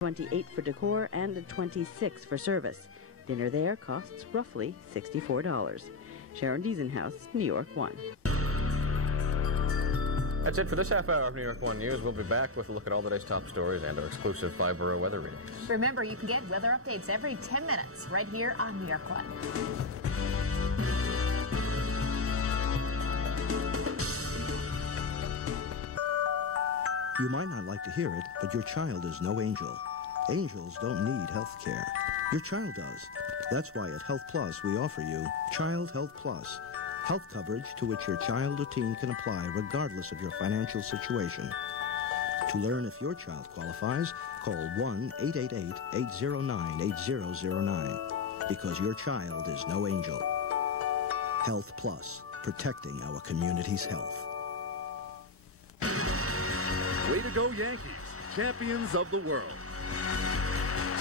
$28 for decor and $26 for service. Dinner there costs roughly $64. Sharon Diesenhouse, New York 1. That's it for this half hour of New York 1 News. We'll be back with a look at all the day's top stories and our exclusive 5-borough weather readings. Remember, you can get weather updates every 10 minutes right here on New York 1. You might not like to hear it, but your child is no angel. Angels don't need health care. Your child does. That's why at Health Plus we offer you Child Health Plus, health coverage to which your child or teen can apply regardless of your financial situation. To learn if your child qualifies, call 1-888-809-8009, because your child is no angel. Health Plus, protecting our community's health. Way to go, Yankees, champions of the world.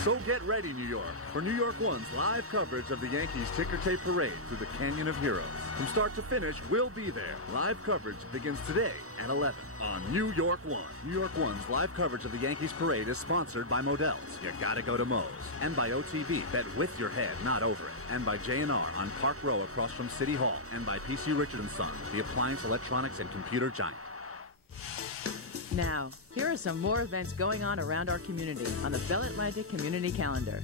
So get ready, New York, for New York 1's live coverage of the Yankees Tickertape Parade through the Canyon of Heroes. From start to finish, we'll be there. Live coverage begins today at 11 on New York 1. New York 1's live coverage of the Yankees Parade is sponsored by Modell's. You gotta go to Moe's. And by OTB, bet with your head, not over it. And by J&R on Park Row across from City Hall. And by PC Richard & Son, the appliance, electronics, and computer giant. Now, here are some more events going on around our community on the Bell Atlantic Community Calendar.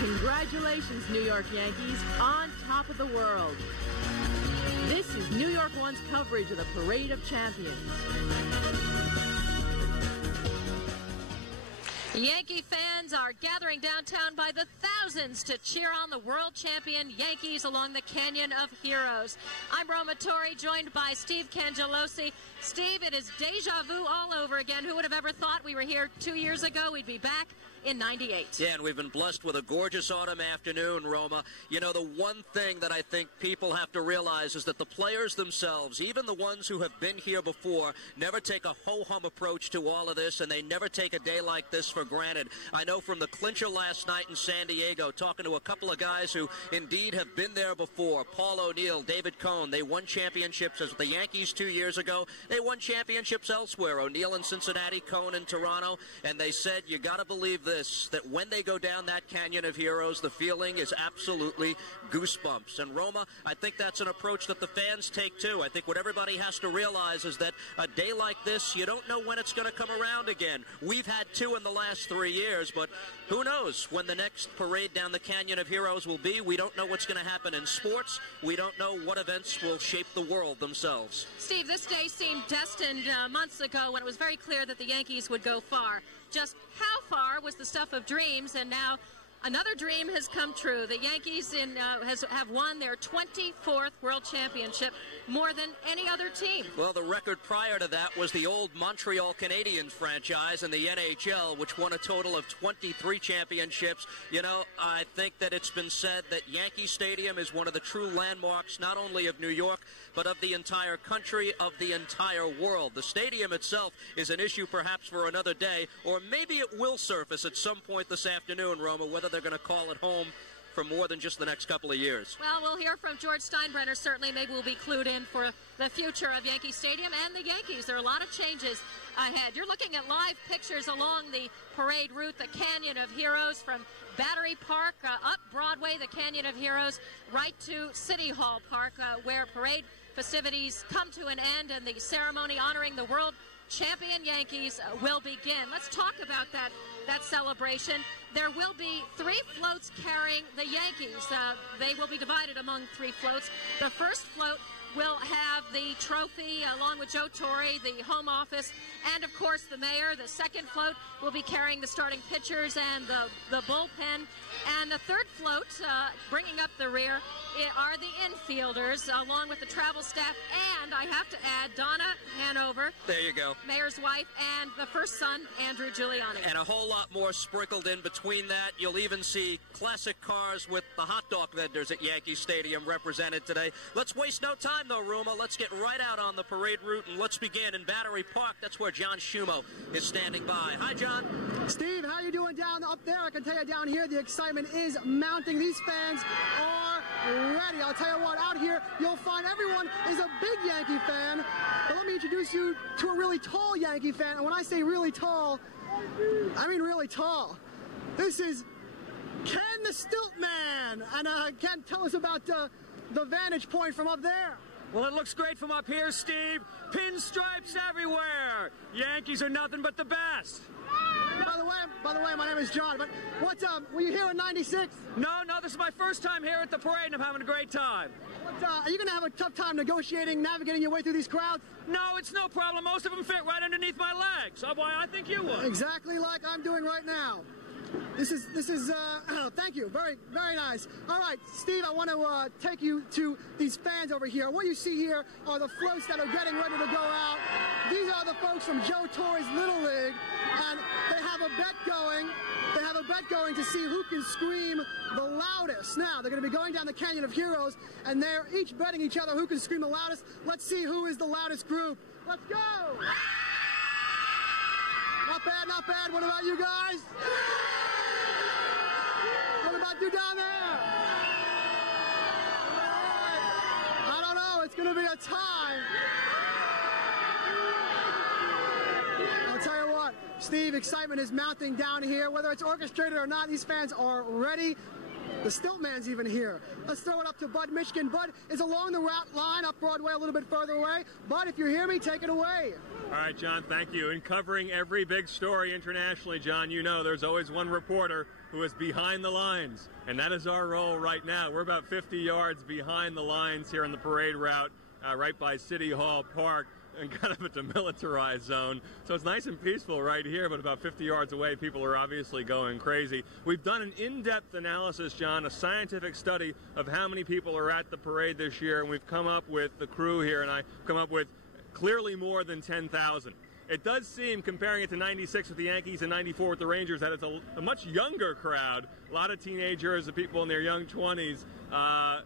Congratulations, New York Yankees, on top of the world. This is New York 1's coverage of the Parade of Champions. Yankee fans are gathering downtown by the thousands to cheer on the world champion Yankees along the Canyon of Heroes. I'm Roma Torre, joined by Steve Cangelosi. Steve, it is deja vu all over again. Who would have ever thought we were here 2 years ago? We'd be back in '98. Yeah, and we've been blessed with a gorgeous autumn afternoon, Roma. You know, the one thing that I think people have to realize is that the players themselves, even the ones who have been here before, never take a ho-hum approach to all of this, and they never take a day like this for granted. I know from the clincher last night in San Diego, talking to a couple of guys who indeed have been there before, Paul O'Neill, David Cohn, they won championships as the Yankees 2 years ago. They won championships elsewhere, O'Neill in Cincinnati, Cohn in Toronto, and they said, you got to believe this, that when they go down that Canyon of Heroes, the feeling is absolutely goosebumps. And Roma, I think that's an approach that the fans take too. I think what everybody has to realize is that a day like this, you don't know when it's going to come around again. We've had two in the last 3 years, but who knows when the next parade down the Canyon of Heroes will be. We don't know what's going to happen in sports. We don't know what events will shape the world themselves. Steve, this day seemed destined months ago when it was very clear that the Yankees would go far. Just how far was the stuff of dreams, and now another dream has come true. The Yankees have won their 24th World Championship, more than any other team. Well, the record prior to that was the old Montreal Canadiens franchise in the NHL, which won a total of 23 championships. You know, I think that it's been said that Yankee Stadium is one of the true landmarks, not only of New York, but of the entire country, of the entire world. The stadium itself is an issue perhaps for another day, or maybe it will surface at some point this afternoon, Roma, whether they're going to call it home for more than just the next couple of years. Well, we'll hear from George Steinbrenner. Certainly, maybe we'll be clued in for the future of Yankee Stadium and the Yankees. There are a lot of changes ahead. You're looking at live pictures along the parade route, the Canyon of Heroes, from Battery Park up Broadway, the Canyon of Heroes, right to City Hall Park, where parade festivities come to an end and the ceremony honoring the world champion Yankees will begin. Let's talk about that celebration. There will be 3 floats carrying the Yankees. They will be divided among 3 floats. The first float will have the trophy along with Joe Torre, the home office, and of course the mayor. The second float will be carrying the starting pitchers and the bullpen. And the third float, bringing up the rear, are the infielders, along with the travel staff, and I have to add Donna Hanover. There you go. Mayor's wife, and the first son, Andrew Giuliani. And a whole lot more sprinkled in between that. You'll even see classic cars with the hot dog vendors at Yankee Stadium represented today. Let's waste no time. time, though, Roma. Let's get right out on the parade route, and let's begin in Battery Park. That's where John Schumo is standing by. Hi, John. Steve, how you doing down up there? I can tell you down here, the excitement is mounting. These fans are ready. I'll tell you what, out here, you'll find everyone is a big Yankee fan. But let me introduce you to a really tall Yankee fan. And when I say really tall, I mean really tall. This is Ken the Stilt Man. And Ken, tell us about the vantage point from up there. Well, it looks great from up here, Steve. Pinstripes everywhere. Yankees are nothing but the best. By the way, my name is John. But what's up? Were you here in '96? No, this is my first time here at the parade, and I'm having a great time. Are you going to have a tough time negotiating, navigating your way through these crowds? No, it's no problem. Most of them fit right underneath my legs. Why, I think you would. Exactly like I'm doing right now. This is thank you. Very, very nice. All right, Steve, I want to take you to these fans over here. What you see here are the floats that are getting ready to go out. These are the folks from Joe Torre's Little League, and they have a bet going. They have a bet going to see who can scream the loudest. Now, they're going to be going down the Canyon of Heroes, and they're each betting each other who can scream the loudest. Let's see who is the loudest group. Let's go! Not bad, not bad. What about you guys? What about you down there? I don't know. It's going to be a tie. I'll tell you what, Steve, excitement is mounting down here. Whether it's orchestrated or not, these fans are ready. The Stiltman's even here. Let's throw it up to Bud Michigan. Bud is along the route line up Broadway, a little bit further away. Bud, if you hear me, take it away. All right, John, thank you. In covering every big story internationally, John, you know there's always one reporter who is behind the lines, and that is our role right now. We're about 50 yards behind the lines here on the parade route, right by City Hall Park, and kind of a demilitarized zone. So it's nice and peaceful right here, but about 50 yards away, people are obviously going crazy. We've done an in-depth analysis, John, a scientific study of how many people are at the parade this year, and we've come up with, the crew here and I come up with clearly more than 10,000. It does seem, comparing it to '96 with the Yankees and '94 with the Rangers, that it's a much younger crowd. A lot of teenagers, people in their young 20s.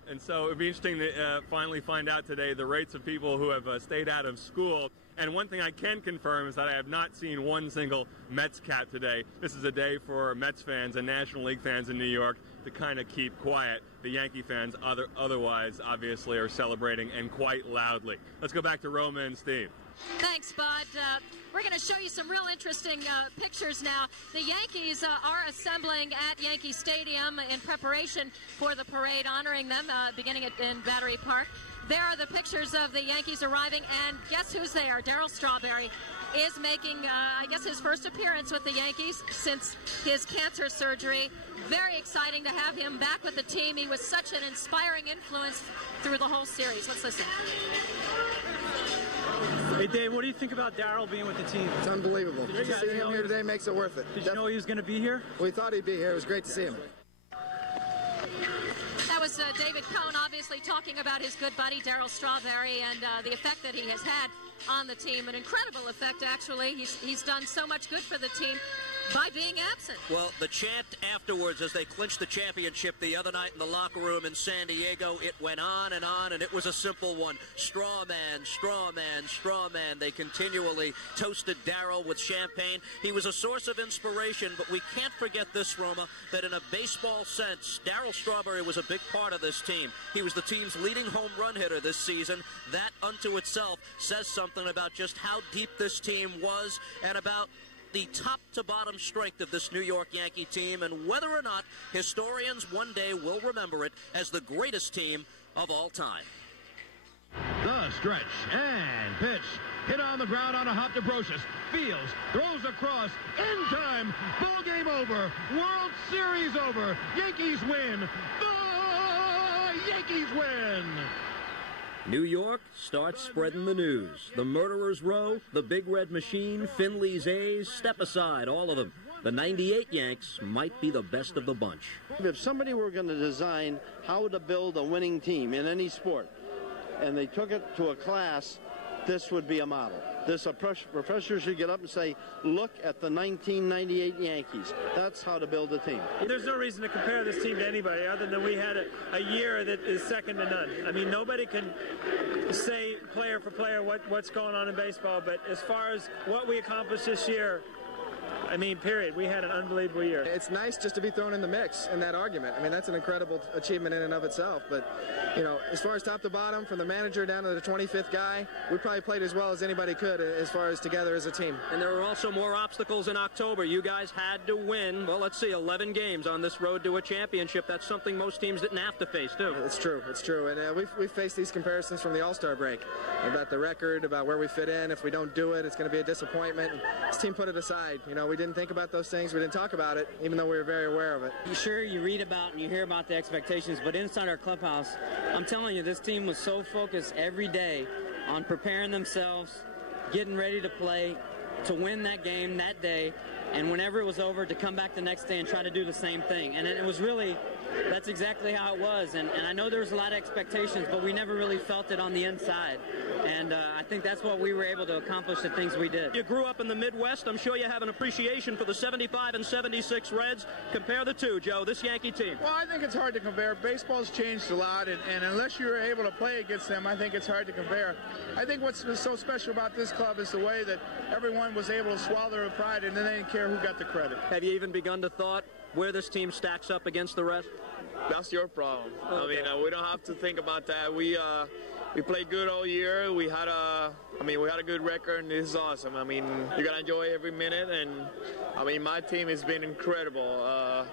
And so it would be interesting to finally find out today the rates of people who have stayed out of school. And one thing I can confirm is that I have not seen one single Mets cap today. This is a day for Mets fans and National League fans in New York to kind of keep quiet. The Yankee fans otherwise obviously are celebrating, and quite loudly. Let's go back to Roma and Steve. Thanks, Bud. We're going to show you some real interesting pictures now. The Yankees are assembling at Yankee Stadium in preparation for the parade, honoring them, beginning in Battery Park. There are the pictures of the Yankees arriving, and guess who's there? Darryl Strawberry is making, I guess, his first appearance with the Yankees since his cancer surgery. Very exciting to have him back with the team. He was such an inspiring influence through the whole series. Let's listen. Hey, Dave, what do you think about Darryl being with the team? It's unbelievable. To see him here today makes it worth it. Did you know he was going to be here? We thought he'd be here. It was great to see him. That was David Cohn, obviously talking about his good buddy Darryl Strawberry and the effect that he has had on the team. An incredible effect, actually. He's done so much good for the team by being absent. Well, the chant afterwards as they clinched the championship the other night in the locker room in San Diego, it went on, and it was a simple one. Straw man, straw man, straw man. They continually toasted Darryl with champagne. He was a source of inspiration, but we can't forget this, Roma, that in a baseball sense, Darryl Strawberry was a big part of this team. He was the team's leading home run hitter this season. That unto itself says something about just how deep this team was and about the top-to-bottom strength of this New York Yankee team, and whether or not historians one day will remember it as the greatest team of all time. The stretch and pitch. Hit on the ground on a hop to Brocious. Fields, throws across, in time. Ball game over. World Series over. Yankees win. The Yankees win. New York starts spreading the news. The Murderers Row, the Big Red Machine, Finley's A's, step aside, all of them. The '98 Yanks might be the best of the bunch. If somebody were going to design how to build a winning team in any sport, and they took it to a class this would be a model. A professor should get up and say, look at the 1998 Yankees. That's how to build a team. There's no reason to compare this team to anybody other than we had a year that is second to none. I mean, nobody can say player for player what's going on in baseball, but as far as what we accomplished this year, I mean, period. We had an unbelievable year. It's nice just to be thrown in the mix in that argument. I mean, that's an incredible achievement in and of itself. But, you know, as far as top to bottom, from the manager down to the 25th guy, we probably played as well as anybody could as far as together as a team. And there were also more obstacles in October. You guys had to win, well, let's see, 11 games on this road to a championship. That's something most teams didn't have to face, too. It's true. It's true. And we've faced these comparisons from the All-Star break about the record, about where we fit in. If we don't do it, it's going to be a disappointment. And this team put it aside. You know, we didn't think about those things. We didn't talk about it, even though we were very aware of it. Sure, you read about and you hear about the expectations, but inside our clubhouse, I'm telling you, this team was so focused every day on preparing themselves, getting ready to play, to win that game that day, and whenever it was over, to come back the next day and try to do the same thing. And it was really, that's exactly how it was. And I know there was a lot of expectations, but we never really felt it on the inside. And I think that's what we were able to accomplish, the things we did. You grew up in the Midwest. I'm sure you have an appreciation for the 75 and 76 Reds. Compare the two, Joe, this Yankee team. Well, I think it's hard to compare. Baseball's changed a lot, and unless you're able to play against them, I think it's hard to compare. I think what's so special about this club is the way that everyone was able to swallow their pride, and then they didn't care who got the credit. Have you even begun to thought where this team stacks up against the rest? That's your problem. Okay. I mean, we don't have to think about that. We played good all year. We had a good record, and this is awesome. I mean, you gotta enjoy every minute, and I mean, my team has been incredible.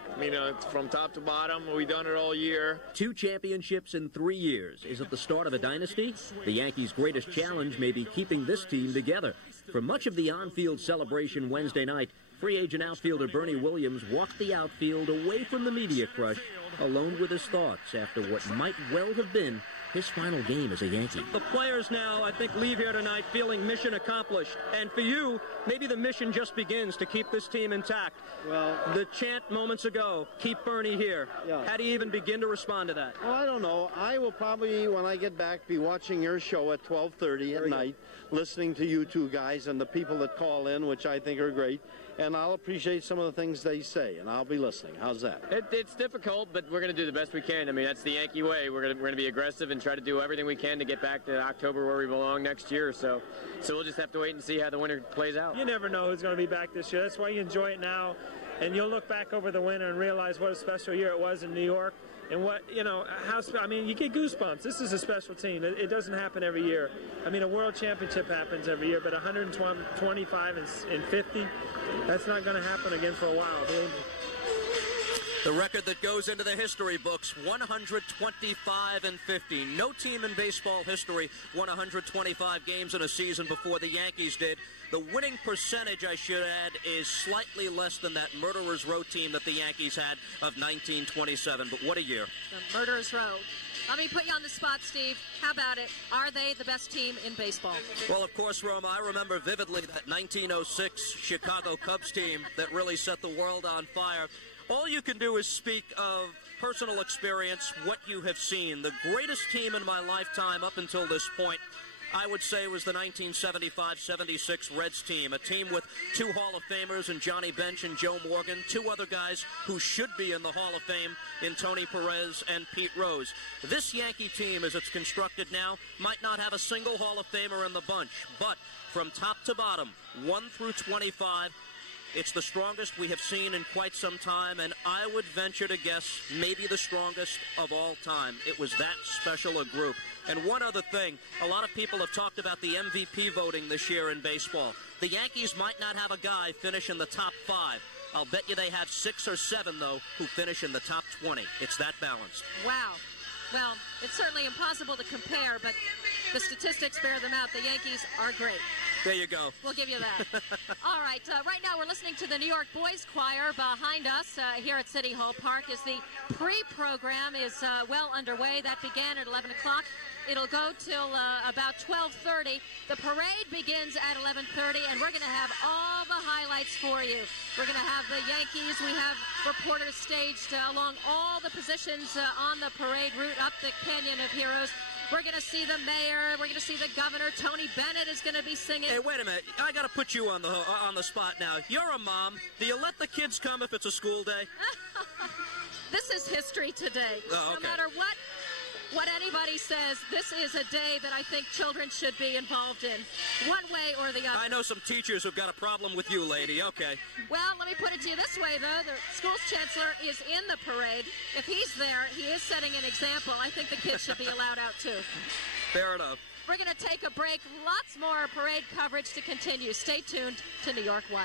From top to bottom, we've done it all year. 2 championships in 3 years. Is it the start of a dynasty? The Yankees' greatest challenge may be keeping this team together. For much of the on-field celebration Wednesday night, free agent outfielder Bernie Williams walked the outfield away from the media crush, alone with his thoughts after what might well have been his final game as a Yankee. The players now, I think, leave here tonight feeling mission accomplished. And for you, maybe the mission just begins to keep this team intact. Well, the chant moments ago, keep Bernie here. Yeah. How do you even begin to respond to that? Well, I don't know. I will probably, when I get back, be watching your show at 12:30 at night, listening to you two guys and the people that call in, which I think are great. And I'll appreciate some of the things they say, and I'll be listening. How's that? It's difficult, but we're going to do the best we can. I mean, that's the Yankee way. We're going to be aggressive and try to do everything we can to get back to October where we belong next year. So we'll just have to wait and see how the winter plays out. You never know who's going to be back this year. That's why you enjoy it now, and you'll look back over the winter and realize what a special year it was in New York. And what, you know, you get goosebumps. This is a special team. It doesn't happen every year. I mean, a world championship happens every year, but 125 and 50, that's not going to happen again for a while, believe me. The record that goes into the history books, 125 and 50. No team in baseball history won 125 games in a season before the Yankees did. The winning percentage, I should add, is slightly less than that Murderers Row team that the Yankees had of 1927. But what a year. The Murderers Row. Let me put you on the spot, Steve. How about it? Are they the best team in baseball? Well, of course, Roma, I remember vividly that 1906 Chicago Cubs team that really set the world on fire. All you can do is speak of personal experience, what you have seen. The greatest team in my lifetime up until this point, I would say, was the 1975-76 Reds team, a team with 2 Hall of Famers in Johnny Bench and Joe Morgan, 2 other guys who should be in the Hall of Fame in Tony Perez and Pete Rose. This Yankee team, as it's constructed now, might not have a single Hall of Famer in the bunch, but from top to bottom, 1 through 25, it's the strongest we have seen in quite some time, and I would venture to guess maybe the strongest of all time. It was that special a group. And one other thing, a lot of people have talked about the MVP voting this year in baseball. The Yankees might not have a guy finish in the top 5. I'll bet you they have 6 or 7, though, who finish in the top 20. It's that balanced. Wow. Well, it's certainly impossible to compare, but the statistics bear them out. The Yankees are great. There you go. We'll give you that. All right, right now we're listening to the New York Boys Choir behind us here at City Hall Park as the pre-program is well underway. That began at 11 o'clock. It'll go till about 12:30. The parade begins at 11:30, and we're going to have all the highlights for you. We're going to have the Yankees. We have reporters staged along all the positions on the parade route up the Canyon of Heroes. We're going to see the mayor. We're going to see the governor. Tony Bennett is going to be singing. Hey, wait a minute. I got to put you on the spot now. You're a mom. Do you let the kids come if it's a school day? This is history today. Oh, okay. No matter what anybody says, this is a day that I think children should be involved in, one way or the other. I know some teachers who've got a problem with you, lady. Okay. Well, let me put it to you this way, though. The school's chancellor is in the parade. If he's there, he is setting an example. I think the kids should be allowed out, too. Fair enough. We're going to take a break. Lots more parade coverage to continue. Stay tuned to New York 1.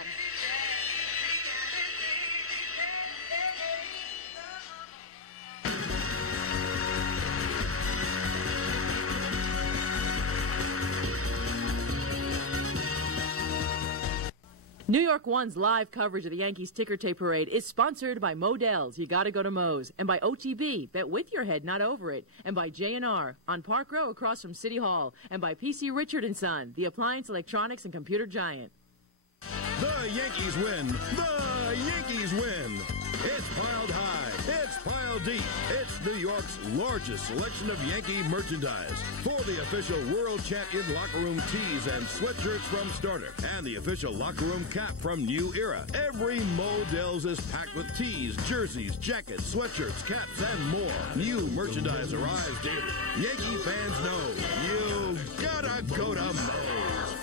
New York 1's live coverage of the Yankees Tickertape Parade is sponsored by Modell's, you gotta go to Moe's, and by OTB, bet with your head, not over it, and by J&R on Park Row across from City Hall, and by PC Richard & Son, the appliance, electronics, and computer giant. The Yankees win! The Yankees win! It's piled high. It's piled deep. It's New York's largest selection of Yankee merchandise. For the official World Champion locker room tees and sweatshirts from Starter, and the official locker room cap from New Era. Every Modell's is packed with tees, jerseys, jackets, sweatshirts, caps, and more. New merchandise arrives daily. Yankee fans know you gotta go to Moe's.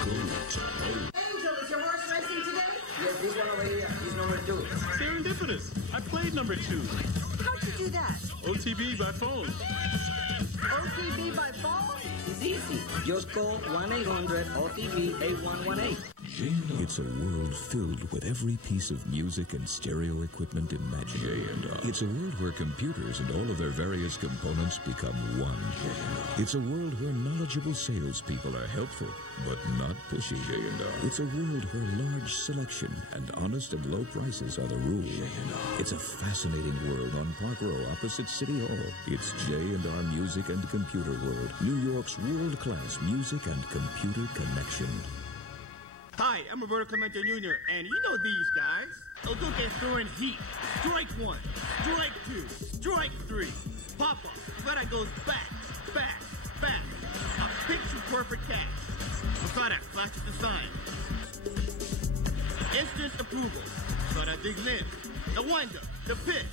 Angel, is your horse racing today? Yes, this one over here. He's number 2. Serendipitous. I played number 2. How'd you do that? OTB by phone. OTB by phone? It's easy. Just call 1-800-OTB-8118. It's a world filled with every piece of music and stereo equipment imaginable. It's a world where computers and all of their various components become one. It's a world where knowledgeable salespeople are helpful, but not pushy. It's a world where large selection and honest and low prices are the rule. It's a fascinating world on Park Row opposite City Hall. It's J&R Music and Computer World, New York's world-class music and computer connection. Hi, I'm Roberto Clemente Jr., and you know these guys. El Duque throwing heat. Strike 1, strike 2, strike 3. Papa, Vera goes back, back, back. A picture-perfect catch. Masada flashes the sign. Instant approval. Masada digs in. The wind-up, the pitch.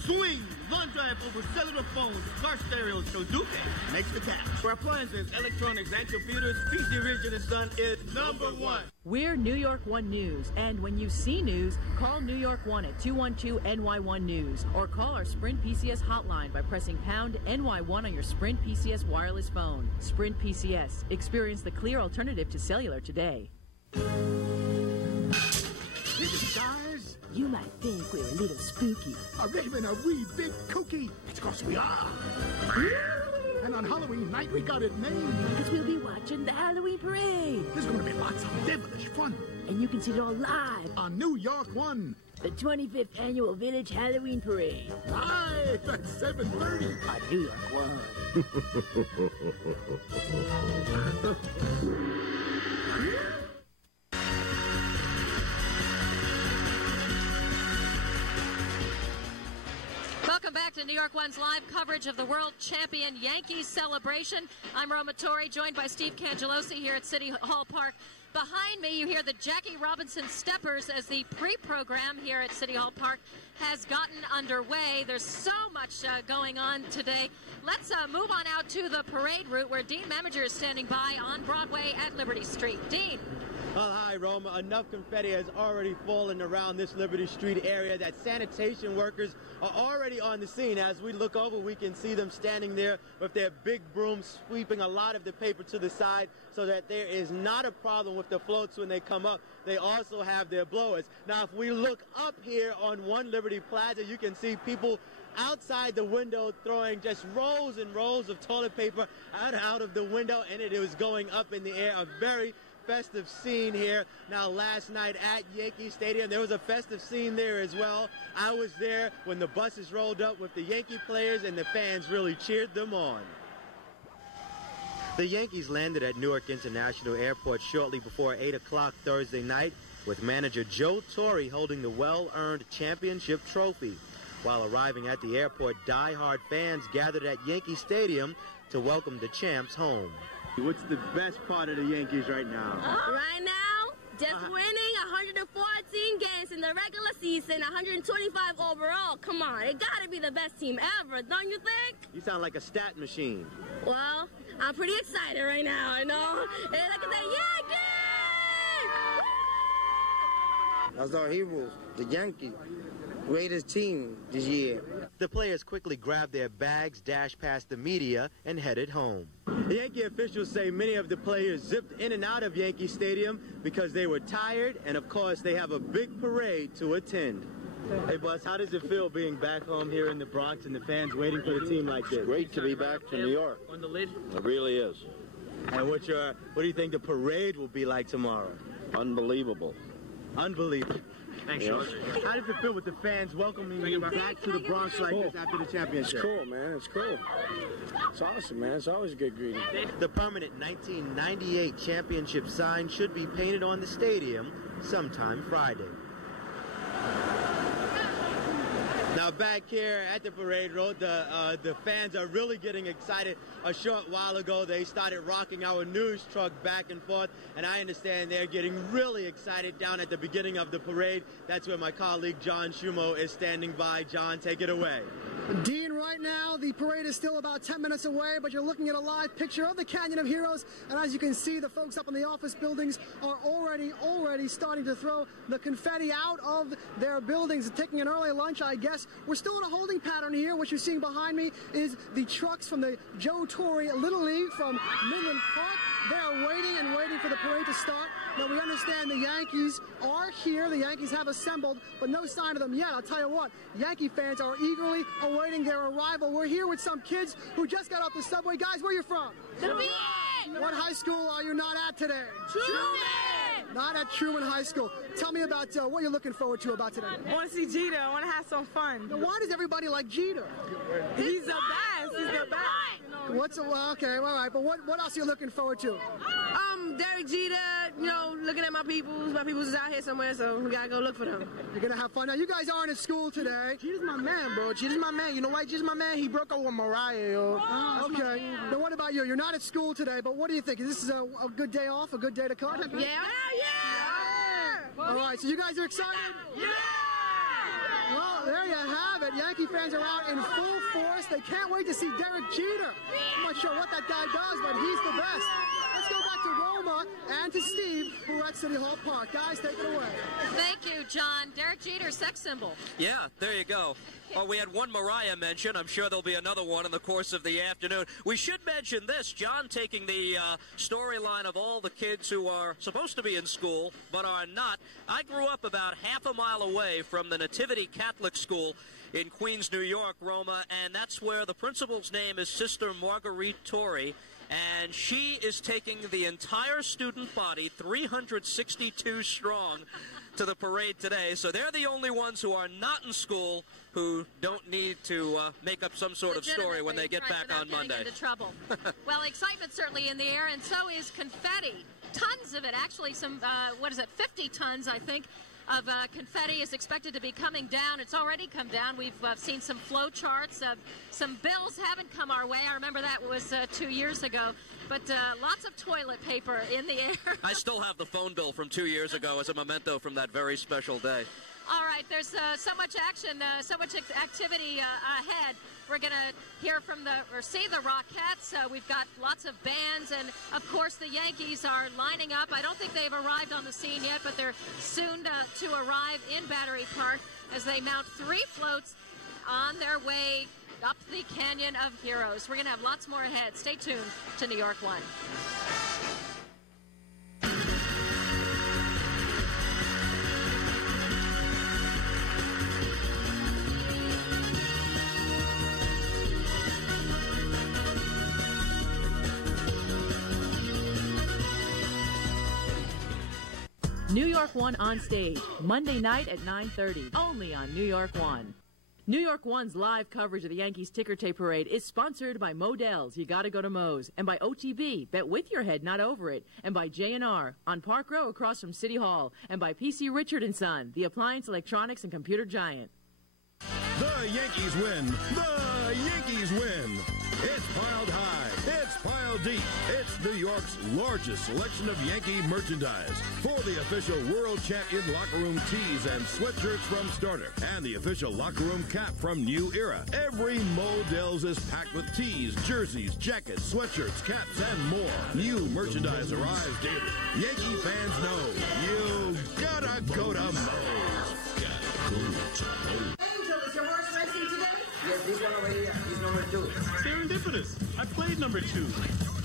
Swing, long drive over cellular phones, car stereos, so Duque makes the catch. For appliances, electronics, and computers, PC Richard & Son is number 1. We're New York 1 News, and when you see news, call New York 1 at 212-NY1 News, or call our Sprint PCS hotline by pressing pound NY1 on your Sprint PCS wireless phone. Sprint PCS. Experience the clear alternative to cellular today. Guys, you might think we're a little spooky. Or even a wee bit kooky. It's 'cause we are. And on Halloween night, we got it made. Because we'll be watching the Halloween parade. There's going to be lots of devilish fun. And you can see it all live on New York 1. The 25th Annual Village Halloween Parade. Live at 7:30 on New York 1. Welcome back to New York 1's live coverage of the World Champion Yankees celebration. I'm Roma Torre, joined by Steve Cangelosi here at City Hall Park. Behind me, you hear the Jackie Robinson Steppers as the pre-program here at City Hall Park has gotten underway. There's so much going on today. Let's move on out to the parade route where Dean Meminger is standing by on Broadway at Liberty Street. Dean. Well, hi, Roma. Enough confetti has already fallen around this Liberty Street area that sanitation workers are already on the scene. As we look over, we can see them standing there with their big brooms sweeping a lot of the paper to the side so that there is not a problem with the floats when they come up. They also have their blowers. Now, if we look up here on One Liberty Plaza, you can see people outside the window throwing just rolls and rolls of toilet paper out of the window, and it is going up in the air. A very festive scene here. Now, last night at Yankee Stadium, there was a festive scene there as well. I was there when the buses rolled up with the Yankee players, and the fans really cheered them on. The Yankees landed at Newark International Airport shortly before 8 o'clock Thursday night, with manager Joe Torre holding the well-earned championship trophy. While arriving at the airport, die-hard fans gathered at Yankee Stadium to welcome the champs home. What's the best part of the Yankees right now? Right now, just winning 114 games in the regular season, 125 overall. Come on, it got to be the best team ever, don't you think? You sound like a stat machine. Well, I'm pretty excited right now, I know. And look at the Yankees! That's our heroes, the Yankees. Greatest team this year. The players quickly grabbed their bags, dashed past the media, and headed home. The Yankee officials say many of the players zipped in and out of Yankee Stadium because they were tired, and of course they have a big parade to attend. Hey, Buzz, how does it feel being back home here in the Bronx and the fans waiting for the team like this? It's great to be back to New York. It really is. And what do you think the parade will be like tomorrow? Unbelievable. Unbelievable. Thanks, George. How does it feel with the fans welcoming you back to the Bronx like this after the championship? It's cool, man. It's cool. It's awesome, man. It's always a good greeting. The permanent 1998 championship sign should be painted on the stadium sometime Friday. Now back here at the parade road, the fans are really getting excited. A short while ago, they started rocking our news truck back and forth, and I understand they're getting really excited down at the beginning of the parade. That's where my colleague John Shumo is standing by. John, take it away. Dean, right now, the parade is still about 10 minutes away, but you're looking at a live picture of the Canyon of Heroes, and as you can see, the folks up in the office buildings are already starting to throw the confetti out of their buildings, taking an early lunch, I guess. We're still in a holding pattern here. What you're seeing behind me is the trucks from the Roma Torre Little League from Midland Park. They are waiting for the parade to start. Now, we understand the Yankees are here. The Yankees have assembled, but no sign of them yet. I'll tell you what, Yankee fans are eagerly awaiting their arrival. We're here with some kids who just got off the subway. Guys, where are you from? What high school are you not at today? Truman! Not at Truman High School. Tell me about what you're looking forward to about today. I want to see Jeter. I want to have some fun. Now, why does everybody like Jeter? He's the best. He's the best. Okay, all right. But what else are you looking forward to? Derek Jeter, looking at my peoples. My peoples is out here somewhere, so we got to go look for them. You're going to have fun. Now, you guys aren't at school today. Jeter's my man, bro. Jeter's my man. You know why Jeter's my man? He broke up with Mariah, yo. Okay. Now, what about you? You're not at school today, but what do you think? Is this a good day off, a good day to come? Yeah. All right, so you guys are excited? Yeah! Well, there you have it. Yankee fans are out in full force. They can't wait to see Derek Jeter. I'm not sure what that guy does, but he's the best. Let's go back to Roma and to Steve, who are at City Hall Park. Guys, take it away. Thank you, John. Derek Jeter, sex symbol. Yeah, there you go. Oh, we had one Mariah mention. I'm sure there'll be another one in the course of the afternoon. We should mention this. John taking the storyline of all the kids who are supposed to be in school but are not. I grew up about half a mile away from the Nativity Catholic School in Queens, New York, Roma, and that's where the principal's name is Sister Marguerite Torre, and she is taking the entire student body, 362 strong, to the parade today. So they're the only ones who are not in school who don't need to make up some sort of story when they get back on Monday. Into trouble. Well, excitement certainly in the air, and so is confetti. Tons of it. Actually, some, 50 tons, I think, of confetti is expected to be coming down. It's already come down. We've seen some flow charts. Some bills haven't come our way. I remember that was 2 years ago. But lots of toilet paper in the air. I still have the phone bill from 2 years ago as a memento from that very special day. All right, there's so much action, so much activity ahead. We're going to hear from see the Rockettes. We've got lots of bands, and of course the Yankees are lining up. I don't think they've arrived on the scene yet, but they're soon to arrive in Battery Park as they mount 3 floats on their way up the Canyon of Heroes. We're going to have lots more ahead. Stay tuned to New York 1. New York 1 on stage, Monday night at 9:30, only on New York 1. New York 1's live coverage of the Yankees Tickertape Parade is sponsored by Modell's, You Gotta Go to Moe's, and by OTB, Bet With Your Head, Not Over It, and by J&R on Park Row across from City Hall, and by PC Richard & Son, the appliance, electronics, and computer giant. The Yankees win! The Yankees win! It's piled high, deep. It's New York's largest selection of Yankee merchandise. For the official World Champion locker room tees and sweatshirts from Starter, and the official locker room cap from New Era. Every Modell's is packed with tees, jerseys, jackets, sweatshirts, caps, and more. New merchandise arrives daily. Yankee fans know you gotta go to Moe's. Angel, is your horse racing today? Yes, this one over here. He's number 2. Serendipitous. I played number 2.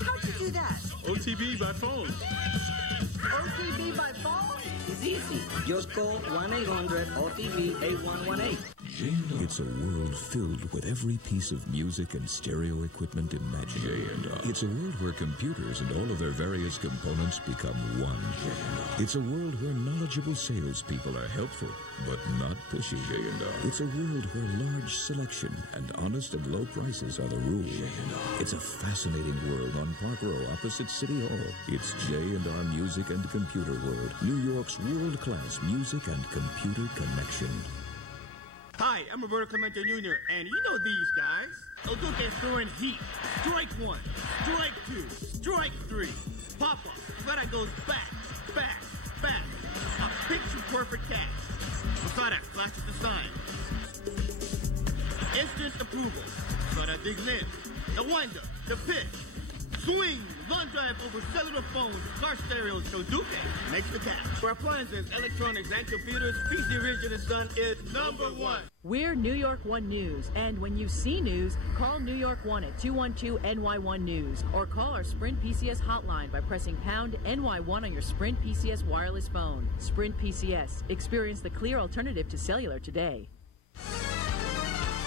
How'd you do that? OTB by phone. OTB by phone? It's easy. Just call 1-800-OTB-8118. It's a world filled with every piece of music and stereo equipment imaginable. It's a world where computers and all of their various components become one. It's a world where knowledgeable salespeople are helpful, but not pushy. It's a world where large selection and honest and low prices are the rule. It's a fascinating world on Park Row opposite City Hall. It's J&R Music and Computer World, New York's world-class music and computer connection. Hi, I'm Roberto Clemente Jr., and you know these guys. El Duque throwing heat. Strike 1, strike 2, strike 3. Papa, Vera goes back, back, back. A picture-perfect catch. Masada flashes the sign. Instant approval. Masada digs in. The winder, the pitch. Swing, run drive over cellular phones, car stereos, so Duque makes the catch. For appliances, electronics, and computers, PC Region & Son is number 1. We're New York 1 News, and when you see news, call New York 1 at 212-NY1 News, or call our Sprint PCS hotline by pressing pound NY1 on your Sprint PCS wireless phone. Sprint PCS. Experience the clear alternative to cellular today.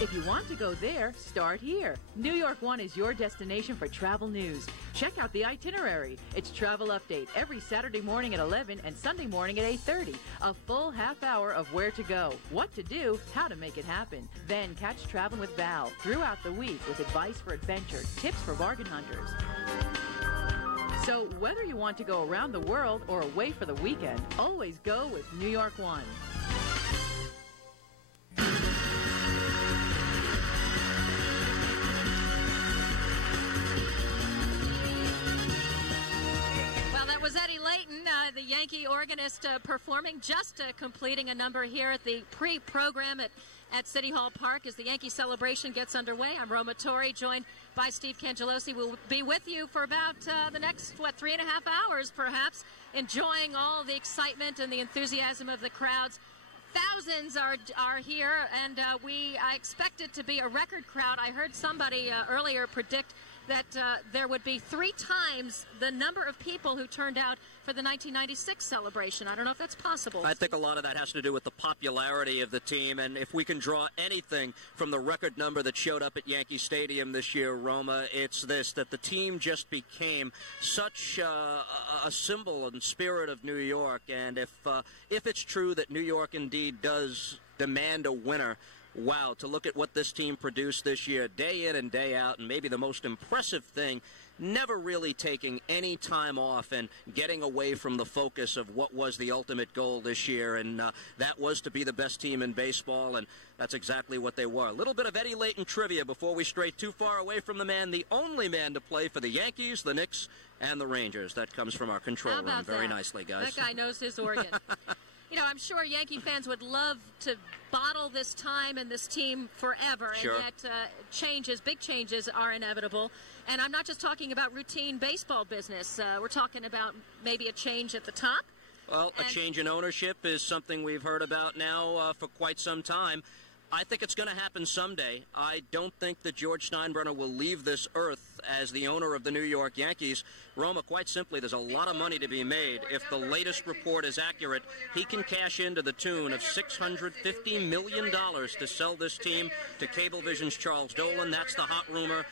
If you want to go there, start here. New York 1 is your destination for travel news. Check out the itinerary. It's Travel Update every Saturday morning at 11 and Sunday morning at 8:30. A full half hour of where to go, what to do, how to make it happen. Then catch Traveling with Val throughout the week with advice for adventure, tips for bargain hunters. So whether you want to go around the world or away for the weekend, always go with New York 1. The Yankee organist performing, just completing a number here at the pre-program at City Hall Park as the Yankee celebration gets underway. I'm Roma Torre, joined by Steve Cangelosi. We'll be with you for about the next, 3.5 hours, perhaps, enjoying all the excitement and the enthusiasm of the crowds. Thousands are here, and I expect it to be a record crowd. I heard somebody earlier predict that there would be 3 times the number of people who turned out for the 1996 celebration. I don't know if that's possible. I think a lot of that has to do with the popularity of the team, and if we can draw anything from the record number that showed up at Yankee Stadium this year, Roma, it's this, that the team just became such a symbol and spirit of New York, and if it's true that New York indeed does demand a winner, wow, to look at what this team produced this year, day in and day out, and maybe the most impressive thing, never really taking any time off and getting away from the focus of what was the ultimate goal this year, and that was to be the best team in baseball, and that's exactly what they were. A little bit of Eddie Layton trivia before we stray too far away from the man, the only man to play for the Yankees, the Knicks, and the Rangers. That comes from our control room. Very nicely, guys. That guy knows his organ. You know, I'm sure Yankee fans would love to bottle this time and this team forever, Sure. and yet big changes are inevitable. And I'm not just talking about routine baseball business. We're talking about maybe a change at the top. Well, a change in ownership is something we've heard about now for quite some time. I think it's going to happen someday. I don't think that George Steinbrenner will leave this earth as the owner of the New York Yankees. Roma, quite simply, there's a lot of money to be made. If the latest report is accurate, he can cash in to the tune of $650 million to sell this team to Cablevision's Charles Dolan. That's the hot rumor.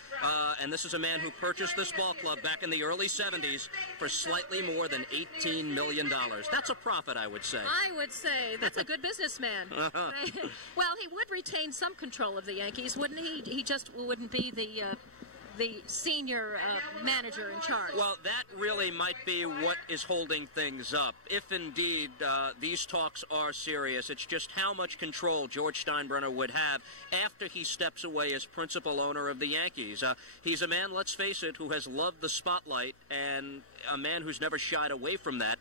And this is a man who purchased this ball club back in the early 70s for slightly more than $18 million. That's a profit, I would say. I would say that's a good businessman. Well, he would retain some control of the Yankees, wouldn't he? He just wouldn't be the the senior manager in charge. Well, that really might be what is holding things up. If indeed these talks are serious, it's just how much control George Steinbrenner would have after he steps away as principal owner of the Yankees. He's a man, let's face it, who has loved the spotlight and a man who's never shied away from that.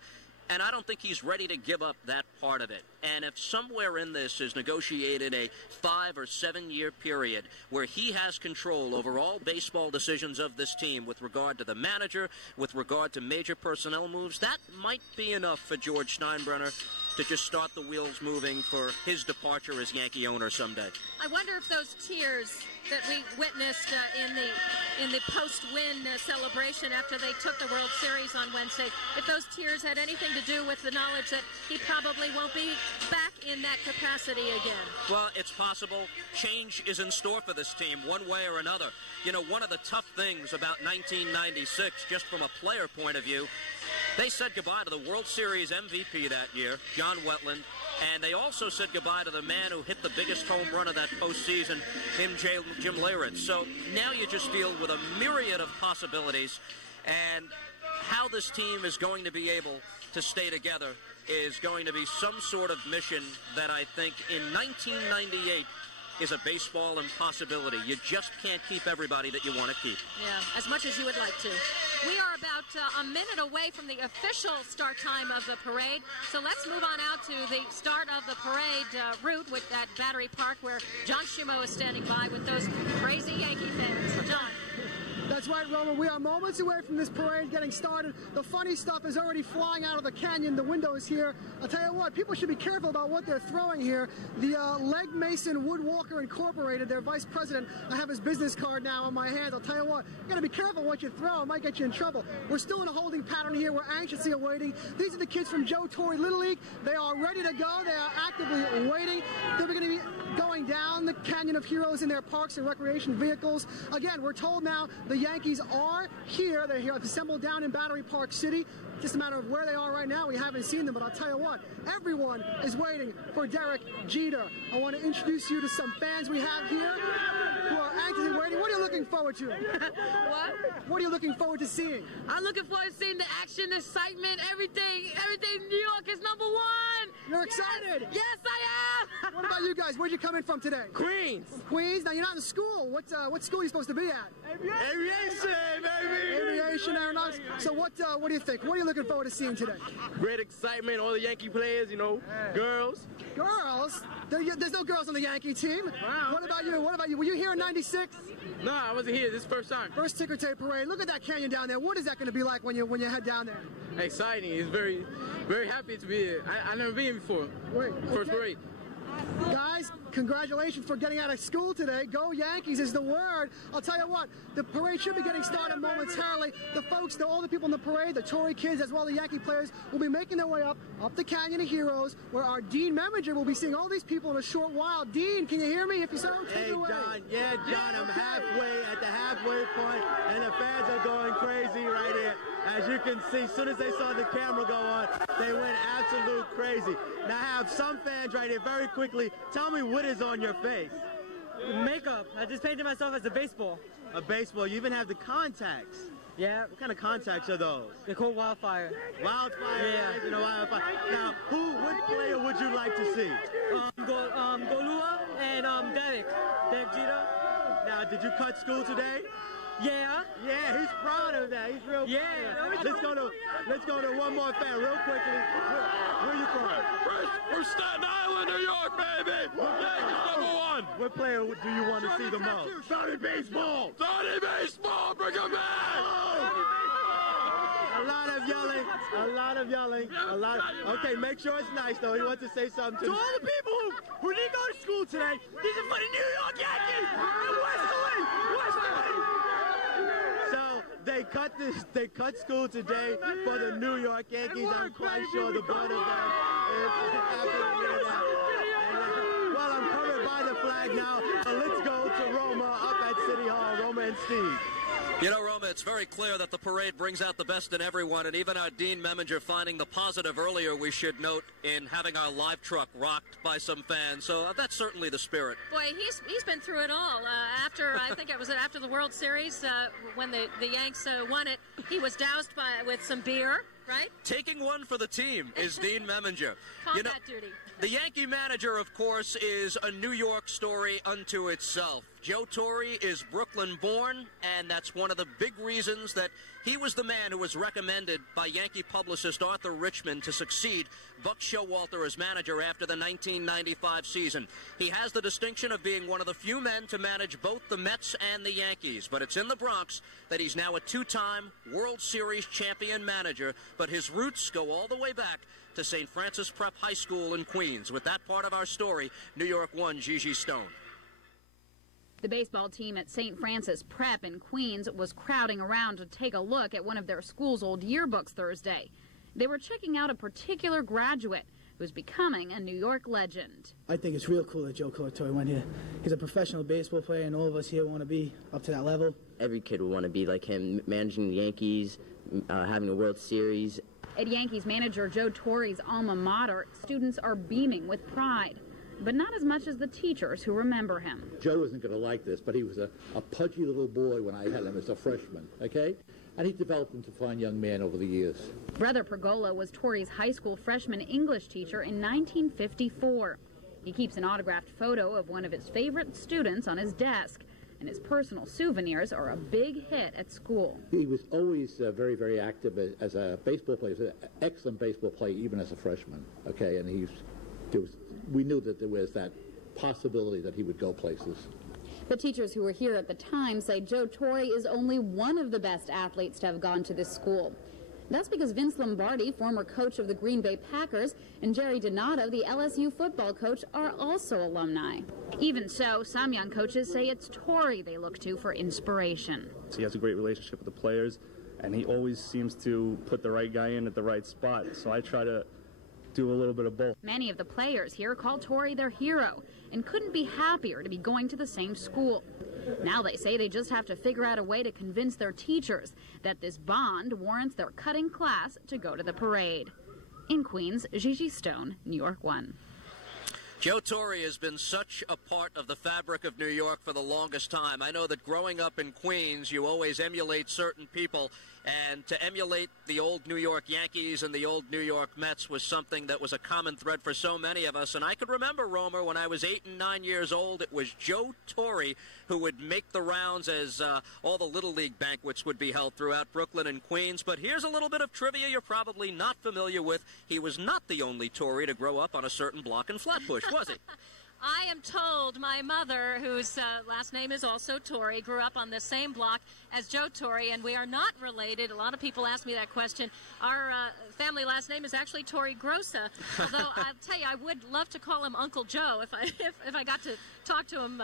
And I don't think he's ready to give up that part of it. And if somewhere in this is negotiated a 5 or 7 year period where he has control over all baseball decisions of this team with regard to the manager, with regard to major personnel moves, that might be enough for George Steinbrenner to just start the wheels moving for his departure as Yankee owner someday. I wonder if those tears that we witnessed in the post-win celebration after they took the World Series on Wednesday, if those tears had anything to do with the knowledge that he probably won't be back in that capacity again. Well, it's possible. Change is in store for this team one way or another. You know, one of the tough things about 1996, just from a player point of view, they said goodbye to the World Series MVP that year, John Wetland, and they also said goodbye to the man who hit the biggest home run of that postseason, Jim Leyritz. So now you just deal with a myriad of possibilities, and how this team is going to be able to stay together is going to be some sort of mission that I think in 1998 is a baseball impossibility. You just can't keep everybody that you want to keep. Yeah, as much as you would like to. We are about a minute away from the official start time of the parade, so let's move on out to the start of the parade route at Battery Park, where John Schumo is standing by with those crazy Yankee fans. John. That's right, Roma. We are moments away from this parade getting started. The funny stuff is already flying out of the canyon. The window is here. I'll tell you what, people should be careful about what they're throwing here. The Leg Mason Woodwalker Incorporated, their vice president, I have his business card now in my hands. I'll tell you what, you got to be careful what you throw. It might get you in trouble. We're still in a holding pattern here. We're anxiously awaiting. These are the kids from Roma Torre Little League. They are ready to go. They are actively waiting. They're going to be going down the Canyon of Heroes in their parks and recreation vehicles. Again, we're told now the Yankees are here. They're here assembled down in Battery Park City. Just a matter of where they are right now. We haven't seen them, but I'll tell you what, everyone is waiting for Derek Jeter. I want to introduce you to some fans we have here who are anxiously waiting. What are you looking forward to? What? What are you looking forward to seeing? I'm looking forward to seeing the action, excitement, everything. Everything New York is #1. You're excited? Yes, I am. What about you guys? Where'd you come in from today? Queens. From Queens? Now, you're not in school. What school are you supposed to be at? Aviation, baby. Aviation, aeronautics. So what do you think? What are you looking forward to seeing today? Great excitement. All the Yankee players, you know, girls. Girls? There's no girls on the Yankee team. Wow. What about you? What about you? Were you here in '96? No, I wasn't here. This is the first time. First Tickertape Parade. Look at that canyon down there. What is that going to be like when you head down there? Exciting. It's very, very happy to be here. I've never been here before. Great. First parade. Guys, congratulations for getting out of school today. Go Yankees is the word. I'll tell you what, the parade should be getting started momentarily. The folks, all the people in the parade, the Torrey kids, as well as the Yankee players, will be making their way up the Canyon of Heroes, where our Dean Meminger will be seeing all these people in a short while. Dean, can you hear me? If you so, take it away. John, John, I'm halfway at the halfway point, and the fans are going crazy right here. As you can see, as soon as they saw the camera go on, they went absolute crazy. Now I have some fans right here. Very quickly, tell me what is on your face. Makeup. I just painted myself as a baseball. A baseball. You even have the contacts. Yeah. What kind of contacts are those? They're called Wildfire. Wildfire? Yeah. You know, Wildfire. Now, what player would you like to see? Golua and Derek Jeter. Now, did you cut school today? Yeah. Yeah, he's proud of that. He's real proud. Let's go to one more fan real quickly. Where are you from? We're Staten Island, New York, baby. Yankees #1. What player do you want to see the most? Donnie Baseball. Donnie Baseball, bring him back. A lot of yelling. Okay, make sure it's nice though. He wants to say something to all the people who didn't go to school today. These are for the New York Yankees and West Philly. So they cut school today for the New York Yankees. I'm quite sure the board of them is happy to hear that. Well, I'm coming by the flag now. Let's go to Roma up at City Hall. Roma and Steve. You know, Roma, it's very clear that the parade brings out the best in everyone, and even our Dean Meminger finding the positive earlier, we should note, in having our live truck rocked by some fans. So that's certainly the spirit. Boy, he's been through it all. I think it was after the World Series, when the Yanks won it, he was doused with some beer, right? Taking one for the team is Dean Meminger. Combat duty. The Yankee manager, of course, is a New York story unto itself. Joe Torre is Brooklyn-born, and that's one of the big reasons that he was the man who was recommended by Yankee publicist Arthur Richmond to succeed Buck Showalter as manager after the 1995 season. He has the distinction of being one of the few men to manage both the Mets and the Yankees, but it's in the Bronx that he's now a two-time World Series champion manager, but his roots go all the way back to St. Francis Prep High School in Queens. With that part of our story, New York 1, Gigi Stone. The baseball team at St. Francis Prep in Queens was crowding around to take a look at one of their school's old yearbooks Thursday. They were checking out a particular graduate who's becoming a New York legend. I think it's real cool that Joe Torre went here. He's a professional baseball player, and all of us here want to be up to that level. Every kid would want to be like him, managing the Yankees, having a World Series. At Yankees manager Joe Torre's alma mater, students are beaming with pride, but not as much as the teachers who remember him. Joe isn't going to like this, but he was a pudgy little boy when I had him as a freshman, okay? And he developed into a fine young man over the years. Brother Pergola was Torre's high school freshman English teacher in 1954. He keeps an autographed photo of one of his favorite students on his desk, and his personal souvenirs are a big hit at school. He was always very, very active as a baseball player. He was an excellent baseball player, even as a freshman, okay? And we knew that there was that possibility that he would go places. The teachers who were here at the time say Joe Torre is only one of the best athletes to have gone to this school. That's because Vince Lombardi, former coach of the Green Bay Packers, and Jerry Donato, the LSU football coach, are also alumni. Even so, some young coaches say it's Torre they look to for inspiration. He has a great relationship with the players, and he always seems to put the right guy in at the right spot. So I try to do a little bit of both. Many of the players here call Torre their hero and couldn't be happier to be going to the same school. Now they say they just have to figure out a way to convince their teachers that this bond warrants their cutting class to go to the parade. In Queens, Gigi Stone, New York 1. Joe Torre has been such a part of the fabric of New York for the longest time. I know that growing up in Queens, you always emulate certain people, and to emulate the old New York Yankees and the old New York Mets was something that was a common thread for so many of us. And I could remember, Romer, when I was 8 and 9 years old, it was Joe Torre who would make the rounds as all the Little League banquets would be held throughout Brooklyn and Queens. But here's a little bit of trivia you're probably not familiar with. He was not the only Torre to grow up on a certain block in Flatbush, was he? I am told my mother, whose last name is also Torre, grew up on the same block as Joe Torre, and we are not related. A lot of people ask me that question. Our family last name is actually Torre Grossa, although I'll tell you, I would love to call him Uncle Joe if I got to talk to him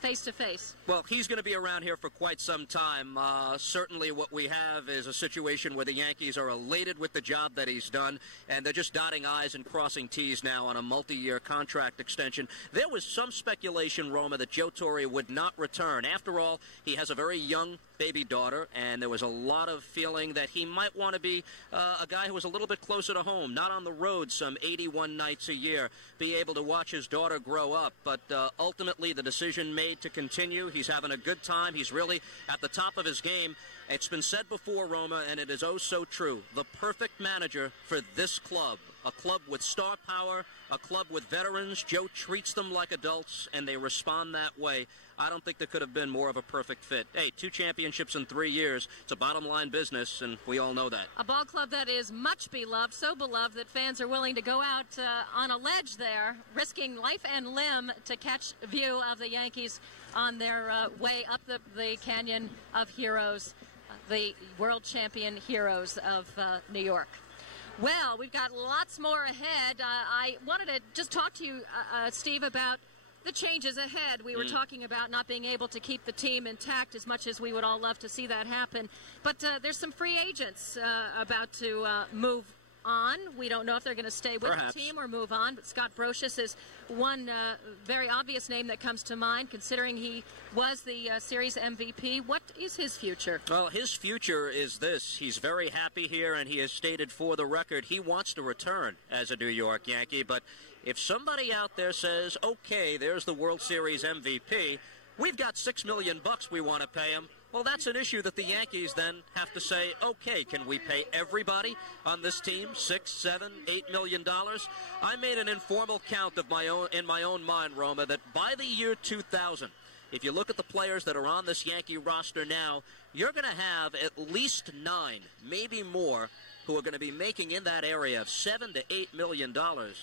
face to face. Well, he's going to be around here for quite some time. Certainly what we have is a situation where the Yankees are elated with the job that he's done, and they're just dotting I's and crossing T's now on a multi-year contract extension. There was some speculation, Roma, that Joe Torre would not return. After all, he has a very young baby daughter, and there was a lot of feeling that he might want to be a guy who was a little bit closer to home, not on the road some 81 nights a year, be able to watch his daughter grow up. But ultimately, the decision made to continue. He's having a good time. He's really at the top of his game. It's been said before, Roma, and it is oh so true. The perfect manager for this club. A club with star power, a club with veterans. Joe treats them like adults, and they respond that way. I don't think there could have been more of a perfect fit. Hey, 2 championships in 3 years. It's a bottom-line business, and we all know that. A ball club that is much beloved, so beloved that fans are willing to go out on a ledge there, risking life and limb to catch a view of the Yankees on their way up the Canyon of Heroes, the world champion heroes of New York. Well, we've got lots more ahead. I wanted to just talk to you, Steve, about the changes ahead. We were talking about not being able to keep the team intact as much as we would all love to see that happen. But there's some free agents about to move on. We don't know if they're going to stay with the team or move on, but Scott Brocious is one very obvious name that comes to mind, considering he was the series MVP. What is his future? Well, his future is this. He's very happy here, and he has stated for the record he wants to return as a New York Yankee. But if somebody out there says, okay, there's the World Series MVP, we've got $6 million we want to pay him, well, that's an issue that the Yankees then have to say, okay, can we pay everybody on this team $6, $7, $8 million? I made an informal count of in my own mind, Roma, that by the year 2000, if you look at the players that are on this Yankee roster now, you're going to have at least 9, maybe more, who are going to be making in that area of $7 to $8 million.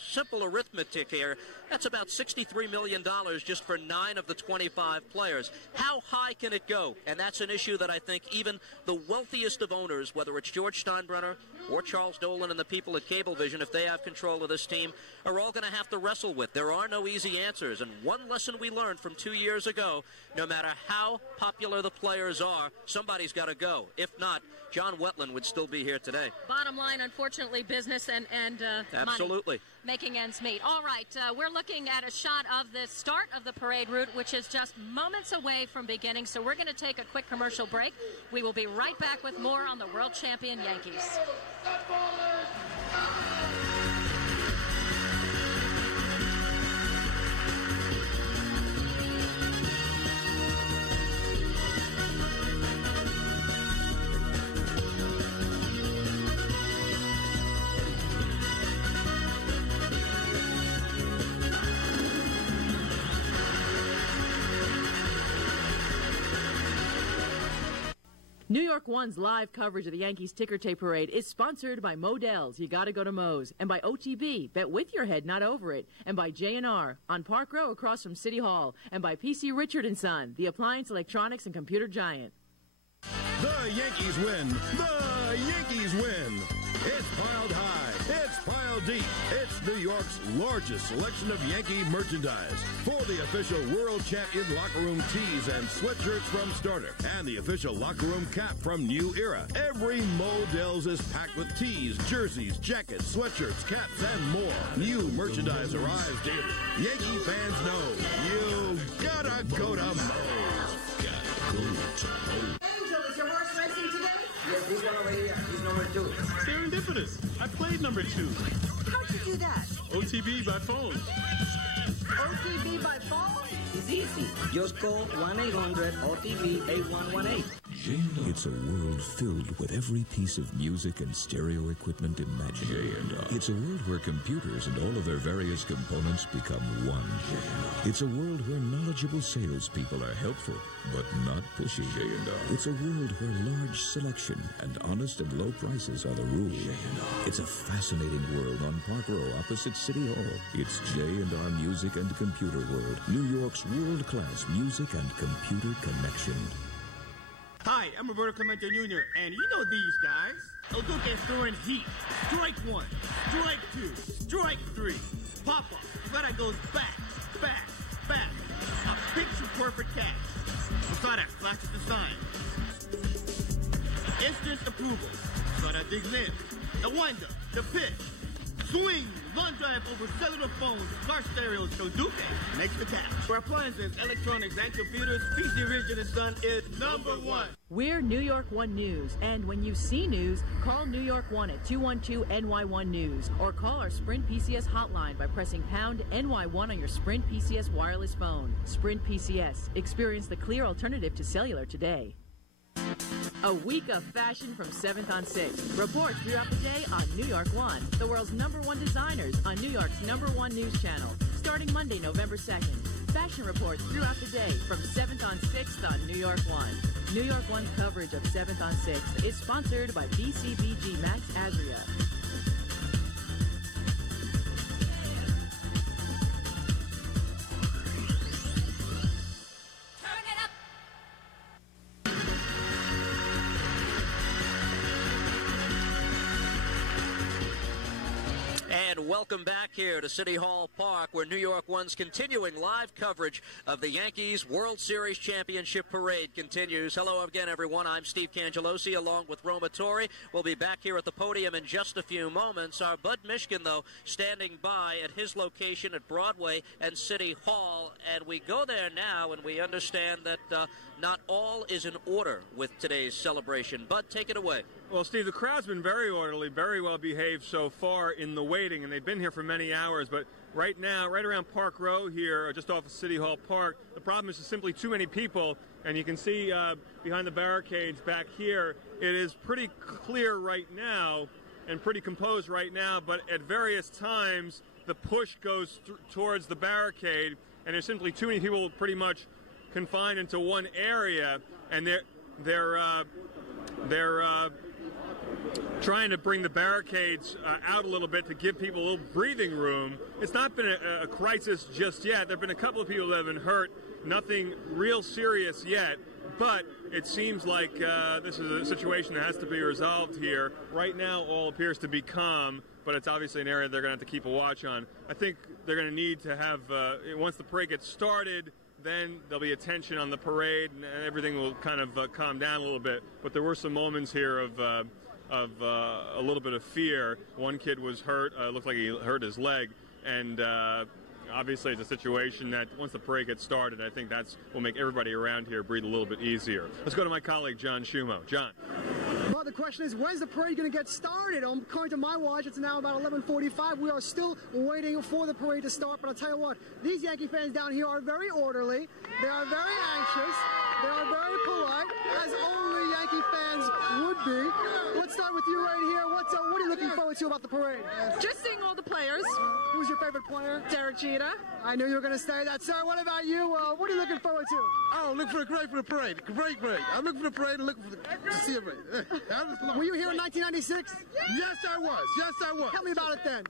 Simple arithmetic here. That's about $63 million just for 9 of the 25 players. How high can it go? And that's an issue that I think even the wealthiest of owners, whether it's George Steinbrenner or Charles Dolan and the people at Cablevision, if they have control of this team, are all going to have to wrestle with. There are no easy answers. And one lesson we learned from 2 years ago, no matter how popular the players are, somebody's got to go. If not, John Wetland would still be here today. Bottom line, unfortunately, business and absolutely money, making ends meet. All right, we're looking at a shot of the start of the parade route, which is just moments away from beginning. So we're going to take a quick commercial break. We will be right back with more on the world champion Yankees. New York One's live coverage of the Yankees Tickertape Parade is sponsored by Modell's, you gotta go to Moe's, and by OTB, bet with your head, not over it, and by J&R on Park Row across from City Hall, and by PC Richard & Son, the appliance, electronics, and computer giant. The Yankees win. The Yankees win. It's piled high. It's piled deep. It's New York's largest selection of Yankee merchandise. For the official World Champion locker room tees and sweatshirts from Starter, and the official locker room cap from New Era. Every Modell's is packed with tees, jerseys, jackets, sweatshirts, caps, and more. New merchandise arrives daily. Yankee fans know you gotta go to Moe's. Gotta go to Moe's. Angel, is your horse racing today? Yes, this one over here. He's number 2. Serendipitous. I played number 2. How'd you do that? OTB by phone. OTB by phone? It's easy. Just call 1-800-OTB-8118. It's a world filled with every piece of music and stereo equipment imaginable. It's a world where computers and all of their various components become one. It's a world where knowledgeable salespeople are helpful, but not pushy. It's a world where large selection and honest and low prices are the rule. It's a fascinating world on Park Row opposite City Hall. It's J&R Music and Computer World, New York's world-class music and computer connection. Hi, I'm Roberto Clemente Jr., and you know these guys. El Duque throwing heat. Strike 1, strike 2, strike 3. Pop-up. That goes back, back, back. A picture-perfect catch. Beside that flashes the sign. Instant approval. So that digs in. The wind-up, the pitch. Swing, run drive over cellular phones, car stereos, so Duque makes the catch. For appliances, electronics, and computers, PC Richard & Son is number 1. We're New York One News, and when you see news, call New York One at 212-NY1 News, or call our Sprint PCS hotline by pressing pound NY1 on your Sprint PCS wireless phone. Sprint PCS. Experience the clear alternative to cellular today. A week of fashion from 7th on 6th. Reports throughout the day on New York One, the world's #1 designers on New York's #1 news channel. Starting Monday, November 2nd. Fashion reports throughout the day from 7th on 6th on New York One. New York One's coverage of 7th on 6th is sponsored by BCBG Max Azria. welcome back here to City Hall Park, where New York One's continuing live coverage of the Yankees World Series Championship Parade continues. Hello again, everyone. I'm Steve Cangelosi, along with Roma Torre. We'll be back here at the podium in just a few moments. Our Bud Mishkin, though, standing by at his location at Broadway and City Hall. And we go there now, and we understand that not all is in order with today's celebration. Bud, take it away. Well, Steve, the crowd's been very orderly, very well behaved so far in the waiting, and they've been here for many hours. But right now, right around Park Row here, just off of City Hall Park, the problem is just simply too many people. And you can see behind the barricades back here, it is pretty clear right now and pretty composed right now, but at various times, the push goes towards the barricade, and there's simply too many people pretty much confined into one area, and they're trying to bring the barricades out a little bit to give people a little breathing room. It's not been a crisis just yet. There have been a couple of people that have been hurt, nothing real serious yet, but it seems like this is a situation that has to be resolved here. Right now, all appears to be calm, but it's obviously an area they're going to have to keep a watch on. I think they're going to need to have, once the parade gets started, then there'll be attention on the parade, and everything will kind of calm down a little bit. But there were some moments here of a little bit of fear. One kid was hurt, looked like he hurt his leg, and obviously it's a situation that once the parade gets started, I think that's will make everybody around here breathe a little bit easier. Let's go to my colleague, John Schumo. John. Well, the question is, when's the parade going to get started? According to my watch, it's now about 11:45. We are still waiting for the parade to start, but I'll tell you what, these Yankee fans down here are very orderly. They are very anxious. They are very polite, as only Yankee fans would be. Let's start with you right here. What are you looking forward to about the parade? Just seeing all the players. Who's your favorite player? Derek Jeter. I knew you were going to say that. Sir, what about you? What are you looking forward to? Oh, look for the parade. Great parade. I'm looking for the parade and looking to see it. Were you here in 1996? Yes, I was. Yes, I was. Tell me about it then.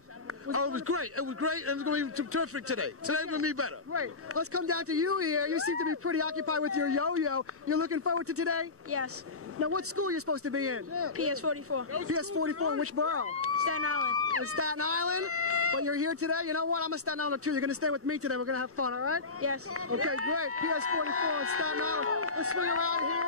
It was great. It was great, and it's going to be terrific today. Today will be better. Great. Let's come down to you here. You seem to be pretty occupied with your yo-yo. You're looking forward to today? Yes. Now, what school are you supposed to be in? PS44. PS44 in which borough? Staten Island. In Staten Island? But you're here today. You know what? I'm a Staten Islander too. You're going to stay with me today. We're going to have fun, all right? Yes. Okay, great. PS44 in Staten Island. Let's swing around here.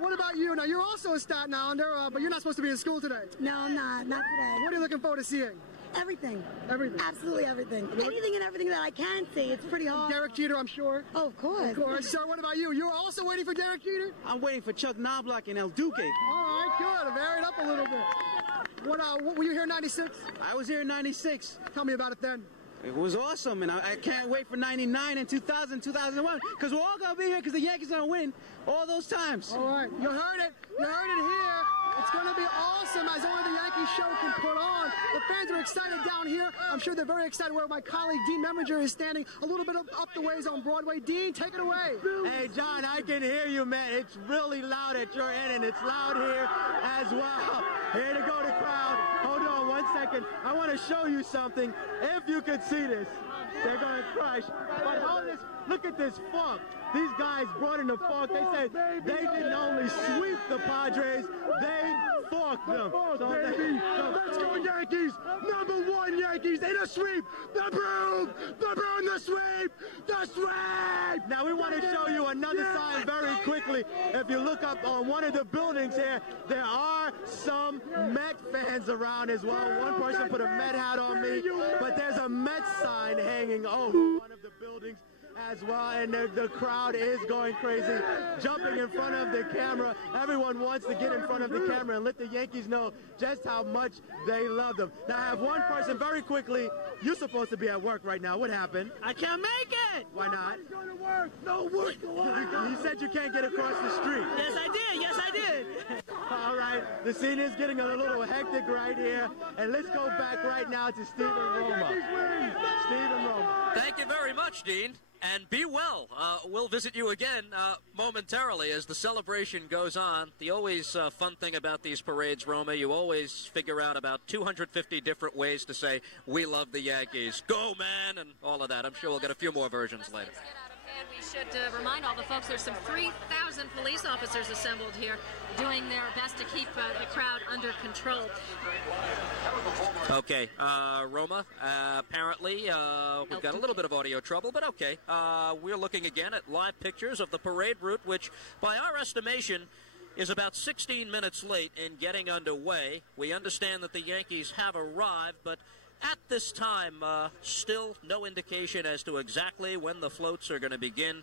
What about you? Now, you're also a Staten Islander, but you're not supposed to be in school today. No, I'm not. Not today. What are you looking forward to seeing? Everything. Everything. Absolutely everything. Anything and everything that I can see. It's pretty hard. Derek Jeter, I'm sure. Oh, of course. Of course. Sir, what about you? You're also waiting for Derek Jeter? I'm waiting for Chuck Knobloch and El Duque. All right, good. Vary it up a little bit. What were you here in 96? I was here in 96. Tell me about it then. It was awesome, and I can't wait for 99 and 2000, 2001, because we're all going to be here because the Yankees are going to win all those times. All right. You heard it. You heard it here. It's going to be awesome, as only the Yankee show can put on. The fans are excited down here. I'm sure they're very excited where my colleague Dean Meminger is standing a little bit up the ways on Broadway. Dean, take it away. Hey, John, I can hear you, man. It's really loud at your end, and it's loud here as well. Here to go, the crowd. Hold on 1 second. I want to show you something. If you could see this, they're going to crush. But look at this funk. These guys brought in the funk. They said they didn't only sweep the Padres, they fucked them. Let's go, Yankees! #1 Yankees in a sweep! The broom, the sweep! The sweep! Now we want to show you another sign very quickly. If you look up on one of the buildings here, there are some Met fans around as well. One person put a Met hat on me, but there's a Met sign hanging over one of the buildings as well, and the crowd is going crazy, jumping in front of the camera. Everyone wants to get in front of the camera and let the Yankees know just how much they love them. Now, I have one person very quickly. You're supposed to be at work right now. What happened? I can't make it. Why not? Going to work. No work. You said you can't get across the street. Yes, I did. Yes, I did. All right. The scene is getting a little hectic right here. And let's go back right now to Stephen Roma. Stephen Roma. Thank you very much, Dean. And be well. We'll visit you again momentarily as the celebration goes on. The always fun thing about these parades, Roma, you always figure out about 250 different ways to say, we love the Yankees, go man, and all of that. I'm sure we'll get a few more versions later. And we should remind all the folks there's some 3,000 police officers assembled here doing their best to keep the crowd under control. Okay, Roma, apparently we've got a little bit of audio trouble, but okay. We're looking again at live pictures of the parade route, which, by our estimation, is about 16 minutes late in getting underway. We understand that the Yankees have arrived, but at this time, still no indication as to exactly when the floats are going to begin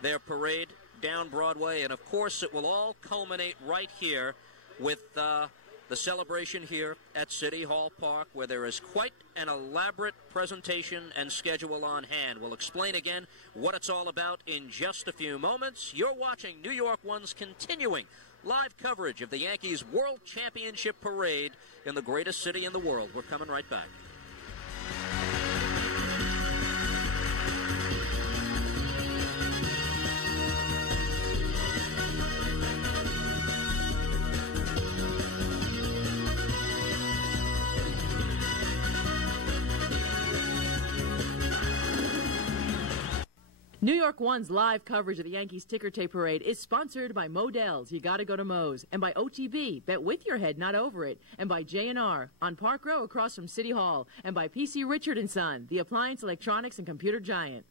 their parade down Broadway. And, of course, it will all culminate right here with the celebration here at City Hall Park, where there is quite an elaborate presentation and schedule on hand. We'll explain again what it's all about in just a few moments. You're watching New York One's continuing live coverage of the Yankees World Championship Parade in the greatest city in the world. We're coming right back. New York One's live coverage of the Yankees Tickertape Parade is sponsored by Modell's, You Gotta Go to Moe's, and by OTB, Bet With Your Head, Not Over It, and by J&R on Park Row across from City Hall, and by PC Richard & Son, the appliance, electronics, and computer giant.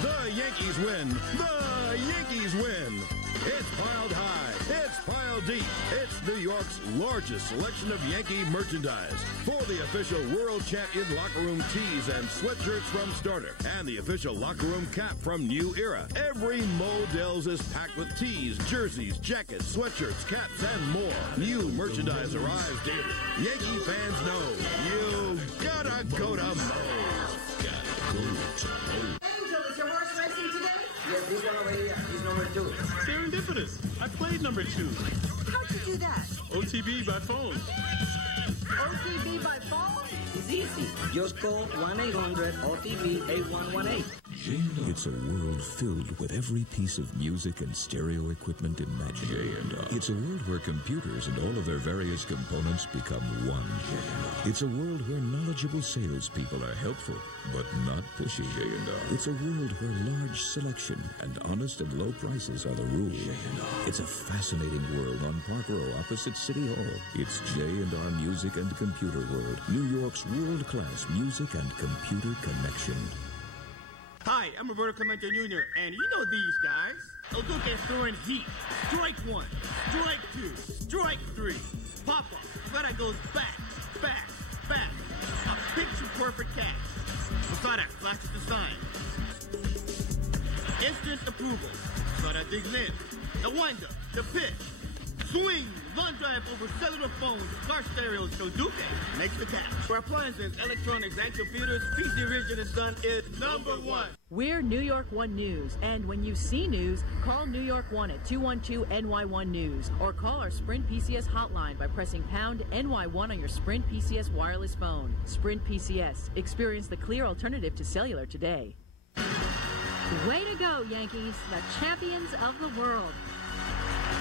The Yankees win! The Yankees win! It's piled high. It's piled deep. It's New York's largest selection of Yankee merchandise. For the official World Champion locker room tees and sweatshirts from Starter, and the official locker room cap from New Era. Every Modell's is packed with tees, jerseys, jackets, sweatshirts, caps, and more. New merchandise arrives daily. Yankee fans know you gotta go to Moe's. Gotta go to Moe's. Is your horse racing today? Yes, this one over here. He's number 2. Serendipitous. I played number 2. How'd you do that? OTB by phone. OTB by phone? It's easy. Just call 1-800-OTB-8118. It's a world filled with every piece of music and stereo equipment imaginable. It's a world where computers and all of their various components become one. It's a world where knowledgeable salespeople are helpful, but not pushy. It's a world where large selection and honest and low prices are the rule. It's a fascinating world on Park Row opposite City Hall. It's J&R Music and Computer World, New York's world-class music and computer connection. Hi, I'm Roberto Clemente Jr., and you know these guys. El Duque's throwing heat. Strike 1, strike 2, strike 3. Pop-up. That goes back, back, back. A picture-perfect catch. Posada flashes the sign. Instant approval. Posada digs in. The wind-up, the pitch. Swing, long drive over cellular phones, car stereos, so Duque makes the catch. For appliances, electronics, and computers, PC Richard & Son is number 1. We're New York One News, and when you see news, call New York One at 212-NY1 News, or call our Sprint PCS hotline by pressing pound NY1 on your Sprint PCS wireless phone. Sprint PCS. Experience the clear alternative to cellular today. Way to go, Yankees, the champions of the world.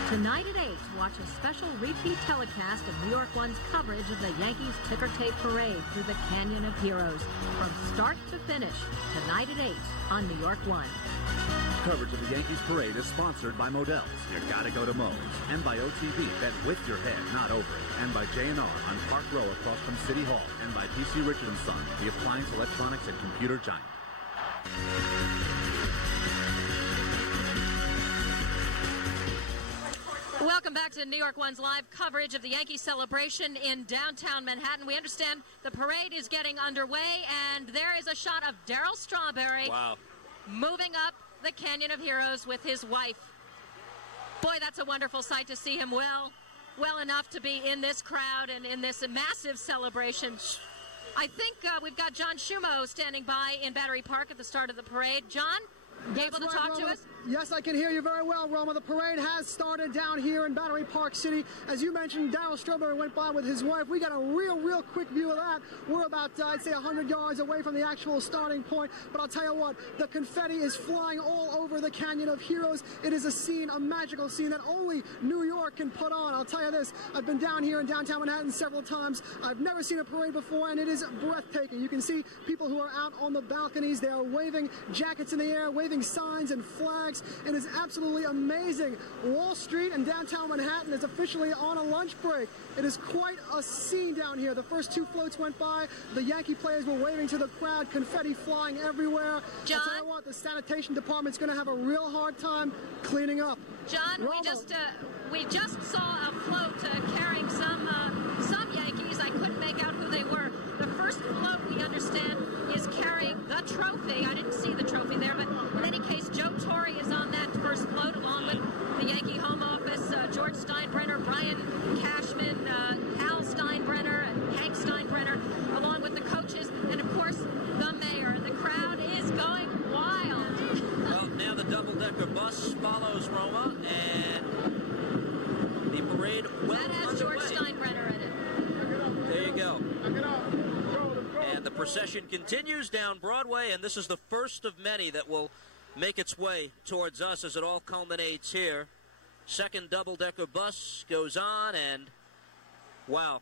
Tonight at 8, watch a special repeat telecast of New York One's coverage of the Yankees Tickertape Parade through the Canyon of Heroes. From start to finish, tonight at 8 on New York One. Coverage of the Yankees Parade is sponsored by Modell's, You Gotta Go to Moe's, and by OTB, Bet With Your Head, Not Over It, and by J&R on Park Row across from City Hall, and by PC Richard & Son, the appliance, electronics, and computer giant. Welcome back to New York One's live coverage of the Yankee celebration in downtown Manhattan. We understand the parade is getting underway, and there is a shot of Darryl Strawberry moving up the Canyon of Heroes with his wife. Boy, that's a wonderful sight to see him well enough to be in this crowd and in this massive celebration. I think we've got John Schumo standing by in Battery Park at the start of the parade. John, you able to talk to us? Yes, I can hear you very well, Roma. The parade has started down here in Battery Park City. As you mentioned, Darryl Strawberry went by with his wife. We got a real quick view of that. We're about, I'd say, 100 yards away from the actual starting point. But I'll tell you what, the confetti is flying all over the Canyon of Heroes. It is a scene, a magical scene that only New York can put on. I'll tell you this, I've been down here in downtown Manhattan several times. I've never seen a parade before, and it is breathtaking. You can see people who are out on the balconies. They are waving jackets in the air, waving signs and flags. lights. It is absolutely amazing. Wall Street and downtown Manhattan is officially on a lunch break. It is quite a scene down here. The first two floats went by. The Yankee players were waving to the crowd, confetti flying everywhere. John? I'll tell you what, the sanitation department's going to have a real hard time cleaning up. John, we just saw a float carrying some Yankees. I couldn't make out who they were. The first float, we understand, is carrying the trophy. I didn't see the trophy there, but in any case, Joe Torre is on that first float, along with the Yankee home office, George Steinbrenner, Brian Cashman, Hal Steinbrenner, and Hank Steinbrenner, along with the coaches, and of course, the mayor. The crowd is going wild. Well, now the double-decker bus follows Roma, and the parade that has George Steinbrenner in it. There you go. And the procession continues down Broadway, and this is the first of many that will make its way towards us as it all culminates here. Second double-decker bus goes on, and wow,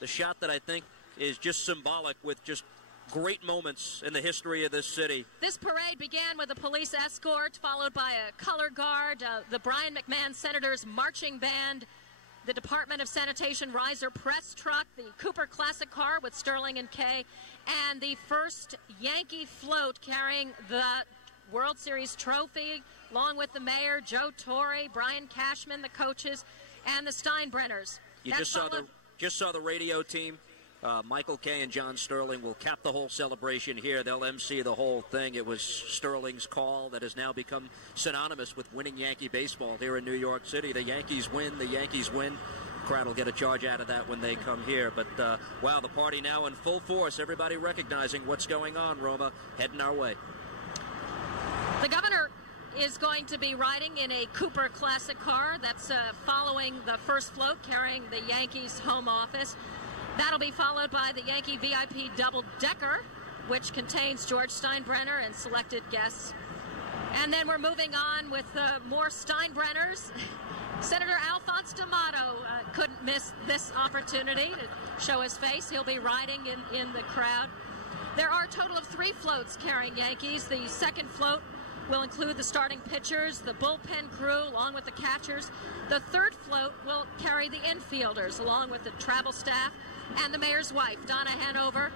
the shot that I think is just symbolic with just great moments in the history of this city. This parade began with a police escort, followed by a color guard, the Brian McMahon Senators Marching Band, the Department of Sanitation Riser Press Truck, the Cooper Classic Car with Sterling and Kay, and the first Yankee float carrying the World Series trophy, along with the mayor, Joe Torre, Brian Cashman, the coaches, and the Steinbrenners. You just saw the radio team. Michael Kay and John Sterling will cap the whole celebration here. They'll MC the whole thing. It was Sterling's call that has now become synonymous with winning Yankee baseball here in New York City. The Yankees win. The Yankees win. Crowd will get a charge out of that when they come here. But, wow, the party now in full force. Everybody recognizing what's going on, Roma, heading our way. The governor is going to be riding in a Cooper Classic Car. That's following the first float carrying the Yankees home office. That'll be followed by the Yankee VIP double-decker, which contains George Steinbrenner and selected guests. And then we're moving on with more Steinbrenners. Senator Alphonse D'Amato couldn't miss this opportunity to show his face. He'll be riding in the crowd. There are a total of 3 floats carrying Yankees. The second float will include the starting pitchers, the bullpen crew, along with the catchers. The third float will carry the infielders, along with the travel staff, and the mayor's wife, Donna Hanover,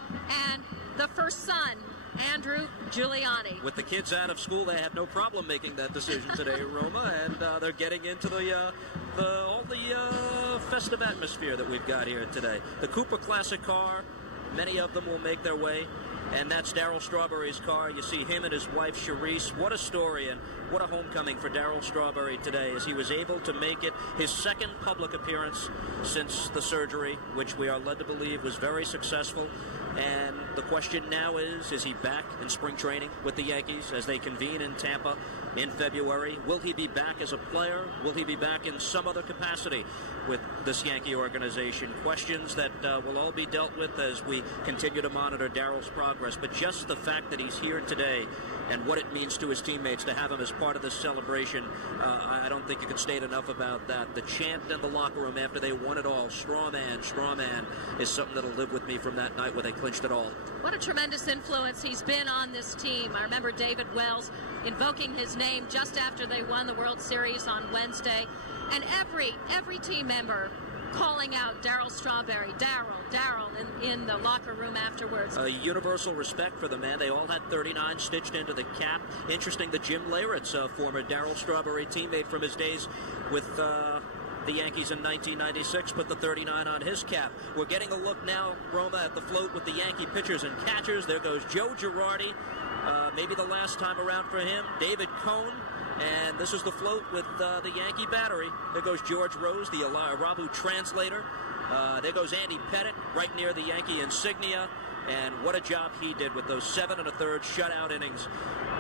and the first son, Andrew Giuliani. With the kids out of school, they had no problem making that decision today, Roma, and they're getting into all the festive atmosphere that we've got here today. The Cooper Classic Car, many of them will make their way, and that's Darryl Strawberry's car. You see him and his wife, Charisse. What a story, and what a homecoming for Darryl Strawberry today, as he was able to make it his second public appearance since the surgery, which we are led to believe was very successful. And the question now is he back in spring training with the Yankees as they convene in Tampa in February? Will he be back as a player? Will he be back in some other capacity with this Yankee organization? Questions that will all be dealt with as we continue to monitor Darryl's progress. But just the fact that he's here today and what it means to his teammates to have him as part of this celebration, I don't think you can state enough about that. The chant in the locker room after they won it all, straw man, is something that'll live with me from that night where they clinched it all. What a tremendous influence he's been on this team. I remember David Wells invoking his name just after they won the World Series on Wednesday, and every team member calling out Darryl Strawberry, Darryl in the locker room afterwards. A universal respect for the man. They all had 39 stitched into the cap. Interesting that Jim Leyritz, former Darryl Strawberry teammate from his days with the Yankees in 1996, put the 39 on his cap. We're getting a look now, Roma, at the float with the Yankee pitchers and catchers. There goes Joe Girardi, maybe the last time around for him. David Cohn. And this is the float with the Yankee battery. There goes George Rose, the Arabu translator. There goes Andy Pettitte, right near the Yankee insignia. And what a job he did with those 7 1/3 shutout innings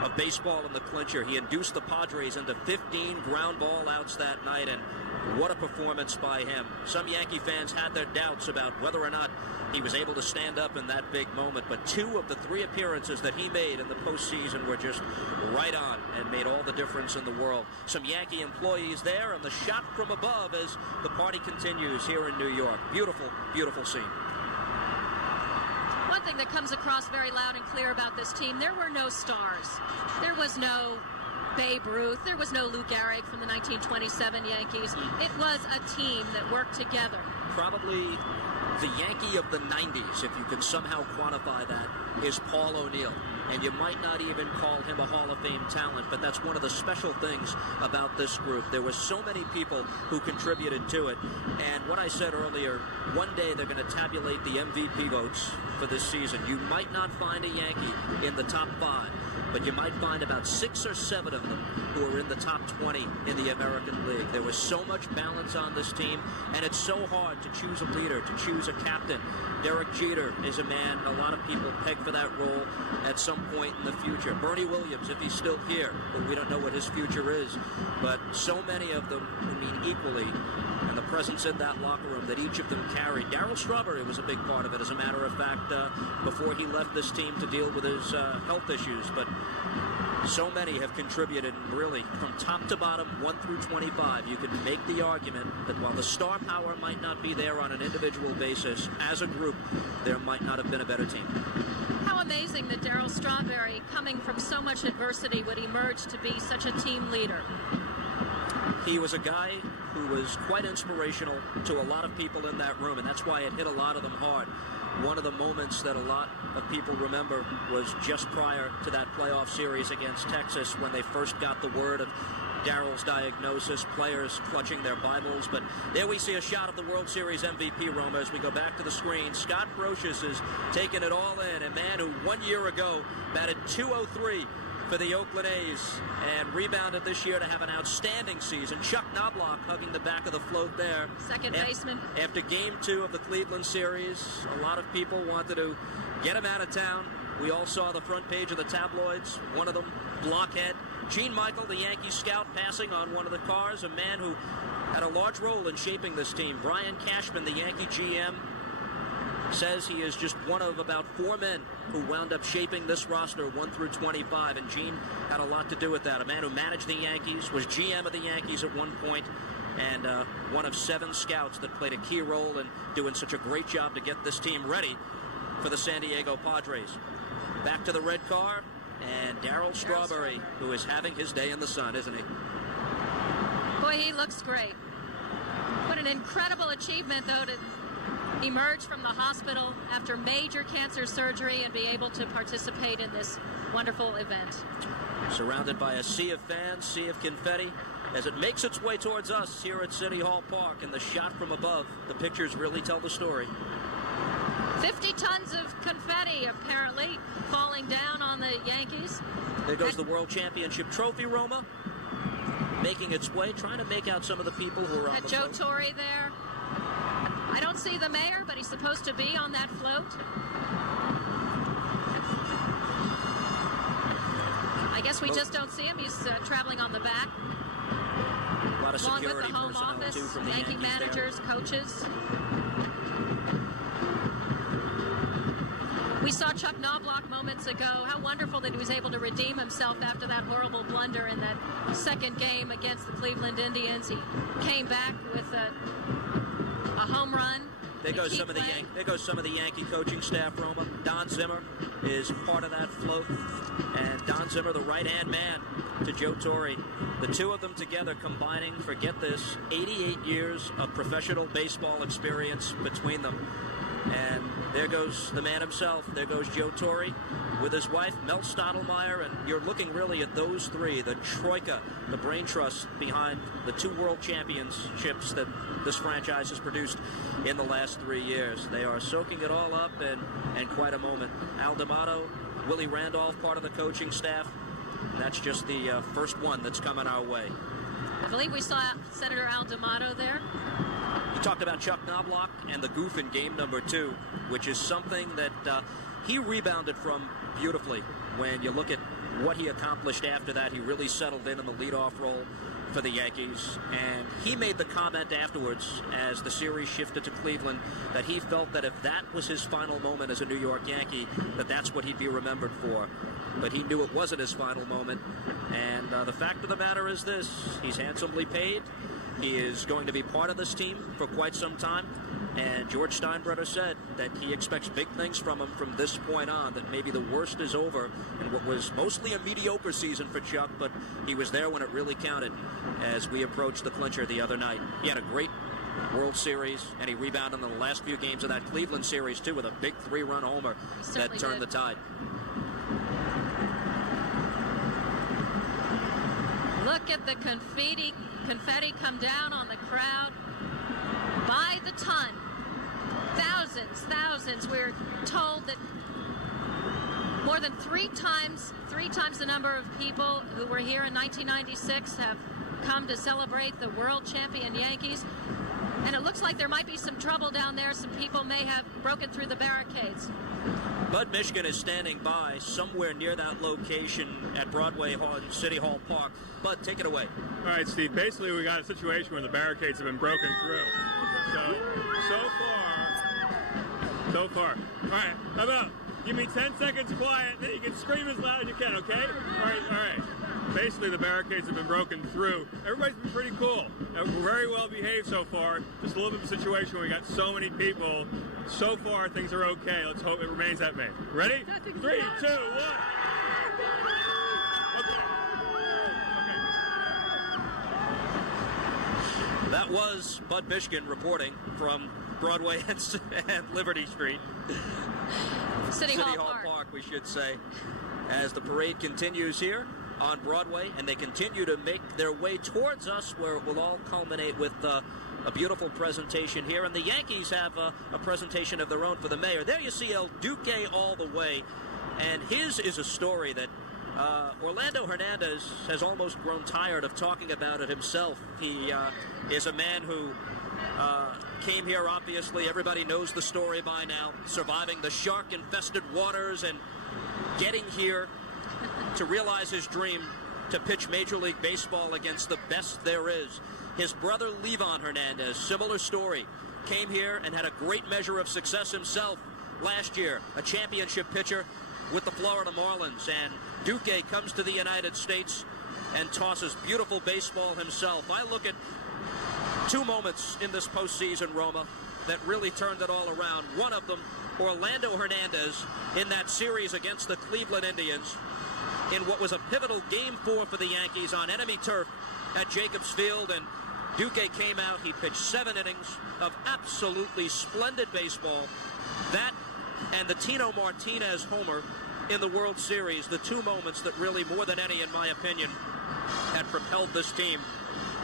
of baseball in the clincher. He induced the Padres into 15 ground ball outs that night, and what a performance by him. Some Yankee fans had their doubts about whether or not he was able to stand up in that big moment, but 2 of the 3 appearances that he made in the postseason were just right on and made all the difference in the world. Some Yankee employees there, and the shot from above as the party continues here in New York. Beautiful, beautiful scene. One thing that comes across very loud and clear about this team, there were no stars. There was no Babe Ruth. There was no Lou Gehrig from the 1927 Yankees. It was a team that worked together. Probably the Yankee of the 90s, if you could somehow quantify that, is Paul O'Neill. And you might not even call him a Hall of Fame talent, but that's one of the special things about this group. There were so many people who contributed to it. And what I said earlier, one day they're going to tabulate the MVP votes for this season. You might not find a Yankee in the top 5, but you might find about 6 or 7 of them who are in the top 20 in the American League. There was so much balance on this team, and it's so hard to choose a leader, to choose a captain. Derek Jeter is a man a lot of people peg for that role at some point in the future. Bernie Williams, if he's still here, but we don't know what his future is. But so many of them who mean equally, and the presence in that locker room that each of them carried. Darryl Strawberry was a big part of it, as a matter of fact, before he left this team to deal with his health issues. But so many have contributed, really, from top to bottom, 1 through 25. You can make the argument that while the star power might not be there on an individual basis, as a group, there might not have been a better team. How amazing that Darryl Strawberry, coming from so much adversity, would emerge to be such a team leader. He was a guy who was quite inspirational to a lot of people in that room, and that's why it hit a lot of them hard. One of the moments that a lot of people remember was just prior to that playoff series against Texas, when they first got the word of Darryl's diagnosis, players clutching their Bibles. But there we see a shot of the World Series MVP, Roma, as we go back to the screen. Scott Brocious is taking it all in, a man who 1 year ago batted .203 for the Oakland A's and rebounded this year to have an outstanding season. Chuck Knobloch hugging the back of the float there. Second baseman. After Game 2 of the Cleveland series, a lot of people wanted to get him out of town. We all saw the front page of the tabloids. One of them, blockhead. Gene Michael, the Yankee scout, passing on one of the cars, a man who had a large role in shaping this team. Brian Cashman, the Yankee GM, says he is just one of about 4 men who wound up shaping this roster 1 through 25, and Gene had a lot to do with that. A man who managed the Yankees, was GM of the Yankees at one point, and one of 7 scouts that played a key role in doing such a great job to get this team ready for the San Diego Padres. Back to the red car, and Darryl Strawberry, who is having his day in the sun, isn't he? Boy, he looks great. What an incredible achievement, though, to emerge from the hospital after major cancer surgery and be able to participate in this wonderful event. Surrounded by a sea of fans, sea of confetti, as it makes its way towards us here at City Hall Park. And the shot from above, the pictures really tell the story. 50 tons of confetti, apparently, falling down on the Yankees. There goes the World Championship trophy, Roma, making its way, trying to make out some of the people who are on the Joe float. Torre there. I don't see the mayor, but he's supposed to be on that float. I guess we just don't see him. He's traveling on the back. A lot of along with security the home personnel, office, too, from the Yankee Yankees managers, there. coaches. We saw Chuck Knobloch moments ago. How wonderful that he was able to redeem himself after that horrible blunder in that second game against the Cleveland Indians. He came back with a home run. There goes some of the Yankee coaching staff, Roma. Don Zimmer is part of that float. And Don Zimmer, the right-hand man to Joe Torre. The two of them together combining, forget this, 88 years of professional baseball experience between them. And there goes the man himself. There goes Joe Torre with his wife, Mel Stottlemyre. And you're looking really at those three, the troika, the brain trust behind the 2 world championships that this franchise has produced in the last 3 years. They are soaking it all up, and quite a moment. Al D'Amato, Willie Randolph, part of the coaching staff. That's just the first one that's coming our way. I believe we saw Senator Al D'Amato there. You talked about Chuck Knobloch and the goof in game number 2, which is something that he rebounded from beautifully. When you look at what he accomplished after that, he really settled in the leadoff role for the Yankees. And he made the comment afterwards, as the series shifted to Cleveland, that he felt that if that was his final moment as a New York Yankee, that that's what he'd be remembered for. But he knew it wasn't his final moment. And the fact of the matter is this: he's handsomely paid. He is going to be part of this team for quite some time. And George Steinbrenner said that he expects big things from him from this point on, that maybe the worst is over in what was mostly a mediocre season for Chuck, but he was there when it really counted as we approached the clincher the other night. He had a great World Series, and he rebounded in the last few games of that Cleveland series, too, with a big 3-run homer that turned the tide. Look at the confetti come down on the crowd by the ton. Thousands. We're told that more than three times the number of people who were here in 1996 have come to celebrate the world champion Yankees. And it looks like there might be some trouble down there. Some people may have broken through the barricades. Bud Mishkin is standing by somewhere near that location at Broadway City Hall Park. Bud, take it away. All right, Steve. Basically, we got a situation where the barricades have been broken through. So far. All right, how about give me 10 seconds quiet, then you can scream as loud as you can, okay? All right. Basically, the barricades have been broken through. Everybody's been pretty cool. We're very well behaved so far. Just a little bit of a situation where we got so many people. So far, things are okay. Let's hope it remains that way. Ready? 3, 2, 1. That was Bud Mishkin reporting from Broadway and Liberty Street. City Hall Park, we should say, as the parade continues here on Broadway, and they continue to make their way towards us, where it will all culminate with a beautiful presentation here. And the Yankees have a presentation of their own for the mayor. There you see El Duque all the way, and his is a story that Orlando Hernandez has almost grown tired of talking about it himself. He is a man who came here, obviously, everybody knows the story by now, surviving the shark-infested waters and getting here to realize his dream to pitch Major League Baseball against the best there is. His brother, Levon Hernandez, similar story, came here and had a great measure of success himself last year, a championship pitcher with the Florida Marlins. And Duque comes to the United States and tosses beautiful baseball himself. I look at two moments in this postseason, Roma, that really turned it all around. One of them, Orlando Hernandez in that series against the Cleveland Indians in what was a pivotal Game 4 for the Yankees on enemy turf at Jacobs Field. And Duque came out. He pitched 7 innings of absolutely splendid baseball. That and the Tino Martinez homer in the World Series, the two moments that really, more than any, in my opinion, had propelled this team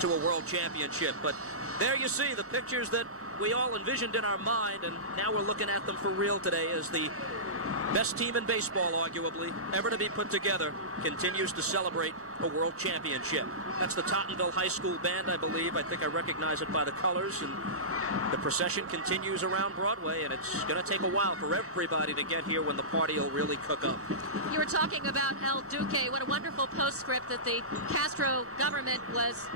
to a world championship. But there you see the pictures that we all envisioned in our mind, and now we're looking at them for real today as the best team in baseball, arguably, ever to be put together, continues to celebrate a world championship. That's the Tottenville High School Band, I believe. I think I recognize it by the colors, and the procession continues around Broadway, and it's going to take a while for everybody to get here when the party will really cook up. You were talking about El Duque. What a wonderful postscript that the Castro government was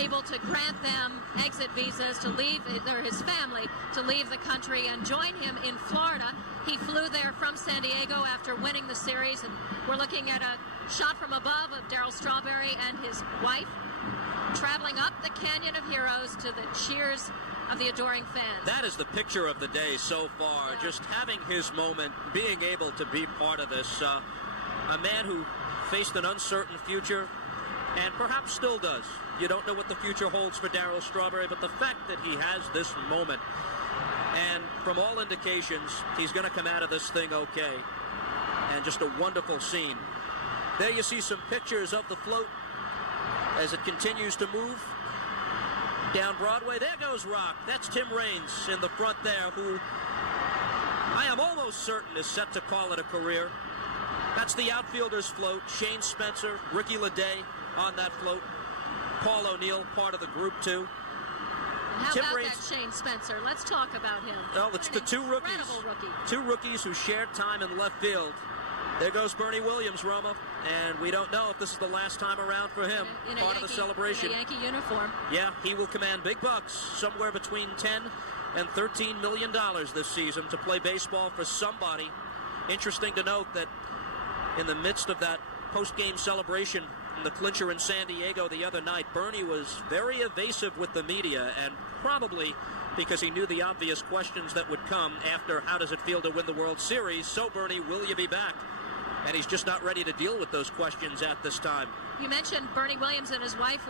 able to grant them exit visas to leave, or his family, to leave the country and join him in Florida. He flew there from San Diego after winning the series, and we're looking at a shot from above of Darryl Strawberry and his wife traveling up the Canyon of Heroes to the cheers of the adoring fans. That is the picture of the day so far. Yeah. Just having his moment, being able to be part of this. A man who faced an uncertain future and perhaps still does. You don't know what the future holds for Darryl Strawberry, but the fact that he has this moment, and from all indications, he's going to come out of this thing okay. And just a wonderful scene. There you see some pictures of the float as it continues to move down Broadway. There goes Rock. That's Tim Raines in the front there, who I am almost certain is set to call it a career. That's the outfielders float. Shane Spencer, Ricky Leday on that float. Paul O'Neill, part of the group, too. How about that Shane Spencer? Let's talk about him. Well, it's the two rookies. Rookie. Two rookies who shared time in left field. There goes Bernie Williams, Roma, and we don't know if this is the last time around for him. Part of the celebration. In a Yankee uniform. Yeah, he will command big bucks, somewhere between $10 and $13 million this season to play baseball for somebody. Interesting to note that in the midst of that post-game celebration in the clincher in San Diego the other night, Bernie was very evasive with the media, and probably because he knew the obvious questions that would come after how does it feel to win the World Series. So, Bernie, will you be back? And he's just not ready to deal with those questions at this time. You mentioned Bernie Williams and his wife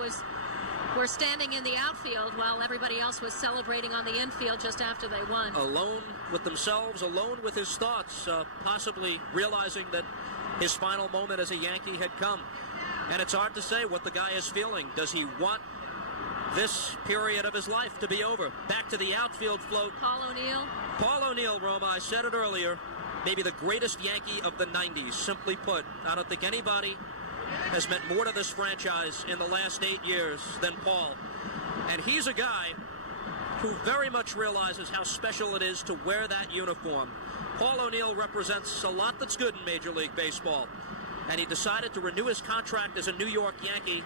were standing in the outfield while everybody else was celebrating on the infield just after they won. Alone with themselves, alone with his thoughts, possibly realizing that his final moment as a Yankee had come. And it's hard to say what the guy is feeling. Does he want this period of his life to be over? Back to the outfield float. Paul O'Neill. Paul O'Neill, Roma, I said it earlier, maybe the greatest Yankee of the 90s, simply put. I don't think anybody has meant more to this franchise in the last 8 years than Paul. And he's a guy who very much realizes how special it is to wear that uniform. Paul O'Neill represents a lot that's good in Major League Baseball. And he decided to renew his contract as a New York Yankee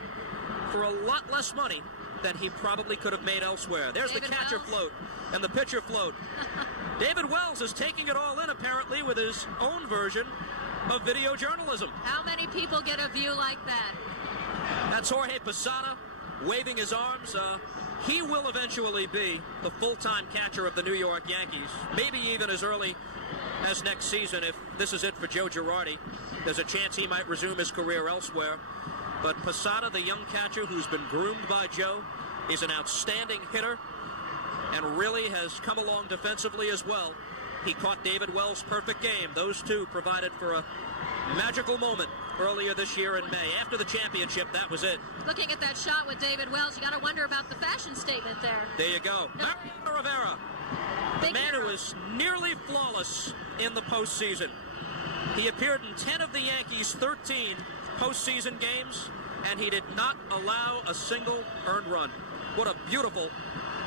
for a lot less money than he probably could have made elsewhere. There's David the catcher Wells. float and the pitcher float. David Wells is taking it all in, apparently, with his own version of video journalism. How many people get a view like that? That's Jorge Posada waving his arms. He will eventually be the full-time catcher of the New York Yankees, maybe even as early as next season. If this is it for Joe Girardi, there's a chance he might resume his career elsewhere. But Posada, the young catcher who's been groomed by Joe, is an outstanding hitter and really has come along defensively as well. He caught David Wells' perfect game. Those two provided for a magical moment earlier this year in May. After the championship, that was it. Looking at that shot with David Wells, you got to wonder about the fashion statement there. There you go. Mariano Rivera, the man who was nearly flawless in the postseason. He appeared in 10 of the Yankees' 13 postseason games, and he did not allow a single earned run. What a beautiful,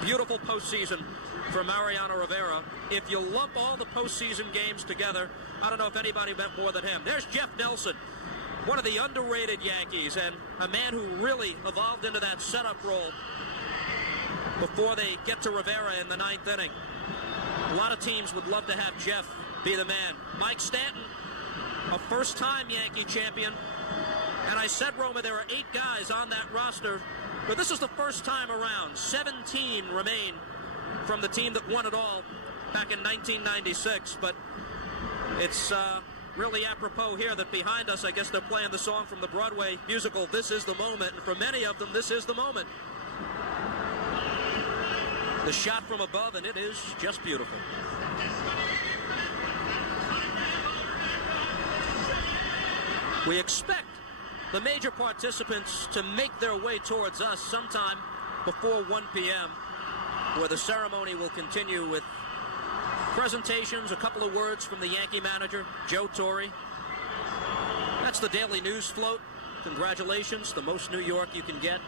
beautiful postseason for Mariano Rivera. If you lump all the postseason games together, I don't know if anybody meant more than him. There's Jeff Nelson, one of the underrated Yankees, and a man who really evolved into that setup role before they get to Rivera in the 9th inning. A lot of teams would love to have Jeff be the man. Mike Stanton, a first-time Yankee champion. And I said, Roma, there are 8 guys on that roster, but this is the first time around. 17 remain from the team that won it all back in 1996. But it's really apropos here that behind us, I guess they're playing the song from the Broadway musical, This Is the Moment. And for many of them, this is the moment. The shot from above, and it is just beautiful. We expect the major participants to make their way towards us sometime before 1 p.m., where the ceremony will continue with presentations, a couple of words from the Yankee manager, Joe Torre. That's the daily news float. Congratulations, the most New York you can get.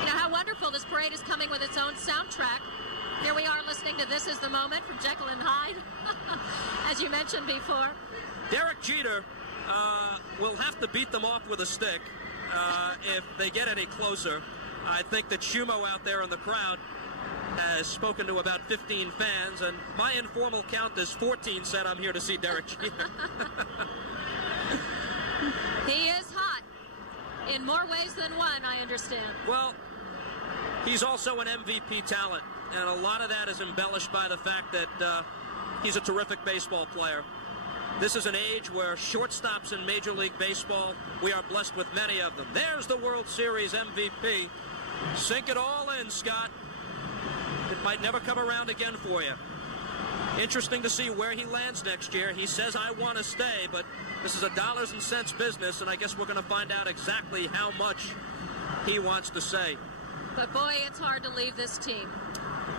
You know how wonderful this parade is coming with its own soundtrack. Here we are listening to This Is the Moment from Jekyll and Hyde, as you mentioned before. Derek Jeter will have to beat them off with a stick if they get any closer. I think that Shumo out there in the crowd has spoken to about 15 fans, and my informal count is 14 said I'm here to see Derek Jeter. He is hot in more ways than one, I understand. Well, he's also an MVP talent, and a lot of that is embellished by the fact that he's a terrific baseball player. This is an age where shortstops in Major League Baseball, we are blessed with many of them. There's the World Series MVP. Sink it all in, Scott. It might never come around again for you. Interesting to see where he lands next year. He says, I want to stay, but this is a dollars and cents business, and I guess we're going to find out exactly how much he wants to say. But boy, it's hard to leave this team.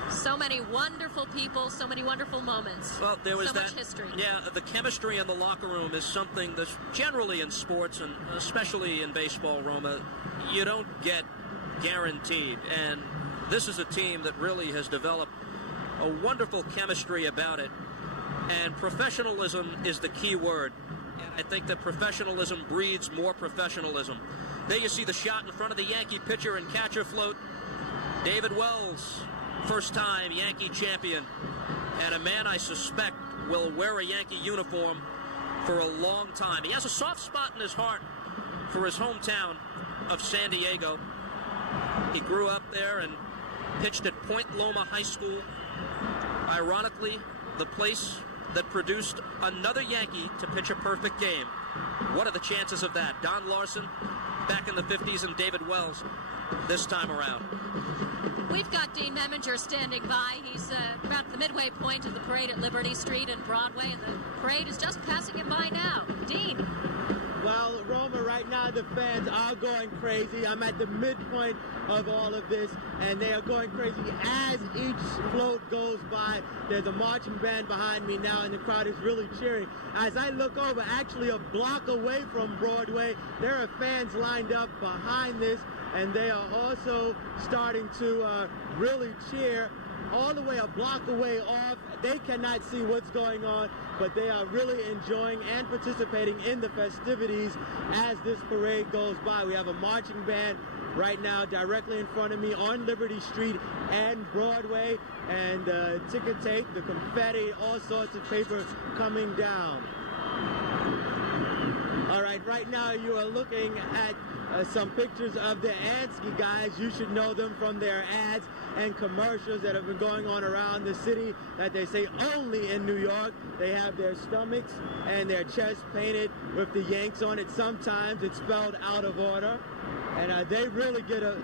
So many wonderful people, so many wonderful moments. Well, there was so much history. Yeah, the chemistry in the locker room is something that's generally in sports, and especially in baseball, Roma, you don't get guaranteed. And this is a team that really has developed a wonderful chemistry about it. And professionalism is the key word. And I think that professionalism breeds more professionalism. There you see the shot in front of the Yankee pitcher and catcher float. David Wells, first-time Yankee champion, and a man I suspect will wear a Yankee uniform for a long time. He has a soft spot in his heart for his hometown of San Diego. He grew up there and pitched at Point Loma High School. Ironically, the place that produced another Yankee to pitch a perfect game. What are the chances of that? Don Larson back in the 50s and David Wells this time around. We've got Dean Meminger standing by. He's about the midway point of the parade at Liberty Street and Broadway, and the parade is just passing him by now. Dean. Well, Roma, right now the fans are going crazy. I'm at the midpoint of all of this, and they are going crazy as each float goes by. There's a marching band behind me now, and the crowd is really cheering. As I look over, actually a block away from Broadway, there are fans lined up behind this, and they are also starting to really cheer all the way a block away off. They cannot see what's going on, but they are really enjoying and participating in the festivities as this parade goes by. We have a marching band right now directly in front of me on Liberty Street and Broadway, and ticker tape, the confetti, all sorts of paper coming down. All right now you are looking at some pictures of the Ansky guys. You should know them from their ads and commercials that have been going on around the city that they say only in New York. They have their stomachs and their chests painted with the Yanks on it. Sometimes it's spelled out of order, and they really get a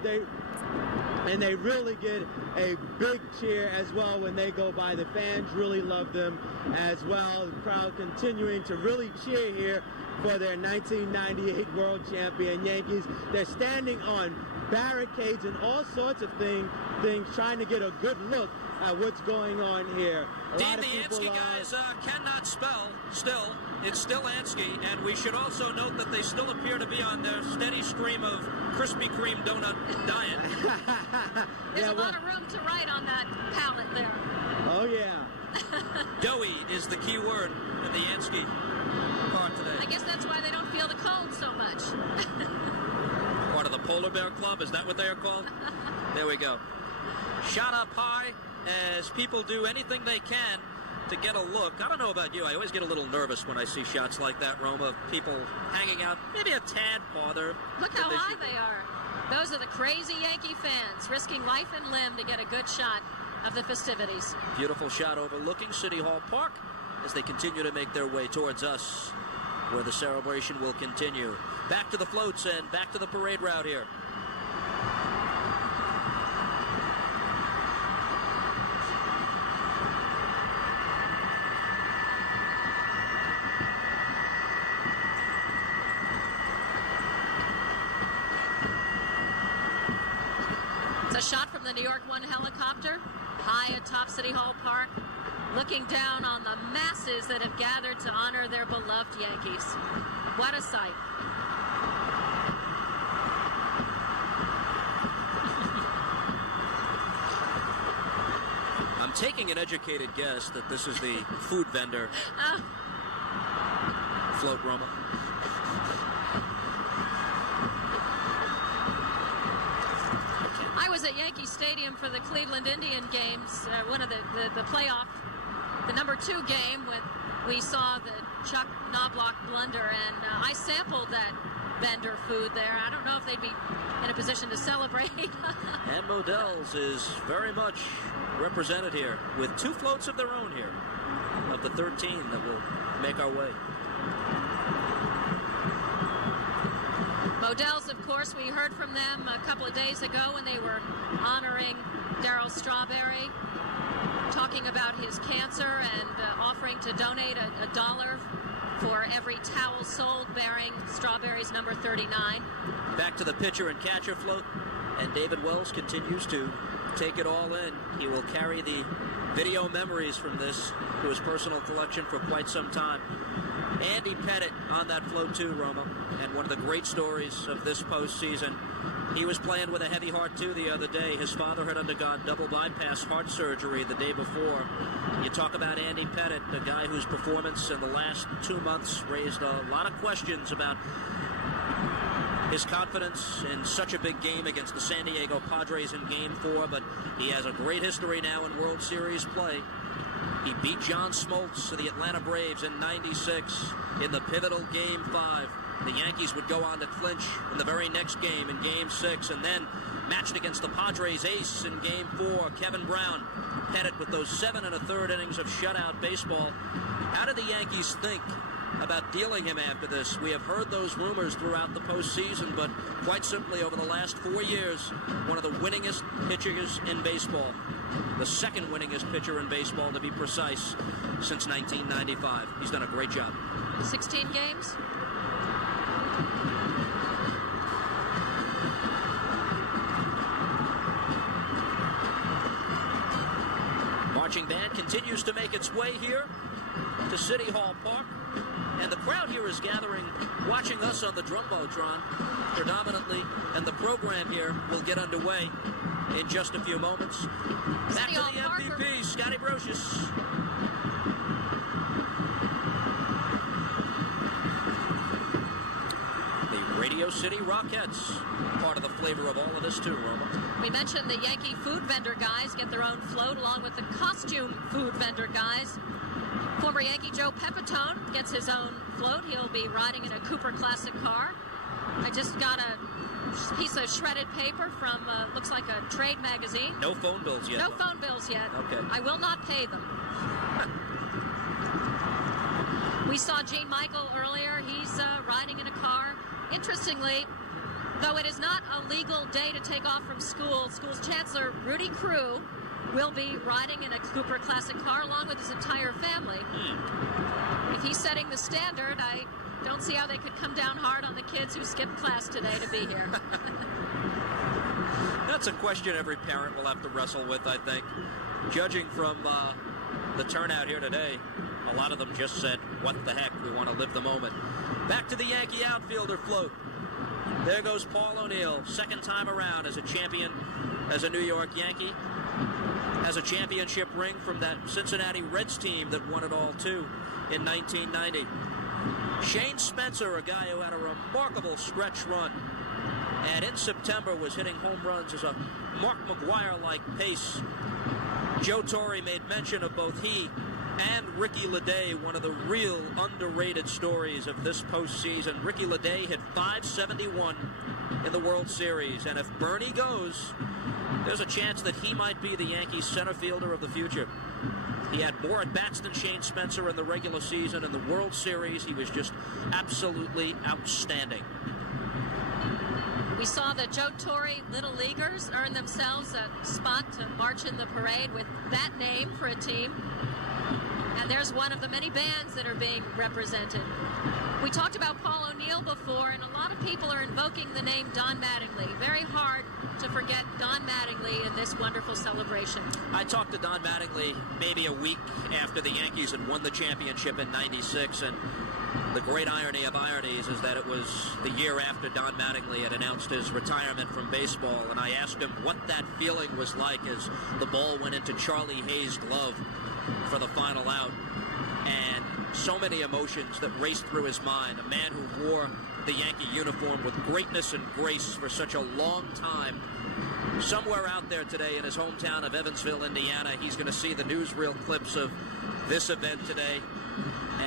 big cheer as well when they go by. The fans really love them as well. The crowd continuing to really cheer here for their 1998 world champion Yankees. They're standing on barricades and all sorts of things trying to get a good look at what's going on here. Dean, the Ansky guys cannot spell still. It's still Ansky, and we should also note that they still appear to be on their steady stream of Krispy Kreme donut diet. There's a lot of room to write on that palette there. Oh, yeah. Doughy is the key word in the Ansky part today. I guess that's why they don't feel the cold so much. Part of the Polar Bear Club, is that what they are called? There we go. Shot up high as people do anything they can to get a look. I don't know about you, I always get a little nervous when I see shots like that, Roma, of people hanging out, maybe a tad farther. Look how high they are. Those are the crazy Yankee fans risking life and limb to get a good shot of the festivities. Beautiful shot overlooking City Hall Park as they continue to make their way towards us, where the celebration will continue. Back to the floats and back to the parade route here. It's a shot from the New York 1 helicopter, high atop City Hall Park, looking down on the masses that have gathered to honor their beloved Yankees. What a sight. I'm taking an educated guess that this is the food vendor float, Roma. I was at Yankee Stadium for the Cleveland Indian games, one of the playoff, the #2 game when we saw the Chuck Knobloch blunder, and I sampled that vendor food there. I don't know if they'd be in a position to celebrate. And Modell's is very much represented here with 2 floats of their own here, of the 13 that will make our way. Modell's, of course, we heard from them a couple of days ago when they were honoring Darryl Strawberry, talking about his cancer and offering to donate $1 for every towel sold bearing Strawberry's number 39. Back to the pitcher and catcher float, and David Wells continues to take it all in. He will carry the video memories from this to his personal collection for quite some time. Andy Pettitte on that float too, Roma, and one of the great stories of this postseason. He was playing with a heavy heart too the other day. His father had undergone double bypass heart surgery the day before. You talk about Andy Pettitte, a guy whose performance in the last 2 months raised a lot of questions about his confidence in such a big game against the San Diego Padres in Game 4, but he has a great history now in World Series play. He beat John Smoltz of the Atlanta Braves in '96 in the pivotal Game 5. The Yankees would go on to clinch in the very next game, in Game 6, and then matched against the Padres ace in Game 4, Kevin Brown, headed with those 7 1/3 innings of shutout baseball. How did the Yankees think about dealing him after this? We have heard those rumors throughout the postseason, but quite simply, over the last 4 years, one of the winningest pitchers in baseball. The second winningest pitcher in baseball, to be precise, since 1995. He's done a great job. 16 games? Marching band continues to make its way here to City Hall Park, and the crowd here is gathering, watching us on the Jumbotron predominantly, and the program here will get underway in just a few moments. Back to the MVP, Scotty Brocious. The Radio City Rockettes, part of the flavor of all of this too, Roma. We mentioned the Yankee food vendor guys get their own float along with the costume food vendor guys. Former Yankee Joe Pepitone gets his own float. He'll be riding in a Cooper Classic car. I just got a piece of shredded paper from, looks like a trade magazine. No phone bills yet. No phone bills yet. Okay. I will not pay them. We saw Gene Michael earlier. He's riding in a car. Interestingly, though it is not a legal day to take off from school, school's chancellor, Rudy Crew, will be riding in a Cooper Classic car along with his entire family. If he's setting the standard, I don't see how they could come down hard on the kids who skipped class today to be here. That's a question every parent will have to wrestle with, I think. Judging from the turnout here today, a lot of them just said, what the heck, we want to live the moment. Back to the Yankee outfielder float. There goes Paul O'Neill, second time around as a champion, as a New York Yankee. Has a championship ring from that Cincinnati Reds team that won it all, too, in 1990. Shane Spencer, a guy who had a remarkable stretch run, and in September was hitting home runs as a Mark McGwire-like pace. Joe Torre made mention of both he and Ricky Leday, one of the real underrated stories of this postseason. Ricky Leday hit .571 in the World Series, and if Bernie goes, there's a chance that he might be the Yankees center fielder of the future. He had more at-bats than Shane Spencer in the regular season. In the World Series, he was just absolutely outstanding. We saw the Joe Torre Little Leaguers earn themselves a spot to march in the parade with that name for a team. And there's one of the many bands that are being represented. We talked about Paul O'Neill before, and a lot of people are invoking the name Don Mattingly. Very hard to forget Don Mattingly in this wonderful celebration. I talked to Don Mattingly maybe a week after the Yankees had won the championship in '96, and the great irony of ironies is that it was the year after Don Mattingly had announced his retirement from baseball, and I asked him what that feeling was like as the ball went into Charlie Hayes' glove for the final out. And so many emotions that raced through his mind. A man who wore the Yankee uniform with greatness and grace for such a long time. Somewhere out there today in his hometown of Evansville, Indiana, he's going to see the newsreel clips of this event today.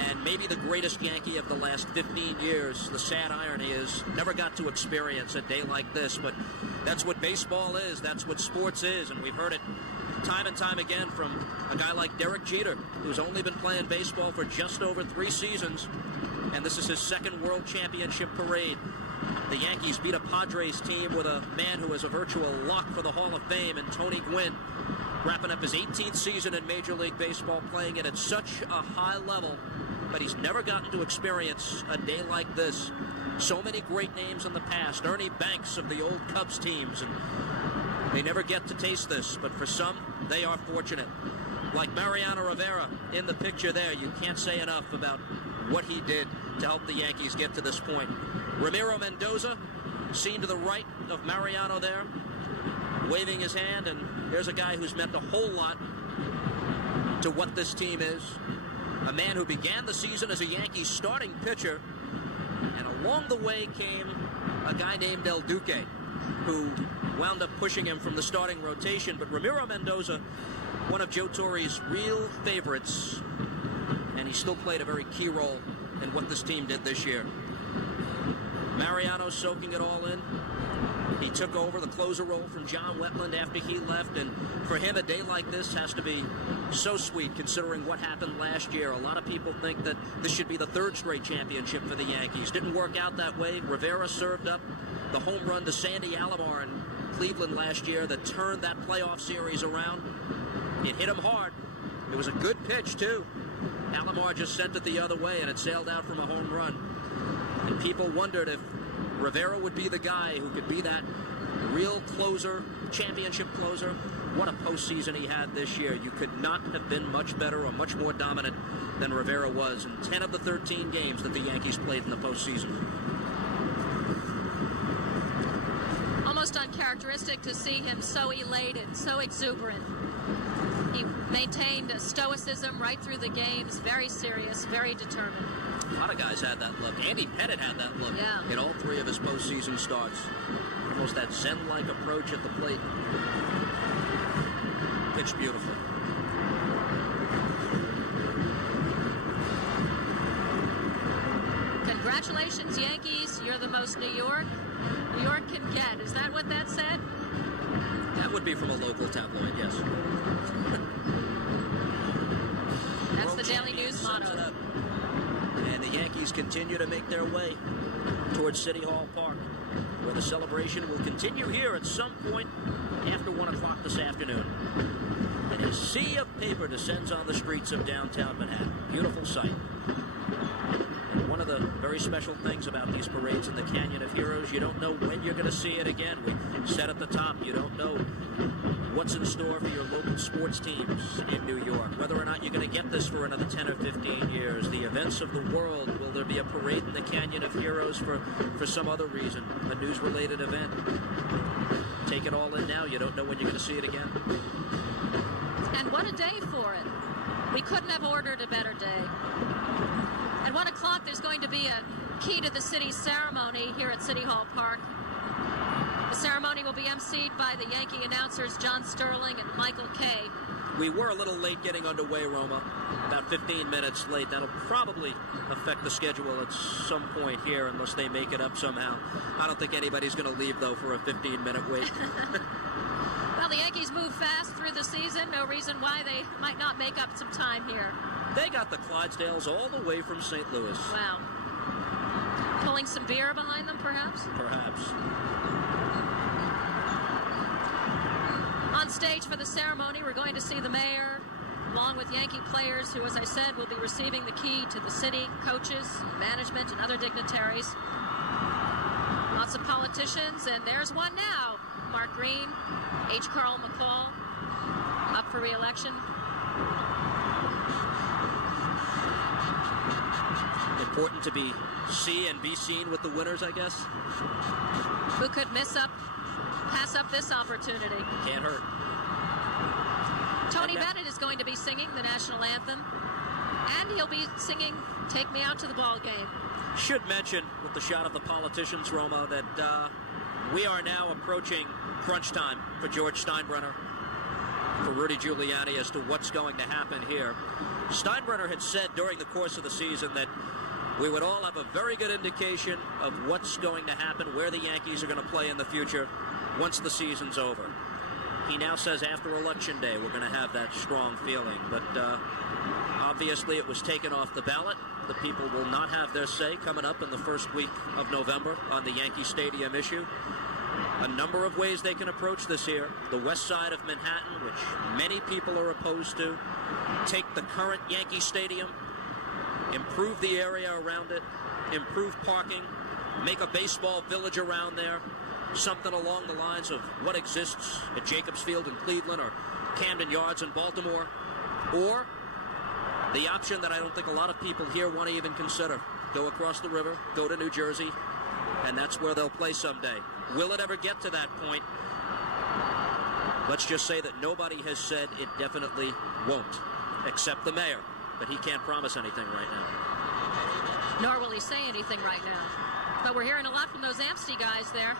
And maybe the greatest Yankee of the last 15 years. The sad irony is, never got to experience a day like this, but that's what baseball is. That's what sports is, and we've heard it time and time again from a guy like Derek Jeter, who's only been playing baseball for just over 3 seasons, and this is his second World Championship parade. The Yankees beat a Padres team with a man who is a virtual lock for the Hall of Fame, and Tony Gwynn, wrapping up his 18th season in Major League Baseball, playing it at such a high level, but he's never gotten to experience a day like this. So many great names in the past, Ernie Banks of the old Cubs teams, and they never get to taste this, but for some, they are fortunate. Like Mariano Rivera in the picture there, you can't say enough about what he did to help the Yankees get to this point. Ramiro Mendoza, seen to the right of Mariano there, waving his hand, and there's a guy who's meant a whole lot to what this team is. A man who began the season as a Yankees starting pitcher, and along the way came a guy named El Duque, who wound up pushing him from the starting rotation. But Ramiro Mendoza one of Joe Torre's real favorites, and he still played a very key role in what this team did this year. Mariano soaking it all in. He took over the closer role from John Wetland after he left, and for him, a day like this has to be so sweet considering what happened last year. A lot of people think that this should be the third straight championship for the Yankees. Didn't work out that way. Rivera served up the home run to Sandy Alomar in Cleveland last year that turned that playoff series around. It hit him hard. It was a good pitch, too. Alomar just sent it the other way, and it sailed out from a home run. And people wondered if Rivera would be the guy who could be that real closer, championship closer. What a postseason he had this year. You could not have been much better or much more dominant than Rivera was in 10 of the 13 games that the Yankees played in the postseason. Almost uncharacteristic to see him so elated, so exuberant. He maintained a stoicism right through the games, very serious, very determined. A lot of guys had that look. Andy Pettit had that look in all three of his postseason starts. Almost that Zen-like approach at the plate. Pitched beautifully. Congratulations, Yankees. You're the most New York can get. Is that what that said? That would be from a local tabloid, yes. That's the Daily News motto. And the Yankees continue to make their way towards City Hall Park, where the celebration will continue here at some point after 1 o'clock this afternoon. And a sea of paper descends on the streets of downtown Manhattan. Beautiful sight. And one of the very special things about these parades in the Canyon of Heroes, you don't know when you're going to see it again. We said at the top, you don't know what's in store for your local sports teams in New York, whether or not you're going to get this for another 10 or 15 years. The events of the world, will there be a parade in the Canyon of Heroes for some other reason, a news-related event? Take it all in now. You don't know when you're going to see it again. And what a day for it. We couldn't have ordered a better day. At 1 o'clock, there's going to be a Key to the City ceremony here at City Hall Park. The ceremony will be emceed by the Yankee announcers John Sterling and Michael Kay. We were a little late getting underway, Roma. About 15 minutes late. That'll probably affect the schedule at some point here unless they make it up somehow. I don't think anybody's going to leave, though, for a 15-minute wait. Well, the Yankees move fast through the season. No reason why they might not make up some time here. They got the Clydesdales all the way from St. Louis. Wow. Pulling some beer behind them, perhaps? Perhaps. On stage for the ceremony, we're going to see the mayor, along with Yankee players who, as I said, will be receiving the key to the city, coaches, management, and other dignitaries. Lots of politicians, and there's one now. Mark Green, H. Carl McCall, up for re-election. Important to see and be seen with the winners, I guess. Who could pass up this opportunity? Can't hurt. Tony Bennett is going to be singing the national anthem, and he'll be singing "Take Me Out to the Ball Game." Should mention, with the shot of the politicians, Roma, that we are now approaching crunch time for George Steinbrenner, for Rudy Giuliani, as to what's going to happen here. Steinbrenner had said during the course of the season that we would all have a very good indication of what's going to happen, where the Yankees are going to play in the future once the season's over. He now says after Election Day we're going to have that strong feeling, but obviously it was taken off the ballot. The people will not have their say coming up in the first week of November on the Yankee Stadium issue. A number of ways they can approach this here. The west side of Manhattan, which many people are opposed to. Take the current Yankee Stadium, improve the area around it, improve parking, make a baseball village around there, something along the lines of what exists at Jacobs Field in Cleveland or Camden Yards in Baltimore, or the option that I don't think a lot of people here want to even consider. Go across the river, go to New Jersey, and that's where they'll play someday. Will it ever get to that point? Let's just say that nobody has said it definitely won't, except the mayor, but he can't promise anything right now. Nor will he say anything right now. But we're hearing a lot from those Amnesty guys there.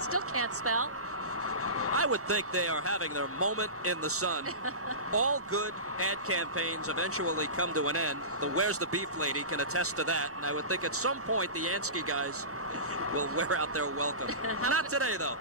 Still can't spell. I would think they are having their moment in the sun. All good ad campaigns eventually come to an end. The Where's the Beef Lady can attest to that, and I would think at some point the Yansky guys will wear out their welcome. Not today, though.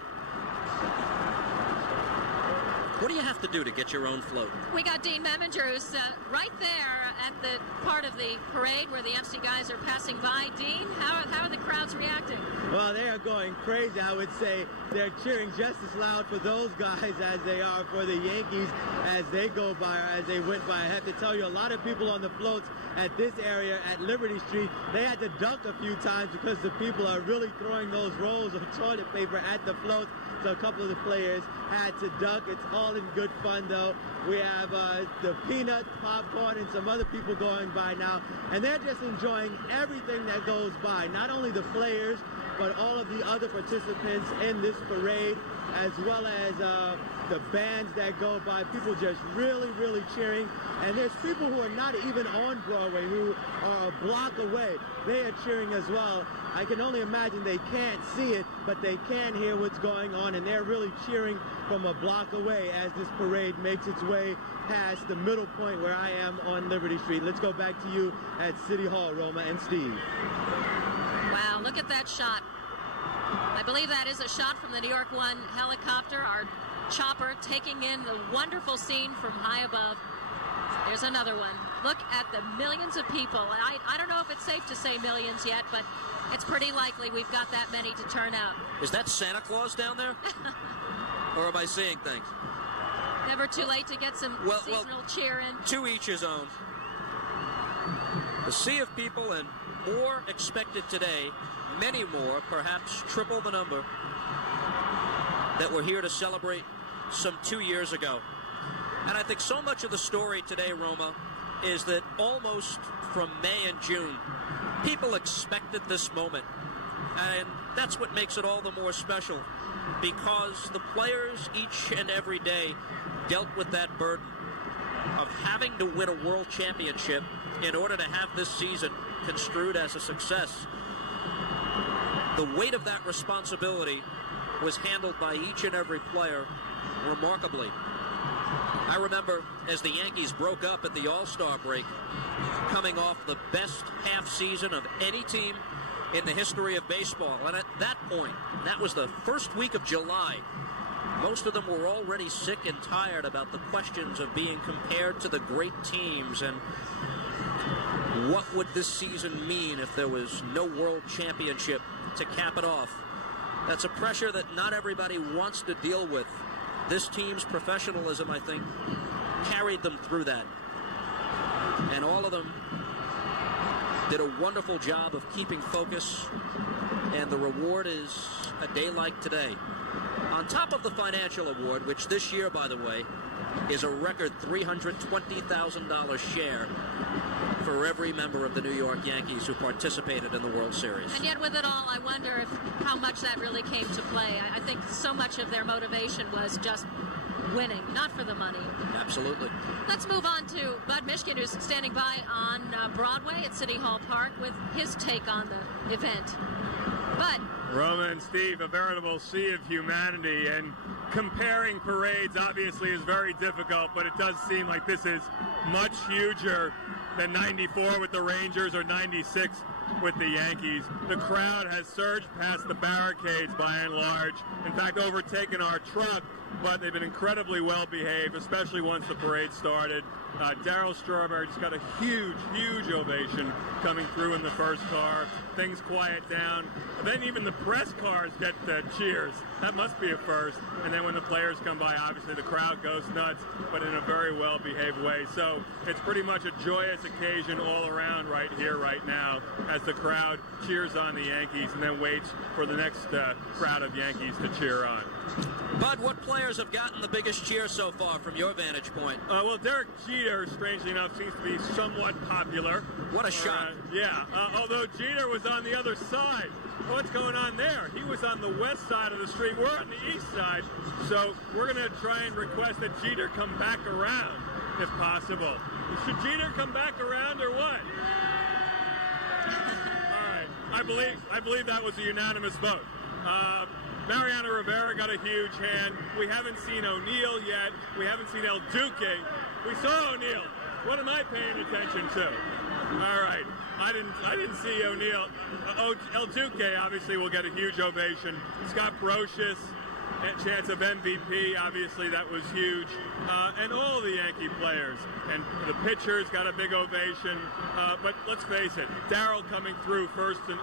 What do you have to do to get your own float? We got Dean Meminger, who's right there at the part of the parade where the MC guys are passing by. Dean, how are the crowds reacting? Well, they are going crazy. I would say they're cheering just as loud for those guys as they are for the Yankees as they go by or as they went by. I have to tell you, a lot of people on the floats at this area at Liberty Street, they had to duck a few times because the people are really throwing those rolls of toilet paper at the floats. So a couple of the players had to duck. It's all in good fun, though. We have the peanut, popcorn, and some other people going by now. And they're just enjoying everything that goes by. Not only the players, but all of the other participants in this parade, as well as the bands that go by. People just really, really cheering. And there's people who are not even on Broadway, who are a block away. They are cheering as well. I can only imagine they can't see it, but they can hear what's going on, and they're really cheering from a block away as this parade makes its way past the middle point where I am on Liberty Street. Let's go back to you at City Hall, Roma and Steve. Wow, look at that shot. I believe that is a shot from the New York 1 helicopter, our chopper taking in the wonderful scene from high above. There's another one. Look at the millions of people. I don't know if it's safe to say millions yet, but it's pretty likely we've got that many to turn out. Is that Santa Claus down there? Or am I seeing things? Never too late to get some seasonal cheer in. To each his own. The sea of people, and more expected today. Many more, perhaps triple the number, that were here to celebrate some 2 years ago. And I think so much of the story today, Roma, is that almost from May and June, people expected this moment. And that's what makes it all the more special, because the players each and every day dealt with that burden of having to win a world championship in order to have this season construed as a success. The weight of that responsibility was handled by each and every player remarkably. I remember as the Yankees broke up at the All-Star break, coming off the best half season of any team in the history of baseball. And at that point, that was the first week of July, most of them were already sick and tired about the questions of being compared to the great teams and what would this season mean if there was no world championship to cap it off. That's a pressure that not everybody wants to deal with. This team's professionalism, I think, carried them through that. And all of them did a wonderful job of keeping focus, and the reward is a day like today. On top of the financial award, which this year, by the way, is a record $320,000 share for every member of the New York Yankees who participated in the World Series. And yet with it all, I wonder how much that really came to play. I think so much of their motivation was just winning, not for the money. Absolutely. Let's move on to Bud Mishkin, who's standing by on Broadway at City Hall Park with his take on the event. Bud. Roma and Steve, a veritable sea of humanity, and comparing parades obviously is very difficult, but it does seem like this is much huger than 94 with the Rangers or 96 with the Yankees. The crowd has surged past the barricades by and large, in fact overtaken our truck, but they've been incredibly well behaved, especially once the parade started. Darryl Strawberry just got a huge, huge ovation coming through in the first car. Things quiet down. And then even the press cars get cheers. That must be a first. And then when the players come by, obviously the crowd goes nuts, but in a very well-behaved way. So it's pretty much a joyous occasion all around right here, right now, as the crowd cheers on the Yankees and then waits for the next crowd of Yankees to cheer on. Bud, what players have gotten the biggest cheer so far from your vantage point? Well, Derek Jeter, strangely enough, seems to be somewhat popular. What a shot. Yeah, although Jeter was on the other side. What's going on there? He was on the west side of the street. We're on the east side. So we're going to try and request that Jeter come back around, if possible. Should Jeter come back around or what? All right. I believe that was a unanimous vote. Mariano Rivera got a huge hand. We haven't seen O'Neal yet. We haven't seen El Duque. We saw O'Neal. What am I paying attention to? All right. I didn't see O'Neal. El Duque obviously will get a huge ovation. Scott Brocious, a chance of MVP, obviously that was huge. And all the Yankee players. And the pitchers got a big ovation. But let's face it, Darryl coming through first and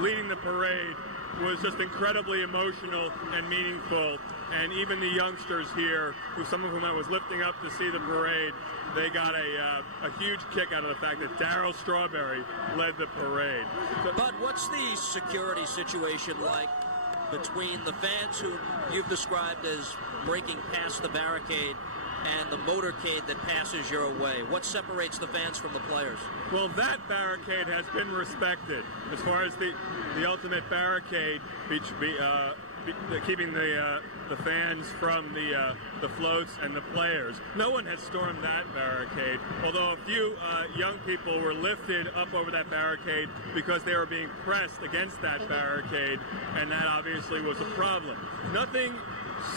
leading the parade was just incredibly emotional and meaningful. And even the youngsters here, some of whom I was lifting up to see the parade, they got a huge kick out of the fact that Darryl Strawberry led the parade. But what's the security situation like between the fans who you've described as breaking past the barricade and the motorcade that passes your way? What separates the fans from the players? Well, that barricade has been respected. As far as the ultimate barricade, keeping the fans from the floats and the players. No one has stormed that barricade, although a few young people were lifted up over that barricade because they were being pressed against that barricade, and that obviously was a problem. Nothing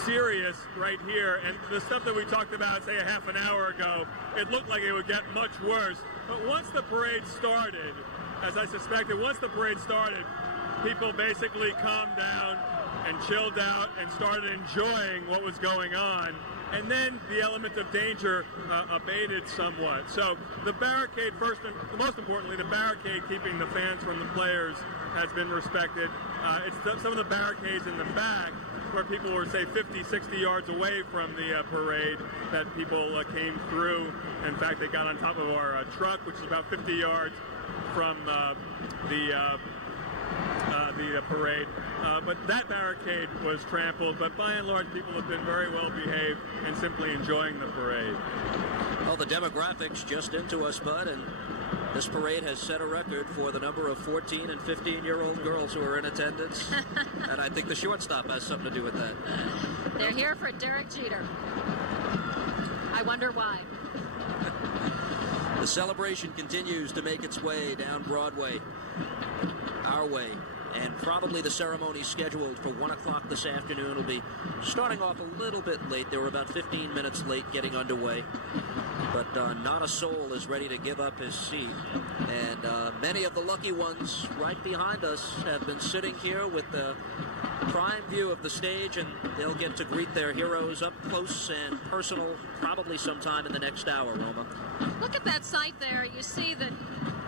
serious right here, and the stuff that we talked about, say, a half an hour ago, it looked like it would get much worse. But once the parade started, as I suspected, once the parade started, people basically calmed down and chilled out and started enjoying what was going on. And then the element of danger abated somewhat. So the barricade, first and most importantly, the barricade keeping the fans from the players has been respected. It's some of the barricades in the back where people were, say, 50, 60 yards away from the parade that people came through. In fact, they got on top of our truck, which is about 50 yards from the parade. But that barricade was trampled, but by and large people have been very well behaved and simply enjoying the parade. Well, the demographics just into us, Bud, and this parade has set a record for the number of 14 and 15-year-old girls who are in attendance, and I think the shortstop has something to do with that. They're here for Derek Jeter. I wonder why. The celebration continues to make its way down Broadway, our way, and probably the ceremony scheduled for 1 o'clock this afternoon will be starting off a little bit late. They were about 15 minutes late getting underway, but not a soul is ready to give up his seat, and many of the lucky ones right behind us have been sitting here with the prime view of the stage, and they'll get to greet their heroes up close and personal probably sometime in the next hour, Roma. Look at that sight there. You see the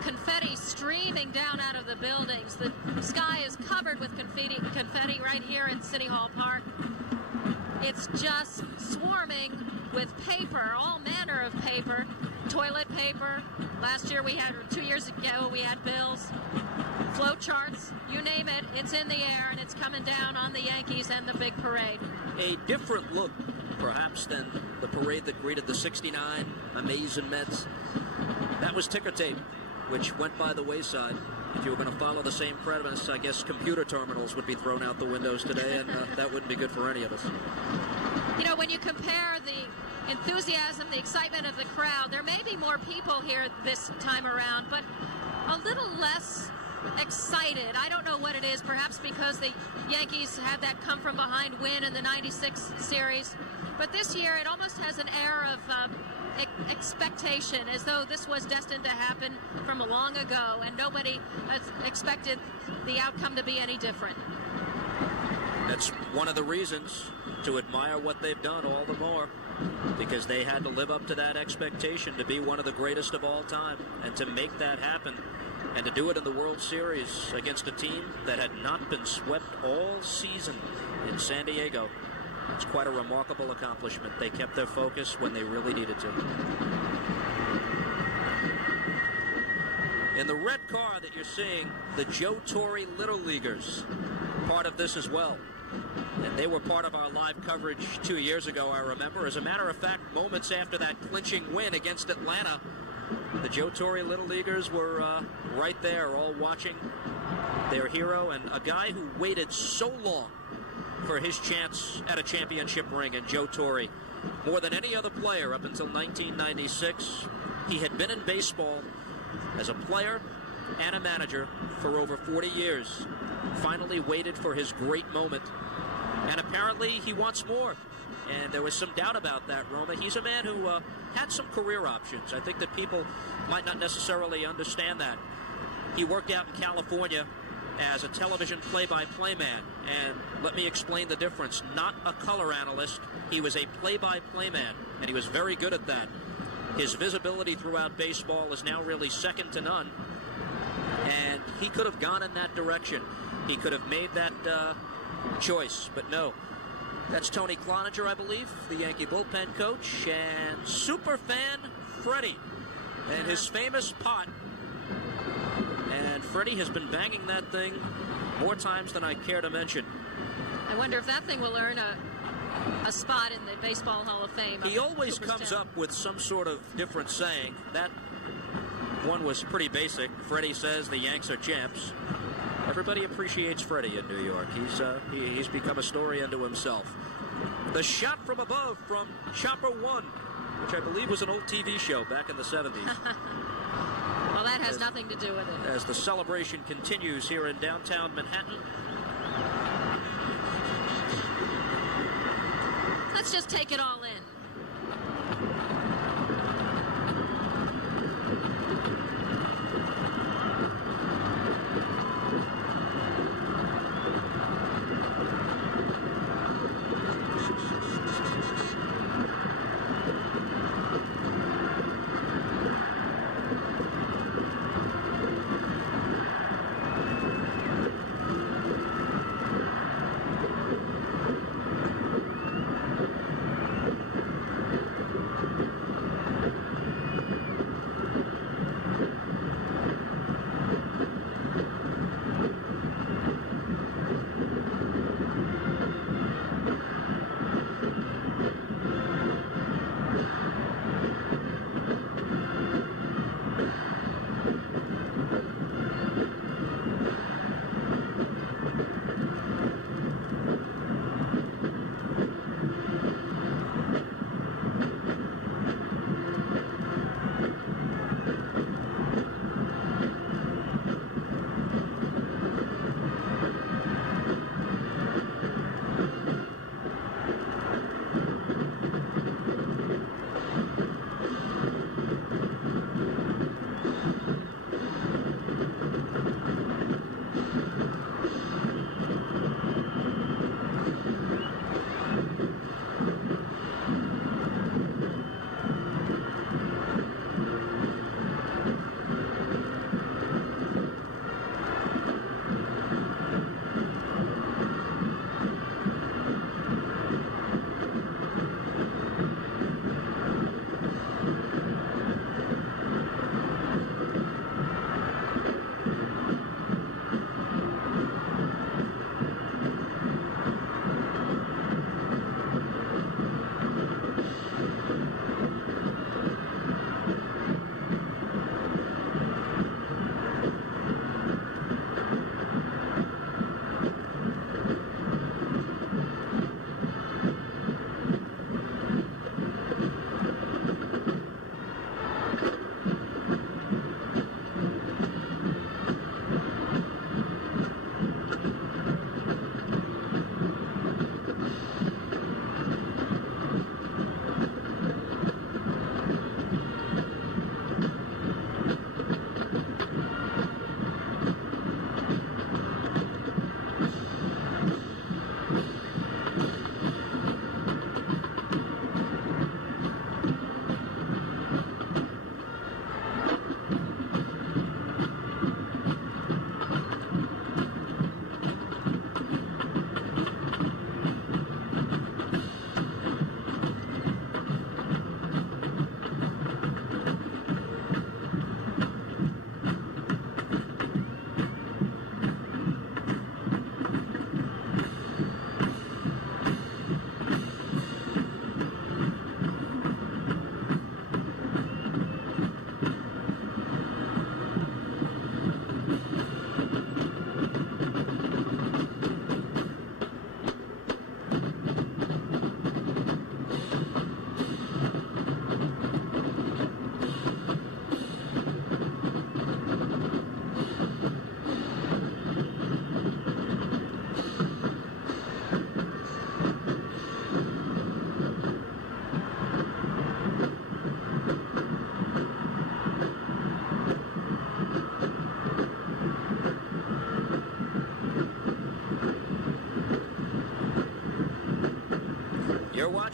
confetti streaming down out of the buildings. The sky is covered with confetti right here in City Hall Park. It's just swarming with paper, all manner of paper, toilet paper. Last year we had, 2 years ago, we had bills, flow charts, you name it, it's in the air and it's coming down on the Yankees and the big parade. A different look, perhaps, than the parade that greeted the 69 Amazing Mets. That was ticker tape, which went by the wayside. If you were going to follow the same premise, I guess computer terminals would be thrown out the windows today, and that wouldn't be good for any of us. You know, when you compare the enthusiasm, the excitement of the crowd, there may be more people here this time around, but a little less excited. I don't know what it is, perhaps because the Yankees had that come-from-behind win in the '96 series, but this year it almost has an air of expectation, as though this was destined to happen from long ago, and nobody expected the outcome to be any different. That's one of the reasons to admire what they've done all the more, because they had to live up to that expectation to be one of the greatest of all time, and to make that happen, and to do it in the World Series against a team that had not been swept all season in San Diego. It's quite a remarkable accomplishment. They kept their focus when they really needed to. In the red car that you're seeing, the Joe Torre Little Leaguers, part of this as well. And they were part of our live coverage 2 years ago, I remember. As a matter of fact, moments after that clinching win against Atlanta, the Joe Torre Little Leaguers were right there, all watching their hero, and a guy who waited so long for his chance at a championship ring, and Joe Torre, more than any other player up until 1996, he had been in baseball as a player and a manager for over 40 years. Finally waited for his great moment And apparently he wants more. And there was some doubt about that, Roma. He's a man who had some career options. I think that people might not necessarily understand that. He worked out in California as a television play-by-play man. And let me explain the difference. Not a color analyst. He was a play-by-play man, and he was very good at that. His visibility throughout baseball is now really second to none. And he could have gone in that direction. He could have made that choice, but no. That's Tony Cloninger, I believe, the Yankee bullpen coach, and superfan Freddie and his famous pot. And Freddie has been banging that thing more times than I care to mention. I wonder if that thing will earn a spot in the Baseball Hall of Fame. He always comes up with some sort of different saying. That one was pretty basic. Freddie says the Yanks are champs. Everybody appreciates Freddie in New York. He's become a story unto himself. The shot from above from Chopper 1, which I believe was an old TV show back in the 70s. Well, that has nothing to do with it. As the celebration continues here in downtown Manhattan. Let's just take it all in.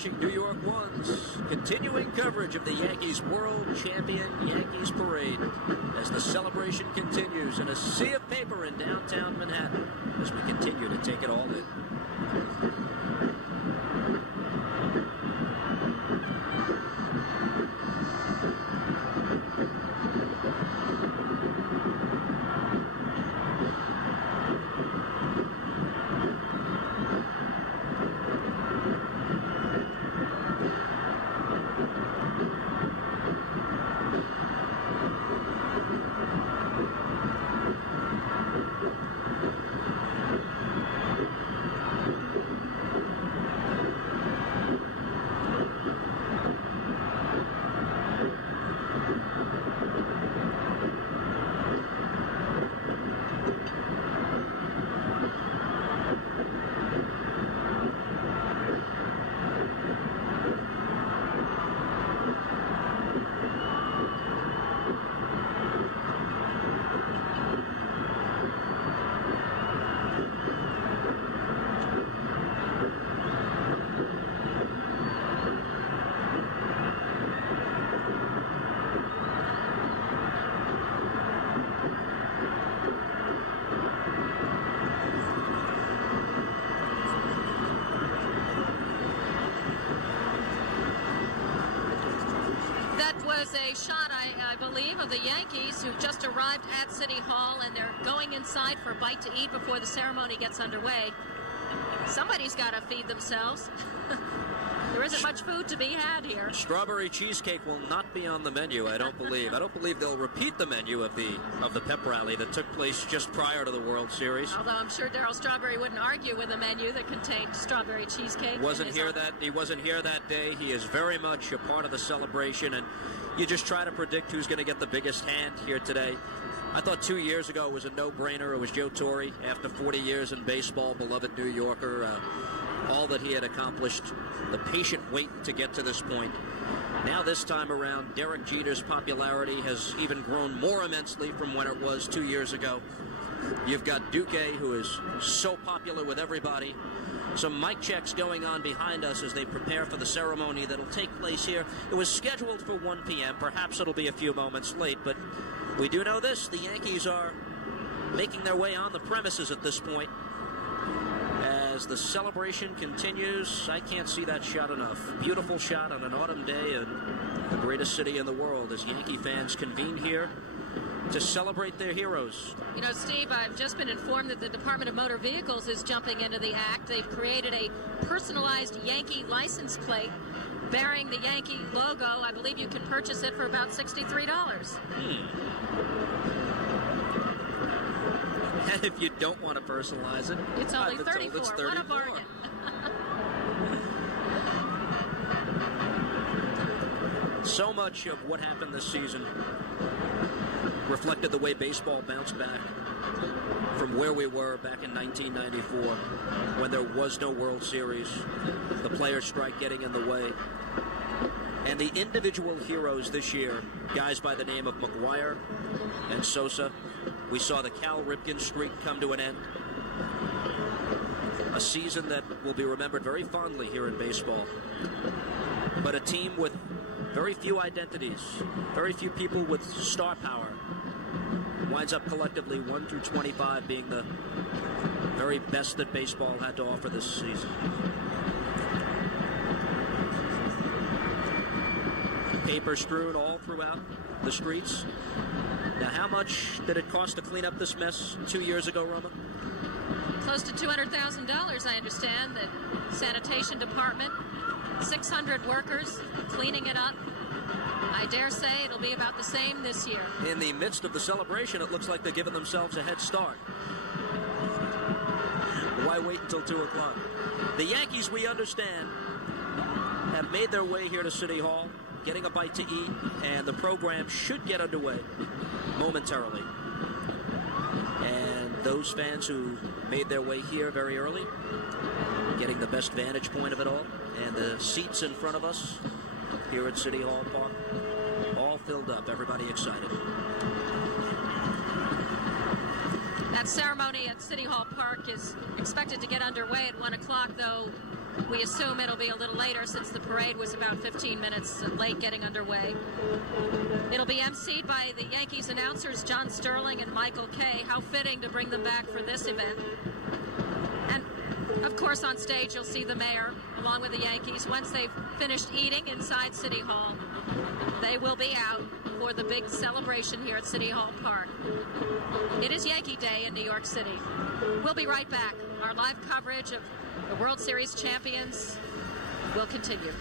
watching New York One's continuing coverage of the Yankees World Champion Yankees Parade as the celebration continues in a sea of paper in downtown Manhattan as we continue to take it all in. A shot, I believe, of the Yankees who just arrived at City Hall, and they're going inside for a bite to eat before the ceremony gets underway. Somebody's got to feed themselves. There isn't much food to be had here. Strawberry cheesecake will not be on the menu, I don't believe. I don't believe they'll repeat the menu of the pep rally that took place just prior to the World Series. Although I'm sure Darryl Strawberry wouldn't argue with a menu that contained strawberry cheesecake. He wasn't here that day. He is very much a part of the celebration, and you just try to predict who's going to get the biggest hand here today. I thought 2 years ago it was a no-brainer. It was Joe Torre, after 40 years in baseball, beloved New Yorker, all that he had accomplished, the patient wait to get to this point. Now this time around, Derek Jeter's popularity has even grown more immensely from when it was 2 years ago. You've got Duque, who is so popular with everybody. Some mic checks going on behind us as they prepare for the ceremony that'll take place here. It was scheduled for 1 p.m. Perhaps it'll be a few moments late, but we do know this. The Yankees are making their way on the premises at this point. As the celebration continues, I can't see that shot enough. Beautiful shot on an autumn day in the greatest city in the world as Yankee fans convene here to celebrate their heroes. You know, Steve, I've just been informed that the Department of Motor Vehicles is jumping into the act. They've created a personalized Yankee license plate bearing the Yankee logo. I believe you can purchase it for about $63. And if you don't want to personalize it, it's only $34. It's $34. What a bargain. So much of what happened this season reflected the way baseball bounced back from where we were back in 1994 when there was no World Series, the players' strike getting in the way. And the individual heroes this year, guys by the name of McGuire and Sosa. We saw the Cal Ripken streak come to an end. A season that will be remembered very fondly here in baseball. But a team with very few identities, very few people with star power. Winds up collectively 1 through 25 being the very best that baseball had to offer this season. Paper strewn all throughout the streets. Now, how much did it cost to clean up this mess 2 years ago, Roma? Close to $200,000, I understand. The sanitation department, 600 workers cleaning it up. I dare say it'll be about the same this year. In the midst of the celebration, it looks like they're giving themselves a head start. Why wait until 2 o'clock? The Yankees, we understand, have made their way here to City Hall, getting a bite to eat, and the program should get underway momentarily. And those fans who made their way here very early, getting the best vantage point of it all, and the seats in front of us here at City Hall Park, all filled up, everybody excited. That ceremony at City Hall Park is expected to get underway at 1 o'clock, though We assume it'll be a little later since the parade was about 15 minutes late getting underway. It'll be emceed by the Yankees announcers John Sterling and Michael Kay. How fitting to bring them back for this event. And, of course, on stage you'll see the mayor along with the Yankees. Once they've finished eating inside City Hall, they will be out for the big celebration here at City Hall Park. It is Yankee Day in New York City. We'll be right back. Our live coverage of the World Series champions will continue.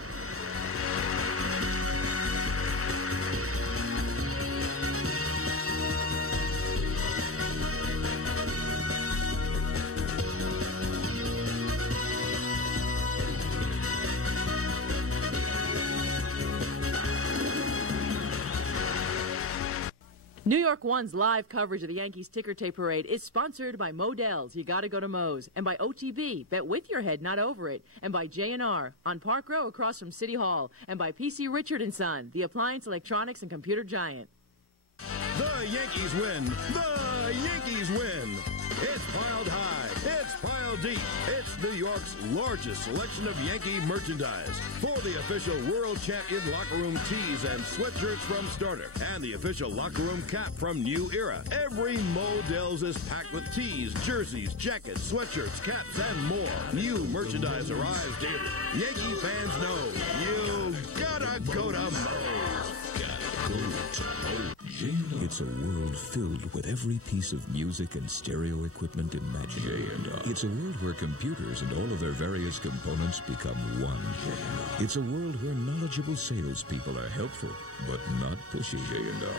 New York One's live coverage of the Yankees Tickertape Parade is sponsored by Modell's, You Gotta Go to Moe's, and by OTB, Bet With Your Head, Not Over It, and by J&R on Park Row across from City Hall, and by PC Richard & Son, the appliance, electronics, and computer giant. The Yankees win. The Yankees win. It's piled high. It's piled deep. It's New York's largest selection of Yankee merchandise. For the official World Champion locker room tees and sweatshirts from Starter, and the official locker room cap from New Era. Every Modell's is packed with tees, jerseys, jackets, sweatshirts, caps, and more. New merchandise arrives daily. Yankee fans know you gotta go to Moe's. Gotta go to Moe's. It's a world filled with every piece of music and stereo equipment imaginable. It's a world where computers and all of their various components become one. It's a world where knowledgeable salespeople are helpful, but not pushy.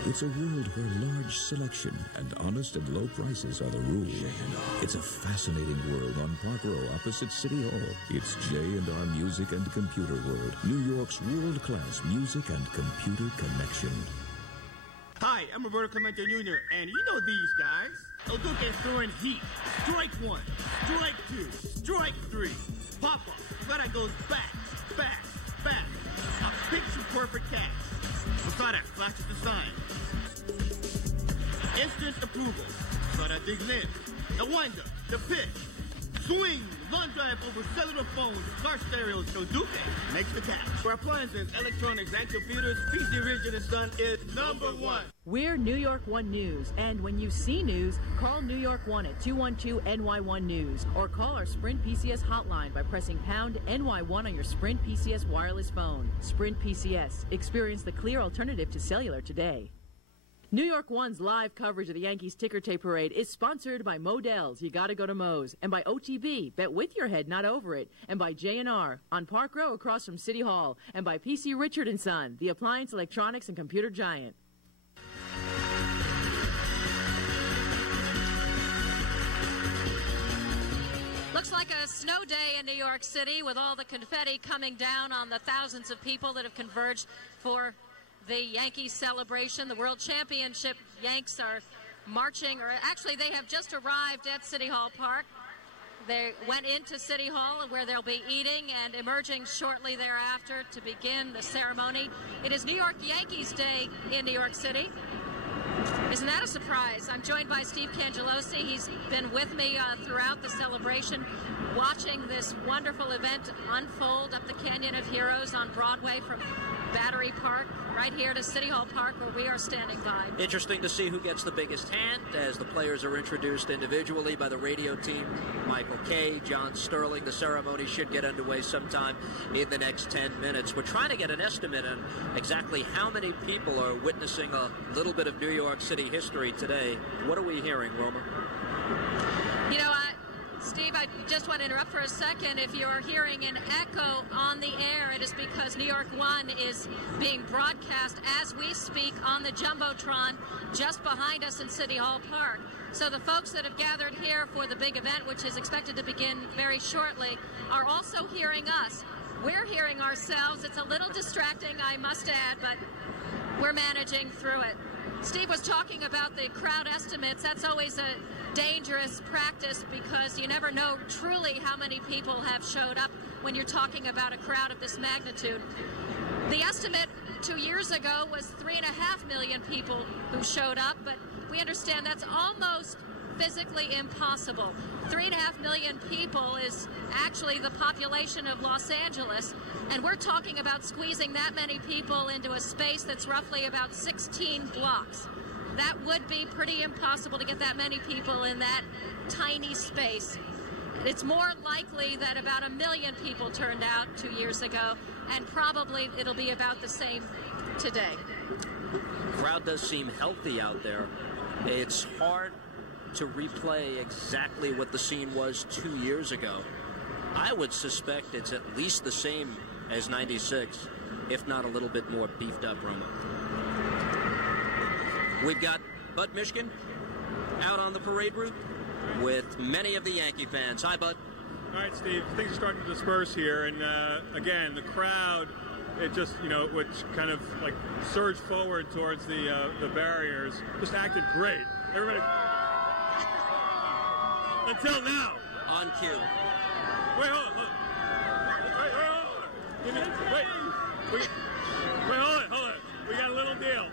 It's a world where large selection and honest and low prices are the rule. It's a fascinating world on Park Row opposite City Hall. It's J&R Music and Computer World, New York's world-class music and computer connection. Hi, I'm Roberto Clemente Jr., and you know these guys. El Duque throwing heat. Strike one, strike two, strike three. Papa, Feta goes back, back, back. A picture-perfect catch. Masada flashes the sign. Instant approval. Masada digs in. The wind-up, the pitch. Swing, long drive over cellular phones, car stereos, so Duque makes the catch. For appliances, electronics, and computers, PC Richard & Son is #1. We're New York One News, and when you see news, call New York One at 212-NY1 News, or call our Sprint PCS hotline by pressing pound NY1 on your Sprint PCS wireless phone. Sprint PCS. Experience the clear alternative to cellular today. New York One's live coverage of the Yankees Tickertape Parade is sponsored by Modell's, You Gotta Go to Moe's, and by OTB, Bet With Your Head, Not Over It, and by J&R on Park Row across from City Hall, and by PC Richard & Son, the appliance, electronics, and computer giant. Looks like a snow day in New York City with all the confetti coming down on the thousands of people that have converged for the Yankees celebration. The World Championship Yanks are marching, or actually they have just arrived at City Hall Park. They went into City Hall where they'll be eating and emerging shortly thereafter to begin the ceremony. It is New York Yankees Day in New York City. Isn't that a surprise? I'm joined by Steve Cangelosi. He's been with me throughout the celebration, watching this wonderful event unfold up the Canyon of Heroes on Broadway from Battery Park right here to City Hall Park where we are standing by. Interesting to see who gets the biggest hand as the players are introduced individually by the radio team. Michael Kay, John Sterling. The ceremony should get underway sometime in the next 10 minutes. We're trying to get an estimate on exactly how many people are witnessing a little bit of New York City history today. What are we hearing, Roma? You know, Steve, I just want to interrupt for a second. If you're hearing an echo on the air, it is because New York One is being broadcast as we speak on the Jumbotron just behind us in City Hall Park. So the folks that have gathered here for the big event, which is expected to begin very shortly, are also hearing us. We're hearing ourselves. It's a little distracting, I must add, but we're managing through it. Steve was talking about the crowd estimates. That's always a dangerous practice because you never know truly how many people have showed up when you're talking about a crowd of this magnitude. The estimate 2 years ago was 3.5 million people who showed up, but we understand that's almost physically impossible. 3.5 million people is actually the population of Los Angeles, and we're talking about squeezing that many people into a space that's roughly about 16 blocks. That would be pretty impossible to get that many people in that tiny space. It's more likely that about 1 million people turned out 2 years ago, and probably it'll be about the same today. Crowd does seem healthy out there. It's hard to replay exactly what the scene was 2 years ago. I would suspect it's at least the same as 96, if not a little bit more beefed up, Roma. We've got Bud Mishkin out on the parade route with many of the Yankee fans. Hi, Bud. All right, Steve. Things are starting to disperse here, and again, the crowd, it just, which kind of like surged forward towards the barriers, just acted great. Everybody, until now. On cue. Wait, hold on. Hold on. We got a little deal.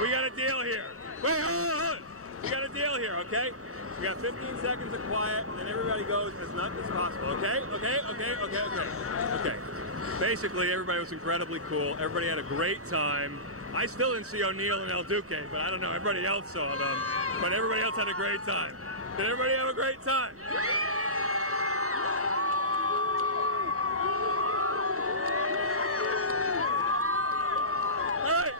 We got a deal here. Wait, hold on. We got a deal here, okay? We got 15 seconds of quiet, and then everybody goes as much as possible, okay? Okay. Basically, everybody was incredibly cool. Everybody had a great time. I still didn't see O'Neal and El Duque, but I don't know. Everybody else saw them. But everybody else had a great time. Did everybody have a great time? All right.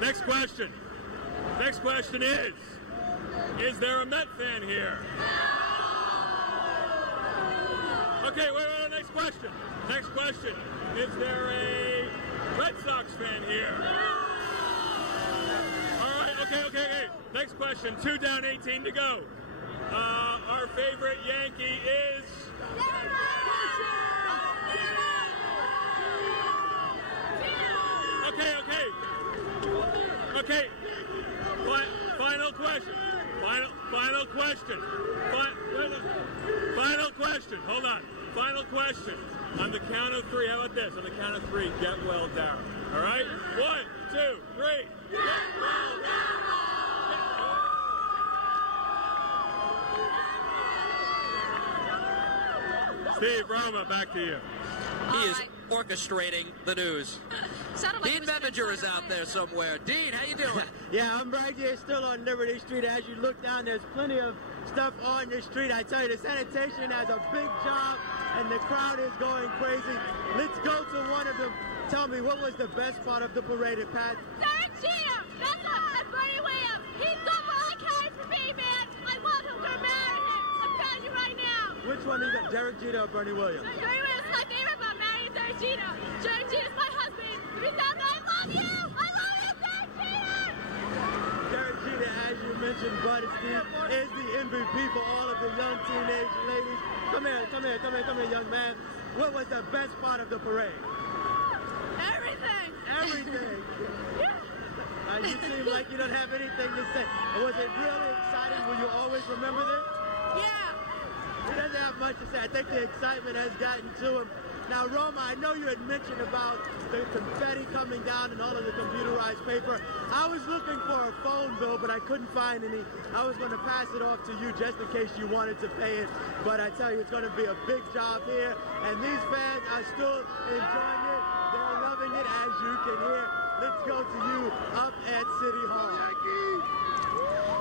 Next question is there a Met fan here? Okay, wait, next question. Is there a Red Sox fan here? All right, okay. Next question, 2 down, 18 to go. Our favorite Yankee is... Okay. Final question. Hold on. Final question. On the count of 3. How about this? On the count of 3, get well, Darryl. All right? 1, 2, 3. Get well, Darryl. Steve, Roma, back to you. He is orchestrating the news. Dean Bevinger is out there somewhere. Dean, how you doing? Yeah, I'm right here still on Liberty Street. As you look down, there's plenty of stuff on this street. I tell you, the sanitation has a big job, and the crowd is going crazy. Let's go to one of them. Tell me, what was the best part of the parade at Pat? Derek Jeter! That's Bernie Williams! He's done what I carried for me, man! I love him, we're marrying him! I'm telling you right now! Which one do you got, Derek Jeter or Bernie Williams? Bernie Williams is my favorite, but I'm marrying Derek Jeter! Derek Jeter's my husband! If he's out there, I love you! I love you, Derek Jeter! Derek Jeter, as you mentioned, Buddy Steve, is the MVP for all of the young teenage ladies. Come here, young man. What was the best part of the parade? Everything. Yeah. You seem like you don't have anything to say. Was it really exciting? Will you always remember this? Yeah. He doesn't have much to say. I think the excitement has gotten to him. Now, Roma, I know you had mentioned about the confetti coming down and all of the computerized paper. I was looking for a phone bill, but I couldn't find any. I was going to pass it off to you just in case you wanted to pay it. But I tell you, it's going to be a big job here. And these fans are still enjoying it. They're loving it, as you can hear. Let's go to you up at City Hall.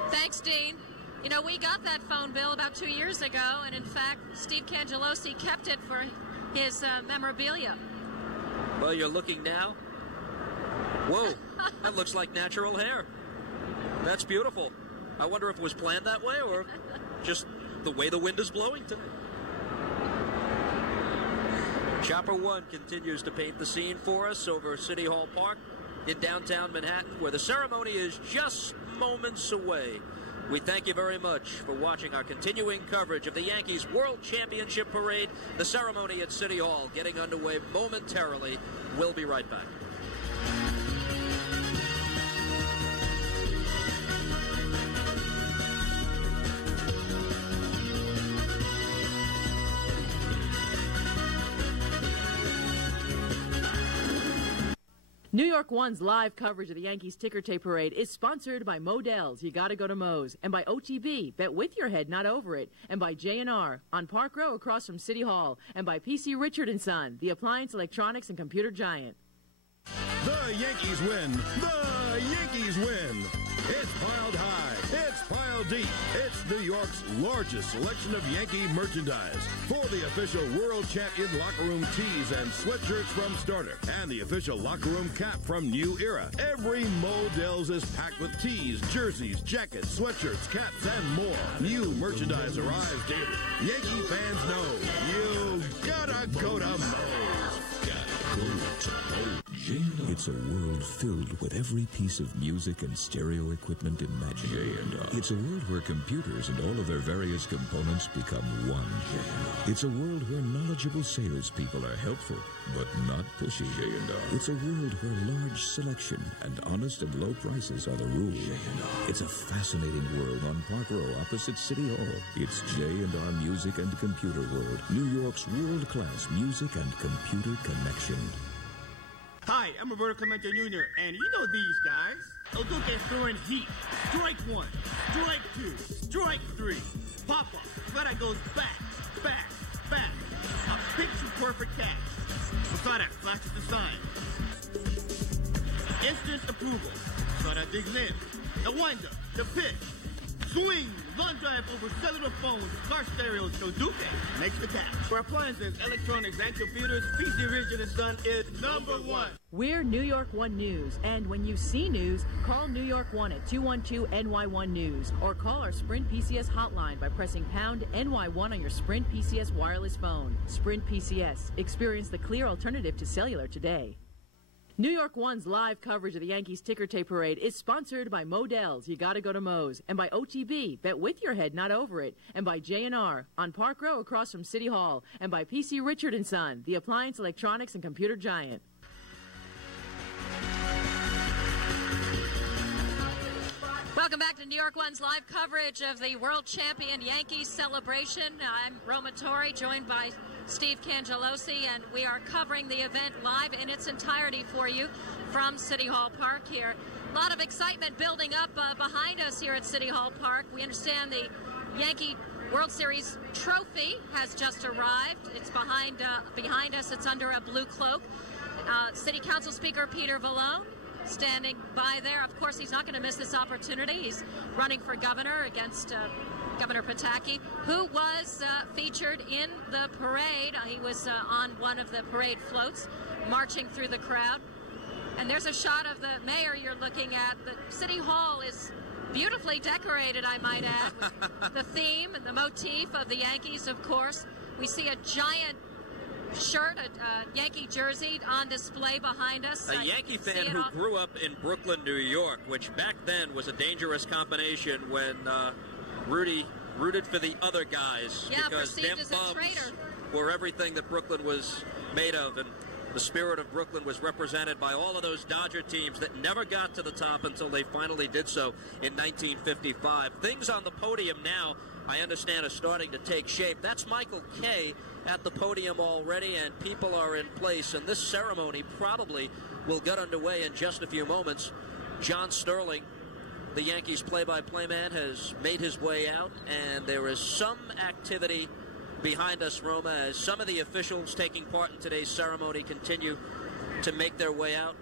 Thanks, Dean. You know, we got that phone bill about 2 years ago, and in fact, Steve Cangelosi kept it for his memorabilia. Well, you're looking now. Whoa, that looks like natural hair. That's beautiful. I wonder if it was planned that way or just the way the wind is blowing today. Chopper 1 continues to paint the scene for us over City Hall Park in downtown Manhattan, where the ceremony is just moments away. We thank you very much for watching our continuing coverage of the Yankees World Championship Parade. The ceremony at City Hall getting underway momentarily. We'll be right back. New York One's live coverage of the Yankees Tickertape Parade is sponsored by Modell's, You Gotta Go to Moe's, and by OTB, Bet With Your Head, Not Over It, and by J&R on Park Row across from City Hall, and by PC Richard & Son, the appliance, electronics, and computer giant. The Yankees win. The Yankees win. It's piled high. It's piled deep. It's New York's largest selection of Yankee merchandise. For the official World Champion locker room tees and sweatshirts from Starter, and the official locker room cap from New Era. Every Modell's is packed with tees, jerseys, jackets, sweatshirts, caps, and more. New merchandise arrives daily. Yankee fans know you gotta go to Moe's. Gotta go to Moe's. It's a world filled with every piece of music and stereo equipment imaginable. It's a world where computers and all of their various components become one. It's a world where knowledgeable salespeople are helpful, but not pushy. It's a world where large selection and honest and low prices are the rule. It's a fascinating world on Park Row opposite City Hall. It's J&R Music and Computer World, New York's world-class music and computer connection. Hi, I'm Roberto Clemente Jr., and you know these guys. El Duque throwing heat. Strike one, strike two, strike three. Pop-up. That goes back, back, back. A picture-perfect catch. Beside that flashes the sign. Instant approval. So that digs in. The wind-up, the pitch. Swing, line drive over cellular phones, car stereos, so Duque makes the catch. For appliances, electronics, and computers, PC Richard & Son is #1. We're New York One News, and when you see news, call New York One at 212-NY1 News, or call our Sprint PCS hotline by pressing pound NY1 on your Sprint PCS wireless phone. Sprint PCS. Experience the clear alternative to cellular today. New York One's live coverage of the Yankees Tickertape Parade is sponsored by Modell's, You Gotta Go to Moe's, and by OTB, Bet With Your Head, Not Over It, and by J&R on Park Row across from City Hall, and by PC Richard & Son, the appliance, electronics, and computer giant. Welcome back to New York One's live coverage of the World Champion Yankees celebration. I'm Roma Torre, joined by Steve Cangelosi, and we are covering the event live in its entirety for you from City Hall Park here. A lot of excitement building up behind us here at City Hall Park. We understand the Yankee World Series trophy has just arrived. It's behind us. It's under a blue cloak. City Council Speaker Peter Vallone standing by there. Of course, he's not going to miss this opportunity. He's running for governor against Governor Pataki, who was featured in the parade. He was on one of the parade floats, marching through the crowd. And there's a shot of the mayor you're looking at. The City Hall is beautifully decorated, I might add, with the theme and the motif of the Yankees, of course. We see a giant shirt, a Yankee jersey on display behind us. A Yankee fan who grew up in Brooklyn, New York, which back then was a dangerous combination when Rudy rooted for the other guys, because them bums were everything that Brooklyn was made of, and the spirit of Brooklyn was represented by all of those Dodger teams that never got to the top until they finally did so in 1955. Things on the podium now, I understand, are starting to take shape. That's Michael Kay at the podium already, and people are in place, and this ceremony probably will get underway in just a few moments. John Sterling, the Yankees play-by-play man, has made his way out, and there is some activity behind us, Roma, as some of the officials taking part in today's ceremony continue to make their way out.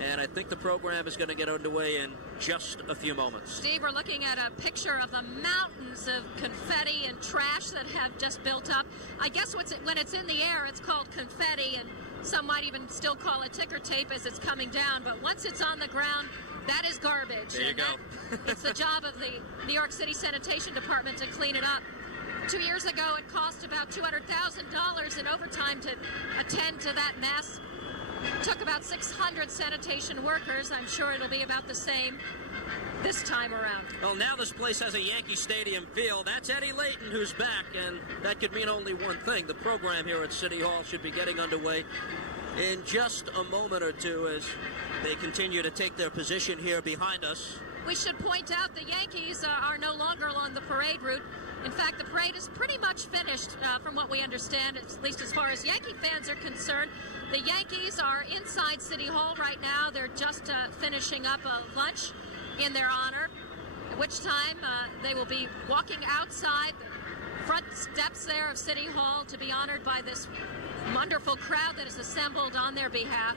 And I think the program is going to get underway in just a few moments. Steve, we're looking at a picture of the mountains of confetti and trash that have just built up. I guess when it's in the air, it's called confetti, and some might even still call it ticker tape as it's coming down. But once it's on the ground, that is garbage. There you go. It's the job of the New York City Sanitation Department to clean it up. 2 years ago, it cost about $200,000 in overtime to attend to that mess. Took about 600 sanitation workers. I'm sure it'll be about the same this time around. Well, now this place has a Yankee Stadium feel. That's Eddie Layton who's back, and that could mean only one thing. The program here at City Hall should be getting underway in just a moment or two as they continue to take their position here behind us. We should point out the Yankees are no longer along the parade route. In fact, the parade is pretty much finished from what we understand, at least as far as Yankee fans are concerned. The Yankees are inside City Hall right now. They're just finishing up a lunch in their honor, at which time they will be walking outside the front steps there of City Hall to be honored by this wonderful crowd that has assembled on their behalf.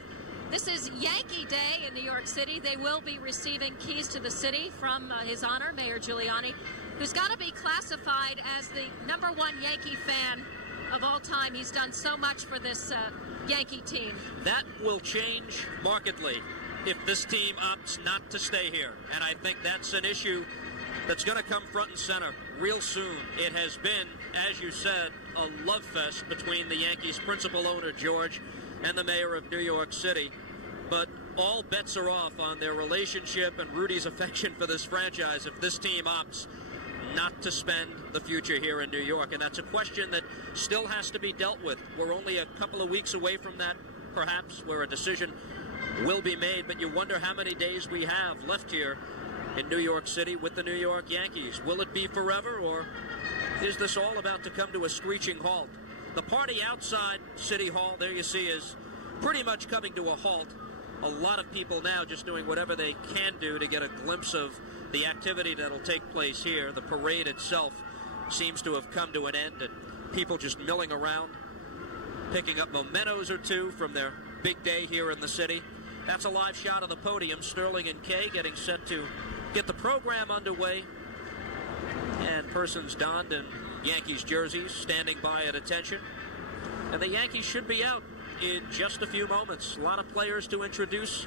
This is Yankee Day in New York City. They will be receiving keys to the city from His Honor, Mayor Giuliani, who's got to be classified as the #1 Yankee fan of all time. He's done so much for this Yankee team. That will change markedly if this team opts not to stay here. And I think that's an issue that's going to come front and center real soon. It has been, as you said, a love fest between the Yankees' principal owner, George, and the mayor of New York City. But all bets are off on their relationship and Rudy's affection for this franchise if this team opts not to spend the future here in New York. And that's a question that still has to be dealt with. We're only a couple of weeks away from that, perhaps, where a decision will be made. But you wonder how many days we have left here in New York City with the New York Yankees. Will it be forever, or is this all about to come to a screeching halt? The party outside City Hall, there you see, is pretty much coming to a halt. A lot of people now just doing whatever they can do to get a glimpse of the activity that'll take place here. The parade itself seems to have come to an end, and people just milling around, picking up mementos or two from their big day here in the city. That's a live shot of the podium. Sterling and Kay getting set to get the program underway, and persons donned in Yankees jerseys standing by at attention. And the Yankees should be out in just a few moments. A lot of players to introduce.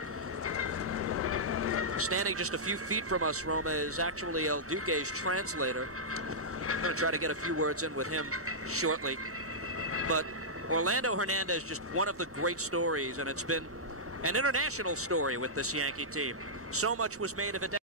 Standing just a few feet from us, Roma, is actually El Duque's translator. I'm going to try to get a few words in with him shortly. But Orlando Hernandez, just one of the great stories, and it's been an international story with this Yankee team. So much was made of it.